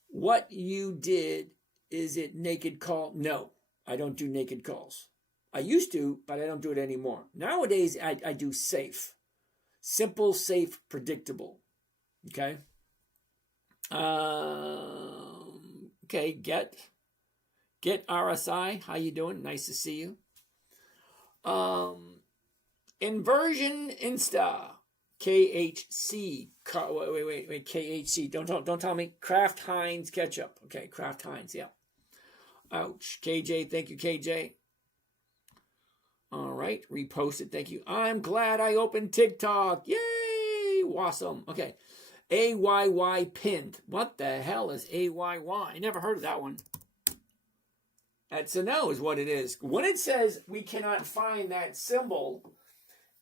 What you did, is it naked call? No, I don't do naked calls. I used to, but I don't do it anymore. Nowadays, I do safe. Simple, safe, predictable. Okay? Okay, get RSI. How you doing? Nice to see you. Inversion Insta. KHC. Wait. KHC. Don't tell me. Kraft Heinz ketchup. Okay, Kraft Heinz. Yeah. Ouch. KJ. Thank you, KJ. All right. Repost it. Thank you. I'm glad I opened TikTok. Yay. Awesome. Okay. AYY pinned. What the hell is AYY? I never heard of that one. That's a no is what it is. When it says we cannot find that symbol,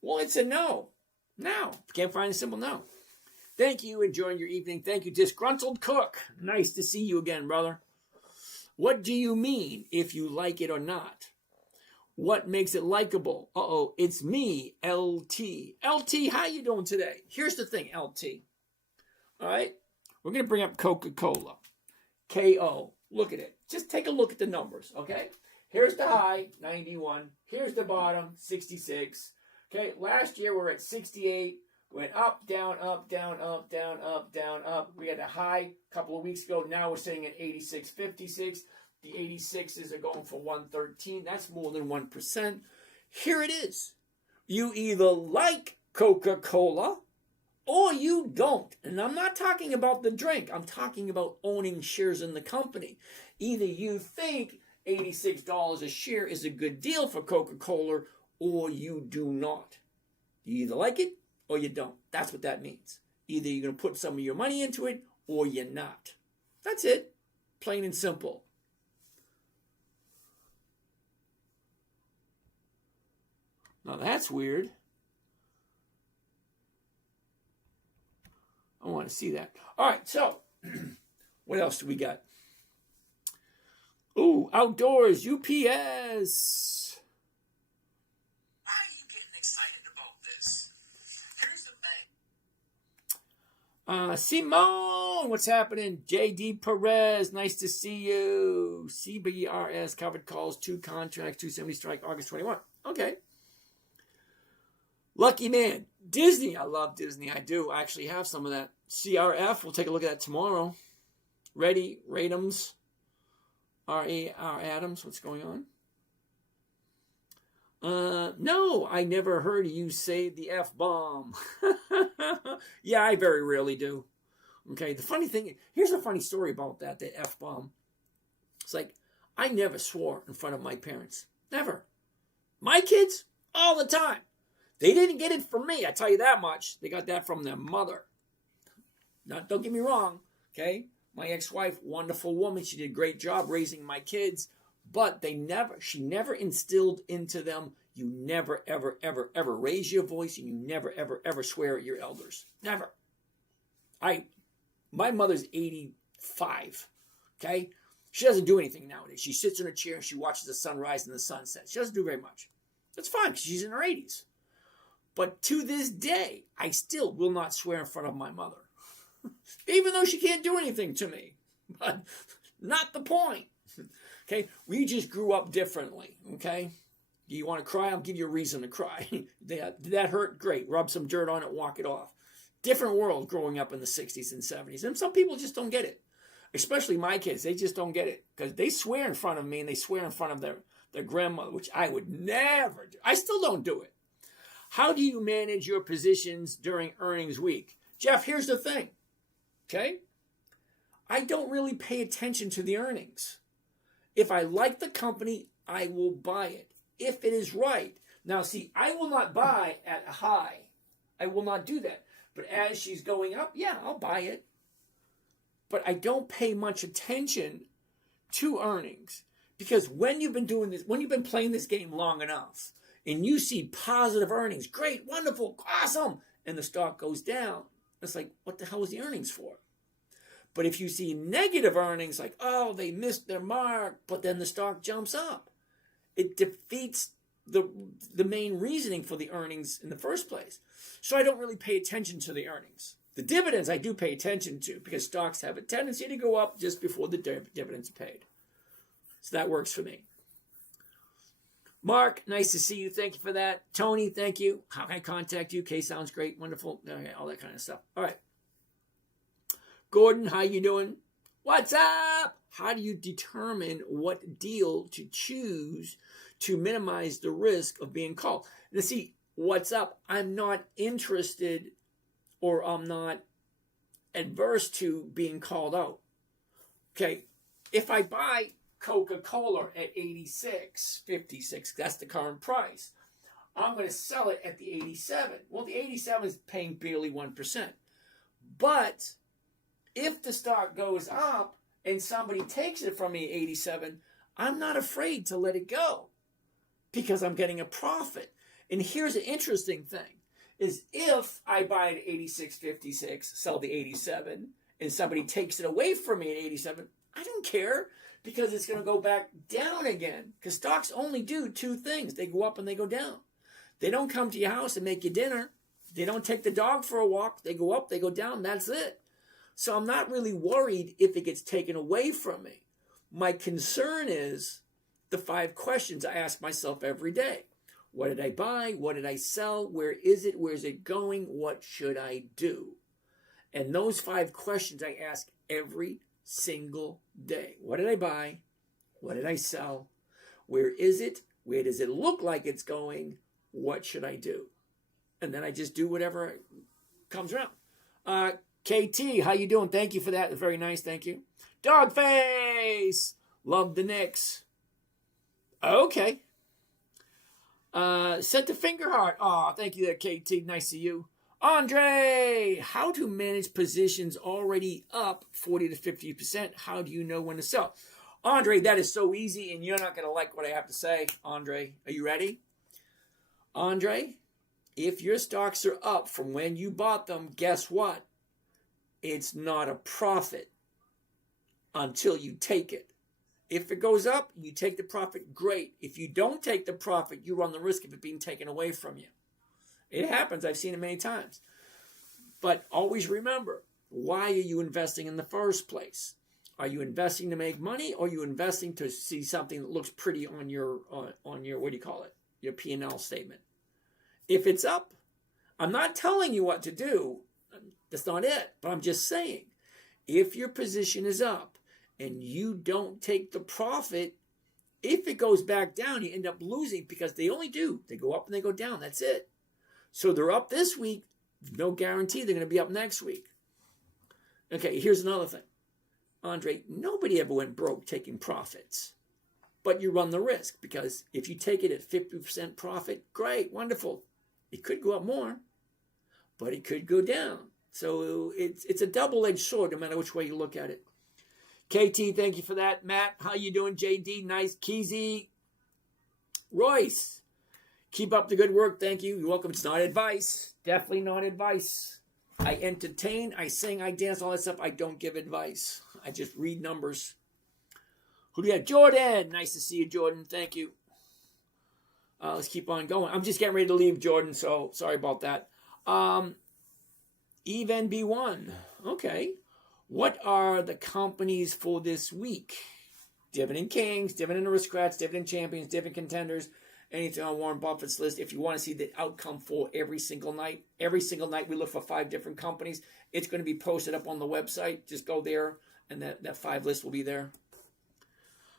well, it's a no. No. If you can't find a symbol, no. Thank you. Enjoying your evening. Thank you, Disgruntled Cook. Nice to see you again, brother. What do you mean if you like it or not? What makes it likable? Uh-oh, it's me, LT. LT, how you doing today? Here's the thing, LT. All right? We're going to bring up Coca-Cola. KO. Look at it. Just take a look at the numbers, okay? Here's the high, 91. Here's the bottom, 66. Okay, last year we're at 68. Went up, down, up, down, up, down, up, down, up. We had a high a couple of weeks ago. Now we're sitting at 86.56. The 86s are going for 113. That's more than 1%. Here it is. You either like Coca-Cola or you don't. And I'm not talking about the drink. I'm talking about owning shares in the company. Either you think $86 a share is a good deal for Coca-Cola or you do not. You either like it or you don't. That's what that means. Either you're going to put some of your money into it or you're not. That's it. Plain and simple. Now that's weird. I want to see that. All right, so what else do we got? Ooh, outdoors, UPS. Why are you getting excited about this? Here's the thing. Simone, what's happening? JD Perez, nice to see you. CBRS covered calls, 2 contracts, 270 strike, August 21. Okay. Lucky man. Disney. I love Disney. I do. I actually have some of that. CRF. We'll take a look at that tomorrow. Ready. Radums. R Adams. What's going on? No, I never heard you say the F-bomb. Yeah, I very rarely do. Okay, the funny thing, here's a funny story about that, the F-bomb. It's like, I never swore in front of my parents. Never. My kids, all the time. They didn't get it from me, I tell you that much. They got that from their mother. Now, don't get me wrong, okay? My ex-wife, wonderful woman. She did a great job raising my kids. But she never instilled into them, you never, ever, ever, ever raise your voice, and you never, ever, ever swear at your elders. Never. My mother's 85, okay? She doesn't do anything nowadays. She sits in a chair and she watches the sunrise and the sunset. She doesn't do very much. That's fine because she's in her 80s. But to this day, I still will not swear in front of my mother. Even though she can't do anything to me. But not the point. Okay? We just grew up differently. Okay? Do you want to cry? I'll give you a reason to cry. Did that hurt? Great. Rub some dirt on it, walk it off. Different world growing up in the 60s and 70s. And some people just don't get it. Especially my kids. They just don't get it. Because they swear in front of me and they swear in front of their grandmother, which I would never do. I still don't do it. How do you manage your positions during earnings week? Jeff, here's the thing. Okay? I don't really pay attention to the earnings. If I like the company, I will buy it. If it is right. Now, see, I will not buy at a high. I will not do that. But as she's going up, yeah, I'll buy it. But I don't pay much attention to earnings. Because when you've been doing this, when you've been playing this game long enough, and you see positive earnings, great, wonderful, awesome, and the stock goes down, it's like, what the hell was the earnings for? But if you see negative earnings, like, oh, they missed their mark, but then the stock jumps up, it defeats the main reasoning for the earnings in the first place. So I don't really pay attention to the earnings. The dividends I do pay attention to because stocks have a tendency to go up just before the dividends are paid. So that works for me. Mark, nice to see you. Thank you for that. Tony, thank you. How can I contact you? Kay sounds great. Wonderful. Okay, all that kind of stuff. All right. Gordon, how you doing? What's up? How do you determine what deal to choose to minimize the risk of being called? Now, see, what's up? I'm not interested or I'm not adverse to being called out. Okay, if I buy Coca-Cola at 86.56, that's the current price, I'm going to sell it at the 87. Well, the 87 is paying barely 1%. But if the stock goes up and somebody takes it from me at 87, I'm not afraid to let it go because I'm getting a profit. And here's an interesting thing, is if I buy it at 86.56, sell the 87, and somebody takes it away from me at 87, I don't care because it's going to go back down again. Because stocks only do two things. They go up and they go down. They don't come to your house and make you dinner. They don't take the dog for a walk. They go up, they go down, that's it. So I'm not really worried if it gets taken away from me. My concern is the 5 questions I ask myself every day. What did I buy? What did I sell? Where is it? Where's it going? What should I do? And those 5 questions I ask every single day. What did I buy? What did I sell? Where is it? Where does it look like it's going? What should I do? And then I just do whatever comes around. KT, how you doing? Thank you for that. Very nice. Thank you. Dogface. Love the Knicks. Okay. Set the finger heart. Oh, thank you there, KT. Nice to see you. Andre, how to manage positions already up 40 to 50%. How do you know when to sell? Andre, that is so easy, and you're not going to like what I have to say. Andre, are you ready? Andre, if your stocks are up from when you bought them, guess what? It's not a profit until you take it. If it goes up, you take the profit, great. If you don't take the profit, you run the risk of it being taken away from you. It happens. I've seen it many times. But always remember, why are you investing in the first place? Are you investing to make money, or are you investing to see something that looks pretty on your what do you call it? Your P&L statement. If it's up, I'm not telling you what to do. That's not it. But I'm just saying, if your position is up and you don't take the profit, if it goes back down, you end up losing because they only do. They go up and they go down. That's it. So they're up this week. No guarantee they're going to be up next week. Okay, here's another thing. Andre, nobody ever went broke taking profits. But you run the risk because if you take it at 50% profit, great, wonderful. It could go up more, but it could go down. So it's a double-edged sword no matter which way you look at it. KT, thank you for that. Matt, how you doing? JD, nice. Keezy. Royce, keep up the good work. Thank you. You're welcome. It's not advice. Definitely not advice. I entertain, I sing, I dance, all that stuff. I don't give advice. I just read numbers. Who do you have? Jordan. Nice to see you, Jordan. Thank you. Let's keep on going. I'm just getting ready to leave, Jordan, so sorry about that. Even B1. Okay. What are the companies for this week? Dividend Kings, Dividend Aristocrats, Dividend Champions, Dividend Contenders, anything on Warren Buffett's list. If you want to see the outcome for every single night we look for 5 different companies. It's going to be posted up on the website. Just go there, and that 5 list will be there.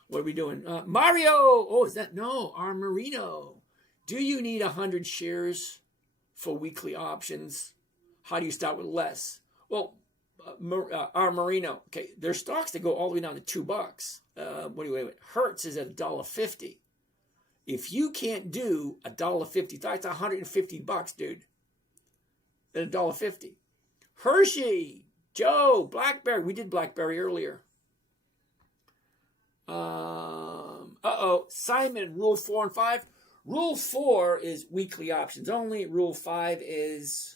What are we doing? Mario! Oh, is that? No, our Marino. Do you need 100 shares for weekly options? How do you start with less? Well, our Marino, okay, there's stocks that go all the way down to $2. Wait. Hertz is at $1.50. If you can't do $1.50, that's $150, dude. At $1.50. Hershey, Joe, BlackBerry. We did BlackBerry earlier. Simon, Rule 4 and 5. Rule 4 is weekly options only. Rule 5 is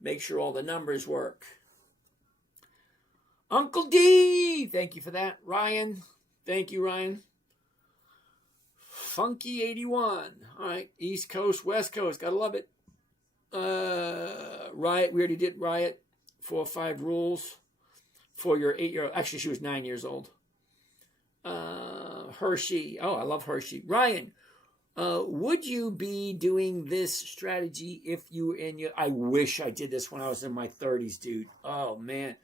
make sure all the numbers work. Uncle D, thank you for that. Ryan, thank you, Ryan. Funky 81. All right, East Coast, West Coast, gotta love it. Riot, we already did Riot. 4 or 5 rules for your 8-year-old. Actually, she was 9 years old. Hershey. Oh, I love Hershey. Ryan, would you be doing this strategy if you in your... I wish I did this when I was in my 30s, dude. Oh, man.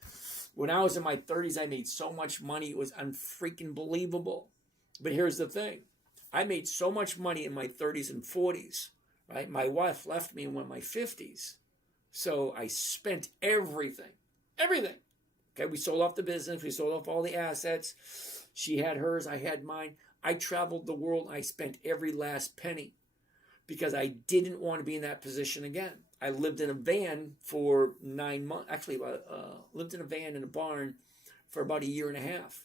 When I was in my 30s, I made so much money. It was unfreaking believable. But here's the thing. I made so much money in my 30s and 40s, right? My wife left me in my 50s. So I spent everything. Everything. Okay, we sold off the business. We sold off all the assets. She had hers. I had mine. I traveled the world. I spent every last penny because I didn't want to be in that position again. I lived in a van for 9 months. Actually, lived in a van in a barn for about 1.5 years,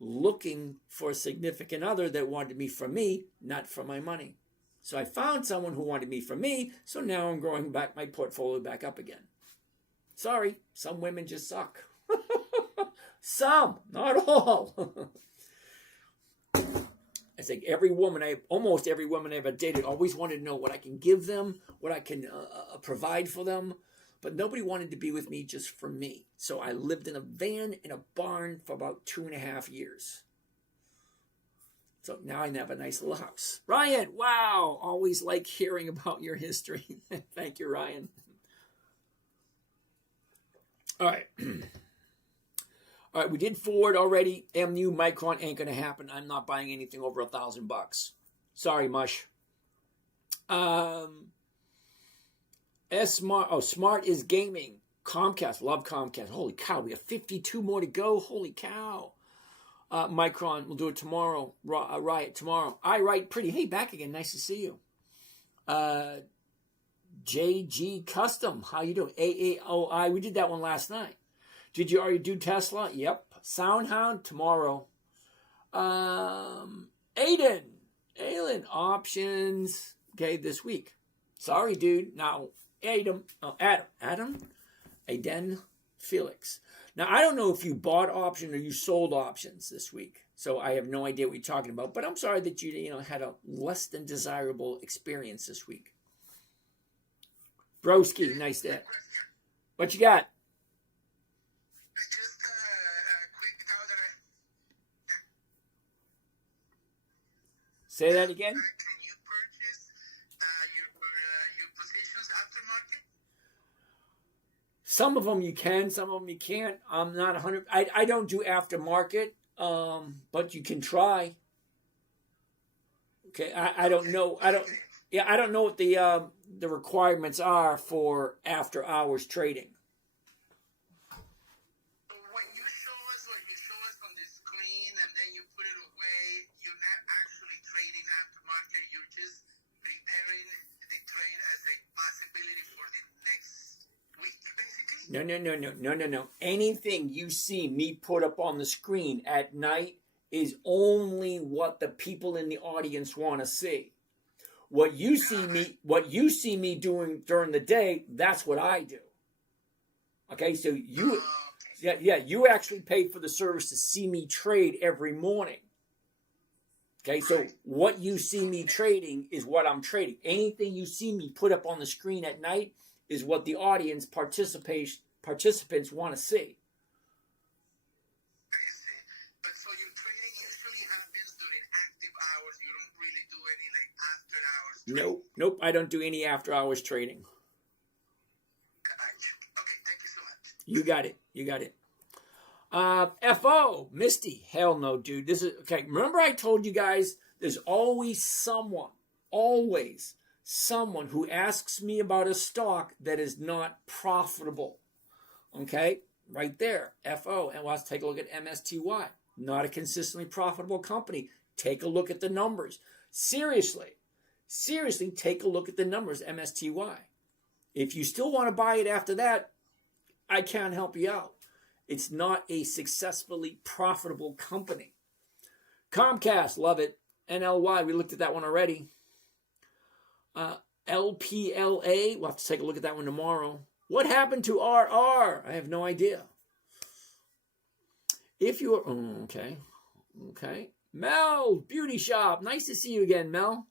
looking for a significant other that wanted me for me, not for my money. So I found someone who wanted me for me, so now I'm growing back my portfolio back up again. Sorry, some women just suck. Some, not all. I think almost every woman I ever dated always wanted to know what I can give them, what I can provide for them. But nobody wanted to be with me just for me. So I lived in a van in a barn for about 2.5 years. So now I have a nice little house. Ryan, wow. Always like hearing about your history. Thank you, Ryan. All right. All right, we did Ford already. MU, Micron ain't going to happen. I'm not buying anything over $1,000. Sorry, Mush. Smart is gaming. Comcast, love Comcast. Holy cow, we have 52 more to go. Holy cow. Micron, we'll do it tomorrow. Riot tomorrow. I write pretty. Hey, back again. Nice to see you. JG Custom, how you doing? AAOI, we did that one last night. Did you already do Tesla? Yep. Soundhound tomorrow. Aiden options. Okay, this week. Sorry, dude. Now, Adam, Felix. Now, I don't know if you bought option or you sold options this week. So I have no idea what you're talking about. But I'm sorry that you had a less than desirable experience this week. Broski, nice that. What you got? Just a quick thought that Say that again. can you purchase your positions aftermarket? Some of them you can, some of them you can't. I'm not 100. I don't do aftermarket, but you can try. Okay, I don't know. I don't know what the requirements are for after hours trading. When you show us on the screen and then you put it away, you're not actually trading aftermarket. You're just preparing the trade as a possibility for the next week, basically. No. Anything you see me put up on the screen at night is only what the people in the audience want to see. What you see me doing during the day, that's what I do. Okay, so you actually pay for the service to see me trade every morning. Okay, so what you see me trading is what I'm trading. Anything you see me put up on the screen at night is what the audience participants want to see. I see. But so your trading usually happens during active hours. You don't really do any like after hours trading. Nope, I don't do any after hours trading. Gotcha. Okay, thank you so much. You got it. FO, Misty. Hell no, dude. This is okay. Remember I told you guys there's always someone who asks me about a stock that is not profitable. Okay? Right there. FO. And let's take a look at MSTY. Not a consistently profitable company. Take a look at the numbers. Seriously, take a look at the numbers, MSTY. If you still want to buy it after that, I can't help you out. It's not a successfully profitable company. Comcast, love it. NLY, we looked at that one already. LPLA, we'll have to take a look at that one tomorrow. What happened to RR? I have no idea. If you're, okay. Mel, Beauty Shop, nice to see you again, Mel.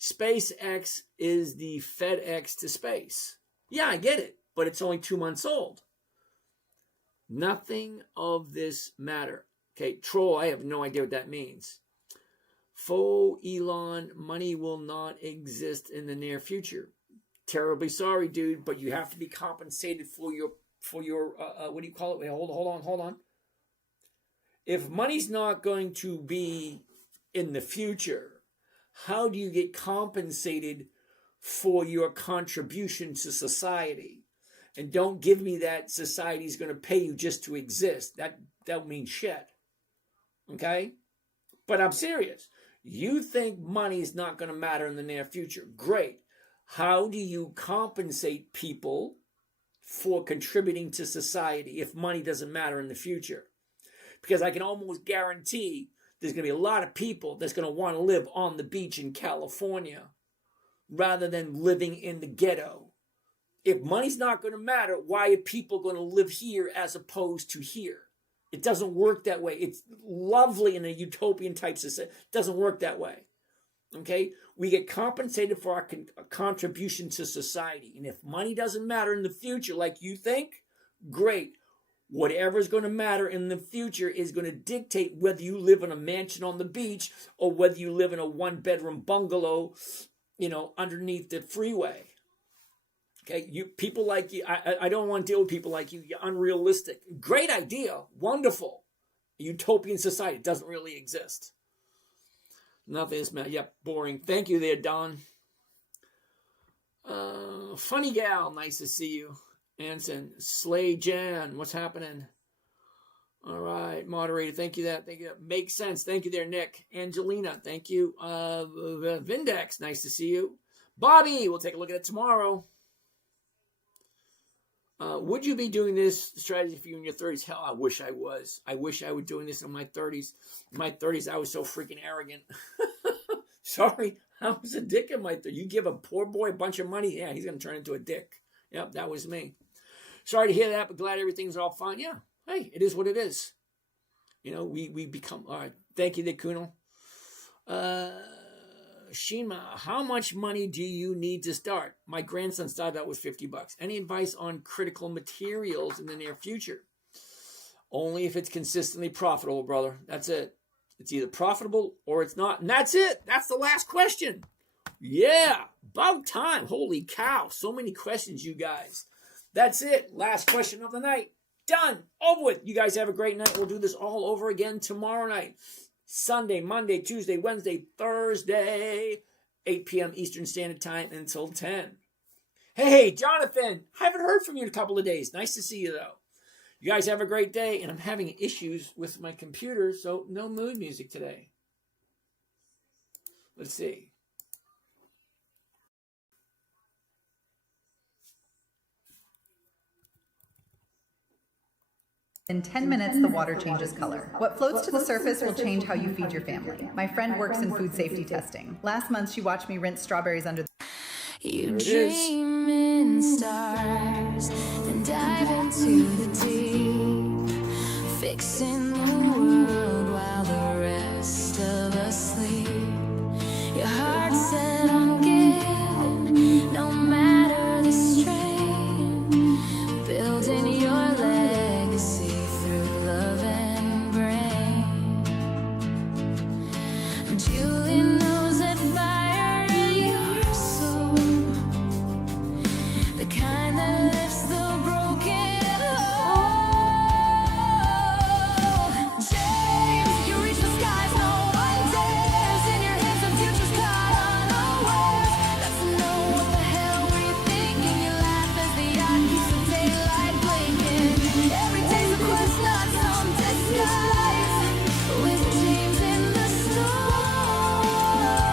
SpaceX is the FedEx to space. Yeah, I get it, but it's only 2 months old. Nothing of this matter. Okay, troll, I have no idea what that means. Faux Elon, money will not exist in the near future. Terribly sorry, dude, but you have to be compensated for your what do you call it? Wait, hold on. If money's not going to be in the future, how do you get compensated for your contribution to society? And don't give me that society's going to pay you just to exist. That means shit. Okay? But I'm serious. You think money is not going to matter in the near future. Great. How do you compensate people for contributing to society if money doesn't matter in the future? Because I can almost guarantee there's going to be a lot of people that's going to want to live on the beach in California rather than living in the ghetto. If money's not going to matter, why are people going to live here as opposed to here? It doesn't work that way. It's lovely in a utopian type society. It doesn't work that way. Okay? We get compensated for our contribution to society. And if money doesn't matter in the future like you think, great. Whatever's going to matter in the future is going to dictate whether you live in a mansion on the beach or whether you live in a one-bedroom bungalow, underneath the freeway. Okay, you people like you, I don't want to deal with people like you. You're unrealistic. Great idea, wonderful. A utopian society doesn't really exist. Nothing is matter. Yep, boring. Thank you there, Don. Funny gal, nice to see you. Anson, Slay Jan, what's happening? All right, moderator, thank you. Thank you. Makes sense. Thank you there, Nick. Angelina, thank you. Vindex, nice to see you. Bobby, we'll take a look at it tomorrow. Would you be doing this strategy for you in your 30s? Hell, I wish I was. I wish I was doing this in my 30s. In my 30s, I was so freaking arrogant. Sorry, I was a dick in my 30s. You give a poor boy a bunch of money, yeah, he's going to turn into a dick. Yep, that was me. Sorry to hear that, but glad everything's all fine. Yeah, hey, it is what it is. We become, all right. Thank you, Nick Kuno. Shima, how much money do you need to start? My grandson started out with $50. Any advice on critical materials in the near future? Only if it's consistently profitable, brother. That's it. It's either profitable or it's not. And that's it. That's the last question. Yeah, about time. Holy cow. So many questions, you guys. That's it. Last question of the night. Done. Over with. You guys have a great night. We'll do this all over again tomorrow night. Sunday, Monday, Tuesday, Wednesday, Thursday, 8 p.m. Eastern Standard Time until 10. Hey, Jonathan, haven't heard from you in a couple of days. Nice to see you, though. You guys have a great day, and I'm having issues with my computer, so no mood music today. Let's see. In 10 minutes, the water changes color. What floats to the surface will change how you feed your family. My friend works in food safety testing. Last month, she watched me rinse strawberries under You There it is. dream in stars, then dive into the deep, fixing the world.